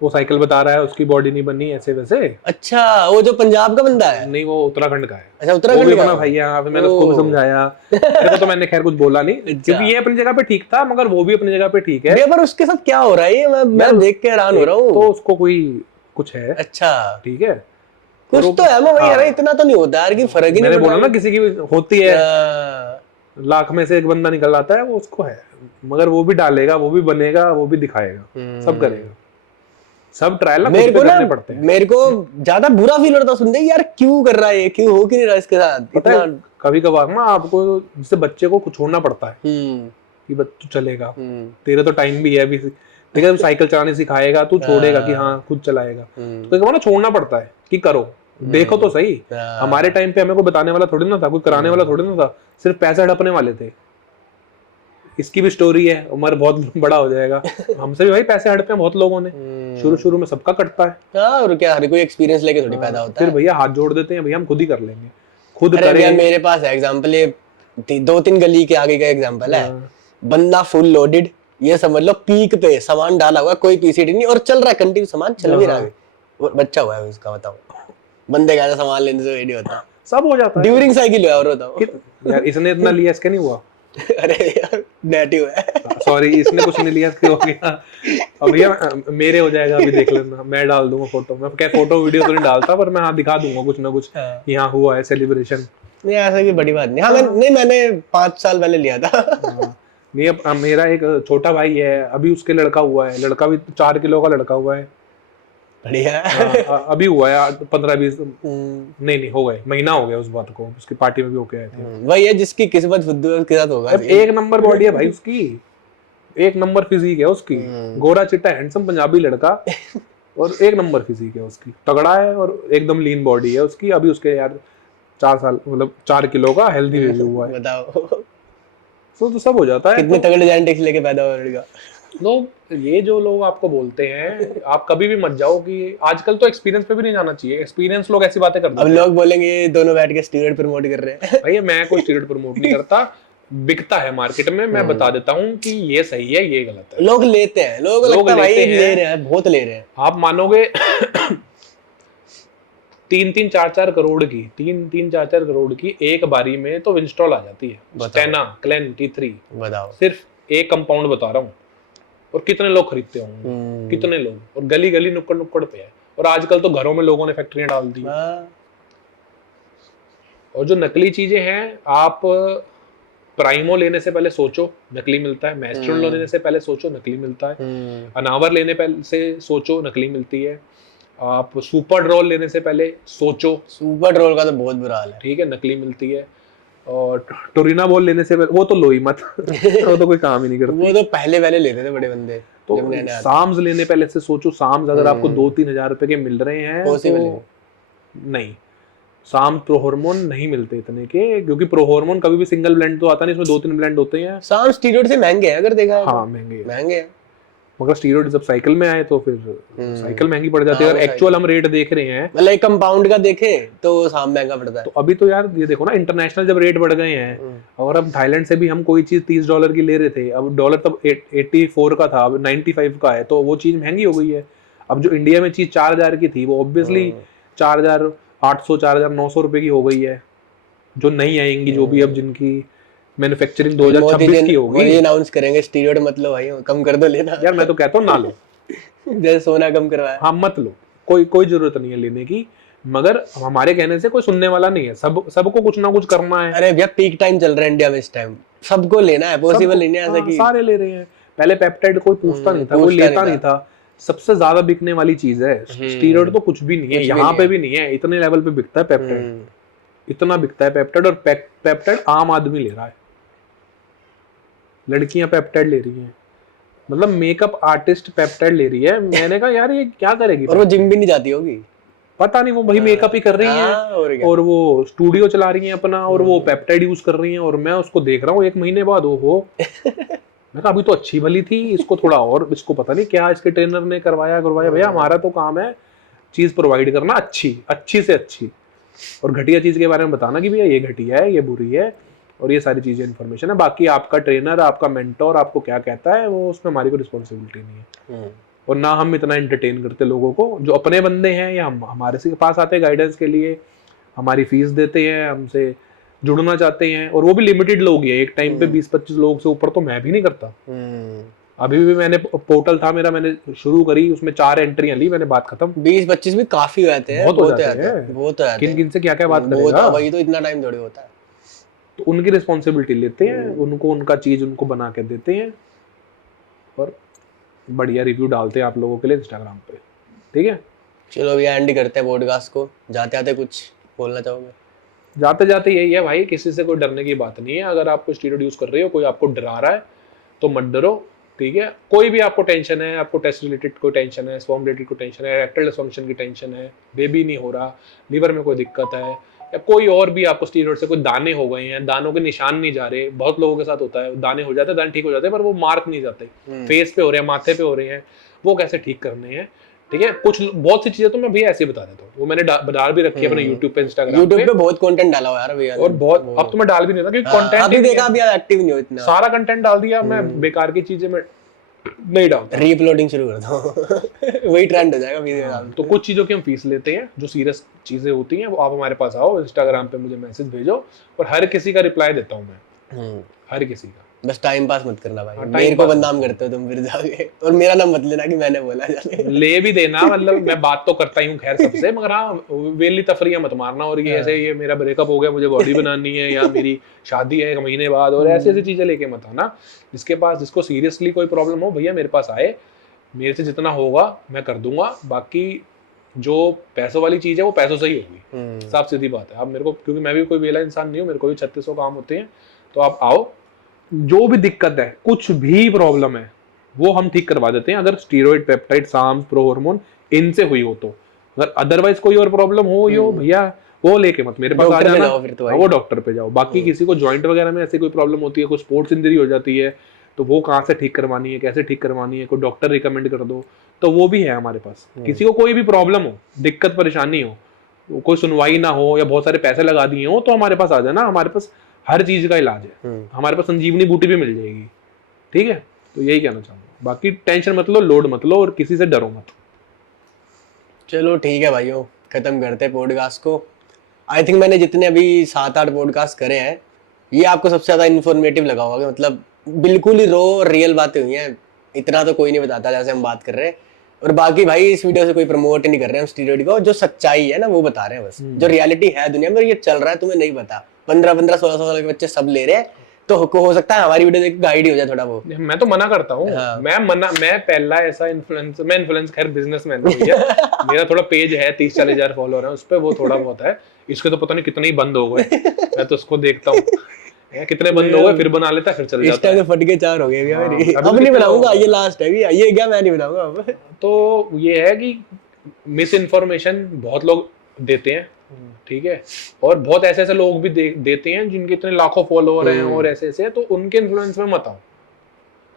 वो साइकिल बता रहा है, उसकी बॉडी नहीं बनी ऐसे वैसे। अच्छा, वो जो पंजाब का बंदा है? नहीं, वो उत्तराखंड का है। अच्छा, उत्तराखंड का भाई है, मैंने उसको भी समझाया, मेरे तो मैंने खैर कुछ बोला नहीं, क्योंकि ये अपनी जगह पे ठीक था, मगर वो भी अपनी जगह पे ठीक है। पर उसके साथ क्या हो रहा है, ये मैं देख के हैरान हो रहा हूँ। तो उसको कोई कुछ है, अच्छा ठीक है, कुछ तो है, मैं यार इतना तो नहीं होता यार कि फर्क ही नहीं, मैंने बोला ना किसी की होती है, लाख में से एक बंदा निकल आता है, वो उसको है, मगर वो भी डालेगा, वो भी बनेगा, वो भी दिखाएगा, सब करेगा, सब ट्रायल मेरे को करने पड़ते हैं। मेरे को ज्यादा बुरा फील होता सुनते यार, क्यों कर रहा है ये, क्यों हो क्यों नहीं रहा इसके साथ इतना। कभी कभार ना आपको जैसे बच्चे को छोड़ना पड़ता है कि बच्चा चलेगा, तेरे तो टाइम भी है अभी, ठीक है, साइकिल चलाने सिखाएगा, तू छोड़ेगा कि हाँ खुद चलाएगा, तो कभी कभार ना छोड़ना पड़ता है कि करो, देखो तो सही। हमारे टाइम पे हमें कोई बताने वाला थोड़ी ना था, कोई कराने वाला थोड़ी ना था, सिर्फ पैसे हड़पने वाले थे। इसकी भी स्टोरी है, उम्र बहुत बड़ा हो जाएगा, हमसे भी भाई पैसे हड़पे हैं बहुत लोगों ने, शुरू में सबका कटता है, और क्या, हर कोई एक्सपीरियंस लेके थोड़ी पैदा होता है। फिर भैया हाथ जोड़ देते हैं, भैया हम खुद ही कर लेंगे, खुद करें। मेरे पास है एग्जांपल, ये 2-3 गली के आगे का एग्जांपल है, बंदा फुल लोडेड, ये समझ लो पीक पे सामान डाला हुआ, कोई पीसीडी नहीं, और चल रहा है कंटिन्यू, सामान चल भी रहा है, बच्चा हुआ है उसका, बताओ, बंदे का सामान लेने से रेडी होता, सब हो जाता है ड्यूरिंग साइकिल हुआ, और बताओ यार इसने इतना लिया, इसके नहीं हुआ। अरे यार नेटिव है, सॉरी, इसने कुछ नहीं लिया, इसके हो गया, अब भैया मेरे हो जाएगा, अभी देख लेना, मैं डाल दूंगा फोटो, मैं क्या फोटो वीडियो तो नहीं डालता, पर मैं हाँ दिखा दूंगा कुछ ना कुछ, यहाँ हुआ है सेलिब्रेशन। नहीं ऐसा की बड़ी बात नहीं, हाँ नहीं, मैंने 5 साल पहले लिया था। नहीं, अब मेरा एक छोटा भाई है, अभी उसके लड़का हुआ है, लड़का भी 4 किलो का लड़का हुआ है, बढ़िया। अभी हुआ है 15-20 नहीं हो गए, महीना हो गया उस बात को, उसकी पार्टी में भी होके आए थे। वही है जिसकी किस्मत फुद्दू के साथ होगा। एक नंबर बॉडी है भाई उसकी, एक नंबर फिजिक है उसकी, गोरा चिट्टा हैंडसम पंजाबी लड़का, और एक नंबर फिजिक है उसकी, तगड़ा है, और एकदम लीन बॉडी है उसकी। अभी उसके यार 4 साल, मतलब 4 किलो का हेल्दी बेबी हुआ है, बताओ। तो सब हो जाता है। कितने तगड़े जेनेटिक्स लेके पैदा हुआ लड़का। लोग ये जो लोग आपको बोलते हैं, आप कभी भी मत जाओ कि आजकल तो एक्सपीरियंस पे भी नहीं जाना चाहिए, एक्सपीरियंस लोग ऐसी बातें करते हैं। अब लोग बोलेंगे ये दोनों बैठ के स्टीरॉयड प्रमोट कर रहे हैं। भैया मैं कोई स्टीरॉयड प्रमोट नहीं करता, बिकता है मार्केट में, मैं बता देता हूँ कि ये सही है, ये गलत है। लोग लेते हैं, लोग लगता है भाई ले रहे हैं, बहुत ले रहे हैं। आप मानोगे 3-3, 4-4 करोड़ की, 3-3, 4-4 करोड़ की एक बारी में तो इंस्टॉल आ जाती है। स्टेना, क्लेन, T3, बताओ, सिर्फ एक कंपाउंड बता रहा हूँ, और कितने लोग खरीदते होंगे, कितने लोग, और गली गली नुक्कड़ नुक्कड़ पे है, और आजकल तो घरों में लोगों ने फैक्ट्रियां डाल दी। और जो नकली चीजें हैं, आप प्राइमो लेने से पहले सोचो नकली मिलता है, मैस्ट्रोल लेने से पहले सोचो नकली मिलता है, अनावर लेने से सोचो नकली मिलती है, आप सुपर ड्रोल लेने से पहले सोचो, सुपर ड्रोल का तो बहुत बुरा हाल है। ठीक है, नकली मिलती है। और टोरिना बॉल लेने से पहले वो तो लो ही मत वो तो कोई काम ही नहीं करती। वो तो पहले लेते थे बड़े बंदे। तो जब नए-नए आते साम्स लेने पहले से सोचो, साम्स अगर आपको 2-3 हजार रुपए के मिल रहे हैं Possible तो नहीं, साम प्रो हार्मोन नहीं मिलते इतने के, क्योंकि प्रो हार्मोन कभी भी सिंगल ब्लेंड तो आता नहीं, इसमें 2-3 ब्लेंड होते हैं। साम स्टीरॉइड से महंगे हैं अगर देखा है। हाँ महंगे हैं, महंगे हैं। मगर स्टीरॉइड जब साइकिल में आए तो फिर साइकिल महंगी पड़ जाती है। अगर एक्चुअल हम रेट देख रहे हैं, मतलब एक कंपाउंड का देखे तो साम महंगा पड़ता है। तो अभी तो यार ये देखो ना, इंटरनेशनल जब रेट बढ़ गए हैं, और अब थाईलैंड से भी हम कोई चीज $30 की ले रहे थे, अब डॉलर तब 84 का था, अब 95 का है, तो वो चीज महंगी हो गई है। अब जो इंडिया में चीज 4000 की थी वो ऑब्वियसली 4800 4900 रुपए की हो गई है, जो नहीं आएंगी, जो भी अब जिनकी मैन्युफैक्चरिंग 2026 की होगी। ये अनाउंस करेंगे स्टीरॉइड मत लो भाई, कम कर दो लेना। यार मैं तो कहता हूँ ना लो जैसे सोना कम करवाया। हाँ मत लो, कोई जरूरत नहीं है लेने की, मगर हमारे कहने से कोई सुनने वाला नहीं है, सबको कुछ ना कुछ करना है। अरे भैया पीक टाइम चल रहा है इंडिया में इस टाइम, सबको लेना है, पॉसिबल नहीं है ऐसा कि सारे ले रहे हैं। पहले पेप्टाइड कोई पूछता नहीं था, कोई लेता नहीं था, सबसे ज्यादा बिकने वाली चीज है। स्टीरॉइड तो कुछ भी नहीं है, यहाँ पे भी नहीं है, इतने लेवल पे बिकता है पेप्टाइड, इतना बिकता है पेप्टाइड। और पेप्टाइड आम आदमी ले रहा है, लड़कियां पेप्टाइड ले रही हैं, मतलब मेकअप आर्टिस्ट पेप्टाइड ले रही है। मैंने कहा यार ये क्या करेगी, और वो जिम भी नहीं जाती होगी, पता नहीं, वो वही मेकअप ही कर रही हैं और वो स्टूडियो चला रही हैं अपना, और वो पेप्टाइड यूज कर रही हैं। और मैं उसको देख रहा हूँ 1 महीने बाद, ओहो मैं कहा अभी तो अच्छी भली थी, इसको थोड़ा और, इसको पता नहीं क्या इसके ट्रेनर ने करवाया। भैया हमारा तो काम है चीज प्रोवाइड करना, अच्छी से अच्छी, और घटिया चीज के बारे में बताना कि भैया ये घटिया है, ये बुरी है, और ये सारी चीजें इन्फॉर्मेशन है। बाकी आपका ट्रेनर, आपका मेंटोर आपको क्या कहता है, वो उसमें हमारी कोई रिस्पॉन्सिबिलिटी नहीं है। और ना हम इतना एंटरटेन करते लोगों को, जो अपने बंदे हैं या हमारे से पास आते हैं गाइडेंस के लिए, हमारी फीस देते हैं, हमसे जुड़ना चाहते हैं, और वो भी लिमिटेड लोग ही हैं। एक टाइम पे 20-25 लोग से ऊपर तो मैं भी नहीं करता। अभी भी मैंने पोर्टल था मेरा, मैंने शुरू करी, उसमें 4 एंट्रियां ली, मैंने बात खत्म। 20-25 भी काफी हो जाते हैं, बहुत हो जाते हैं। किन से क्या बात करेगा, वही तो इतना टाइम थोड़ी होता है। तो उनकी रिस्पॉन्सिबिलिटी लेते हैं, उनको उनका चीज उनको बना के देते हैं, और बढ़िया रिव्यू डालते हैं आप लोगों के लिए इंस्टाग्राम पे, ठीक है। चलो अभी एंड करते हैं पॉडकास्ट को, जाते आते कुछ बोलना चाहोगे? जाते जाते यही है भाई, किसी से कोई डरने की बात नहीं है। अगर आप कोई स्टीरॉइड यूज कर रहे हो, कोई आपको डरा रहा है तो मत डरो, ठीक है। कोई भी आपको टेंशन है, आपको टेस्ट रिलेटेड कोई टेंशन है, स्पर्म रिलेटेड कोई टेंशन है, इरेक्टाइल डिसफंक्शन की टेंशन है, बेबी नहीं हो रहा, लीवर में कोई दिक्कत है, या कोई और भी आपको स्टीरॉइड से कोई दाने हो गए हैं, दानों के निशान नहीं जा रहे, बहुत लोगों के साथ होता है, दाने हो जाते हैं, दाने ठीक हो जाते हैं, पर वो मार्क नहीं जाते, फेस पे हो रहे हैं, माथे पे हो रहे हैं, वो कैसे ठीक करने हैं, ठीक है। बहुत सी चीजें तो मैं भैया ऐसे ही बता देता हूँ, वो मैंने डाल भी रखी है अपने यूट्यूब पे, इंस्टाग्राम पे बहुत कंटेंट डाला हुआ यार भैया, और बहुत, अब तो मैं डाल भी नहीं था क्योंकि कंटेंट अभी देखा, अभी एक्टिव नहीं हो इतना, सारा कंटेंट डाल दिया मैं, बेकार की चीजें मैं नहीं डालता, रीअपलोडिंग शुरू कर दो वही ट्रेंड हो जाएगा वीडियो डाल। तो कुछ चीजों की हम फीस लेते हैं, जो सीरियस चीजें होती हैं वो आप हमारे पास आओ, इंस्टाग्राम पे मुझे मैसेज भेजो, और हर किसी का रिप्लाई देता हूँ मैं, हर किसी का। बस टाइम पास मत करना भाई, मेरे को बदनाम करते हो तुम फिर जाके, और मेरा नाम मत लेना कि मैंने बोला जाके। ले भी देना, मतलब मैं बात तो करता ही हूँ खैर सबसे, मगर हाँ वेली तफरिया मत मारना, और ये ऐसे ये मेरा ब्रेकअप हो गया, मुझे बॉडी बनानी है, या मेरी शादी है 1 महीने बाद, और ऐसी चीजें लेके मत आना। जिसको सीरियसली कोई प्रॉब्लम हो भैया मेरे पास आए, मेरे से जितना होगा मैं कर दूंगा, बाकी जो पैसों वाली चीज है वो पैसों से ही होगी, साफ सीधी बात है। आप मेरे को, क्योंकि मैं भी कोई वेला इंसान नहीं हूँ, मेरे को भी 3600 काम होते हैं, तो आप आओ, जो भी दिक्कत है, कुछ भी प्रॉब्लम है, वो हम ठीक करवा देते हैं। अगर steroid, peptide, SARMs, prohormone इनसे हुई हो तो, अगर अदरवाइज कोई और प्रॉब्लम हो भैया वो लेके मत मेरे पास आ जाना, वो डॉक्टर पे जाओ। बाकी किसी को जॉइंट वगैरह में ऐसी कोई प्रॉब्लम होती है, कोई स्पोर्ट्स इंजरी हो जाती है, तो वो कहाँ से ठीक करवानी है, कैसे ठीक करवानी है, कोई डॉक्टर रिकमेंड कर दो, तो वो भी है हमारे पास। किसी को कोई भी प्रॉब्लम हो, दिक्कत परेशानी हो, कोई सुनवाई ना हो, या बहुत सारे पैसे लगा दिए हो, तो हमारे पास आ जाना, हमारे पास हर चीज का इलाज है, हमारे पास संजीवनी बूटी भी मिल जाएगी, ठीक है। तो यही कहना चाहूंगा, बाकी टेंशन मत लो, लोड मत लो, और किसी से डरो मत। चलो ठीक है भाइयों, खत्म करते हैं पॉडकास्ट को। आई थिंक मैंने जितने अभी 7-8 पॉडकास्ट करे हैं, ये आपको सबसे ज्यादा इन्फॉर्मेटिव लगा होगा, मतलब बिल्कुल ही रो रियल बातें हुई हैं, इतना तो कोई नहीं बताता जैसे हम बात कर रहे हैं। और बाकी भाई इस वीडियो से कोई प्रमोट नहीं कर रहे हैं हम स्टीरॉइड को, जो सच्चाई है ना वो बता रहे हैं बस, जो रियलिटी है दुनिया में, ये चल रहा है तुम्हें नहीं पता। 15-15, 16 साल के बच्चे सब ले रहे हैं, तो हो सकता है हमारी वीडियो देख गाइड ही हो जाए थोड़ा वो। मैं तो मना करता हूँ। हाँ। मैं पहला ऐसा इन्फ्लुएंसर, मैं इन्फ्लुएंस खैर बिजनेसमैन हूँ भैया। मेरा थोड़ा पेज है 30-40 हजार फॉलोअर है उस पे, वो थोड़ा बहुत है। इसके तो पता नहीं कितने ही बंद हो गए, मैं तो उसको देखता हूँ कितने बंद हो गए, फिर बना लेता, फिर चल इस जाता टाइम है। तो फट के 4 हो गए भैया हाँ, मेरी। अभी अब तो नहीं कितने बनाऊंगा, लोग- ये लास्ट है भैया, ये क्या मैं नहीं बनाऊंगा अब। तो ये है कि मिस इन्फॉर्मेशन बहुत लोग देते हैं, ठीक है, और बहुत ऐसे ऐसे लोग भी देते हैं जिनके इतने लाखों फॉलोअर हैं और ऐसे ऐसे, तो उनके इन्फ्लुएंस में मत आओ।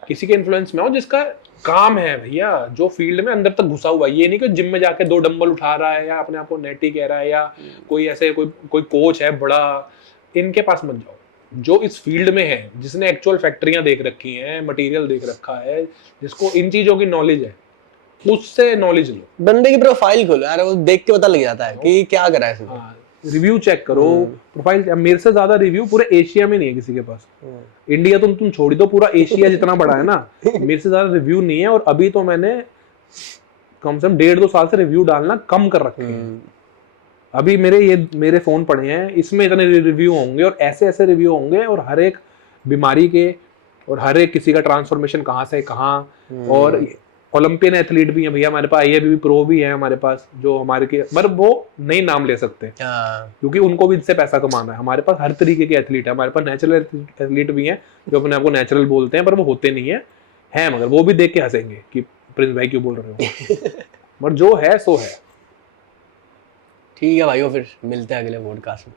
किसी के इन्फ्लुएंस में आओ जिसका काम है भैया, जो फील्ड में अंदर तक घुसा हुआ है। ये नहीं कि जिम में जाके 2 डंबल उठा रहा है या अपने आप को नेटी कह रहा है या कोई ऐसे कोई कोच है बड़ा, इनके पास मत जाओ। जो इस फील्ड में है, जिसने एक्चुअल फैक्ट्रियां देख रखी हैं, मटेरियल देख रखा है, जिसको इन चीजों की नॉलेज है, उससे नॉलेज लो। बंदे की प्रोफाइल खोलो यार, वो देख के पता लग जाता है कि क्या करा है इसने। हाँ, रिव्यू चेक करो, प्रोफाइल। मेरे से ज्यादा रिव्यू पूरे एशिया में नहीं है किसी के पास। इंडिया तुम छोड़ दो, पूरा एशिया जितना बड़ा है ना, मेरे से ज्यादा रिव्यू नहीं है। और अभी तो मैंने कम से कम 1.5-2 साल से रिव्यू डालना कम कर रखे हैं। अभी मेरे फोन पड़े हैं, इसमें इतने रिव्यू होंगे और ऐसे ऐसे रिव्यू होंगे, और हर एक बीमारी के, और हर एक किसी का ट्रांसफॉर्मेशन कहाँ से कहाँ। और ओलंपियन एथलीट भी है भैया हमारे पास, आईएफबी प्रो भी है हमारे पास, जो हमारे के मतलब वो नहीं नाम ले सकते क्योंकि उनको भी इससे पैसा कमाना है। हमारे पास हर तरीके के एथलीट है, हमारे पास नेचुरल एथलीट भी हैं जो अपने आप को नेचुरल बोलते हैं, पर वो होते नहीं है मगर वो भी देख के हंसेंगे कि प्रिंस भाई क्यों बोल रहे हो। मगर जो है सो है। ठीक है भाइयों, फिर मिलते हैं अगले पॉडकास्ट में।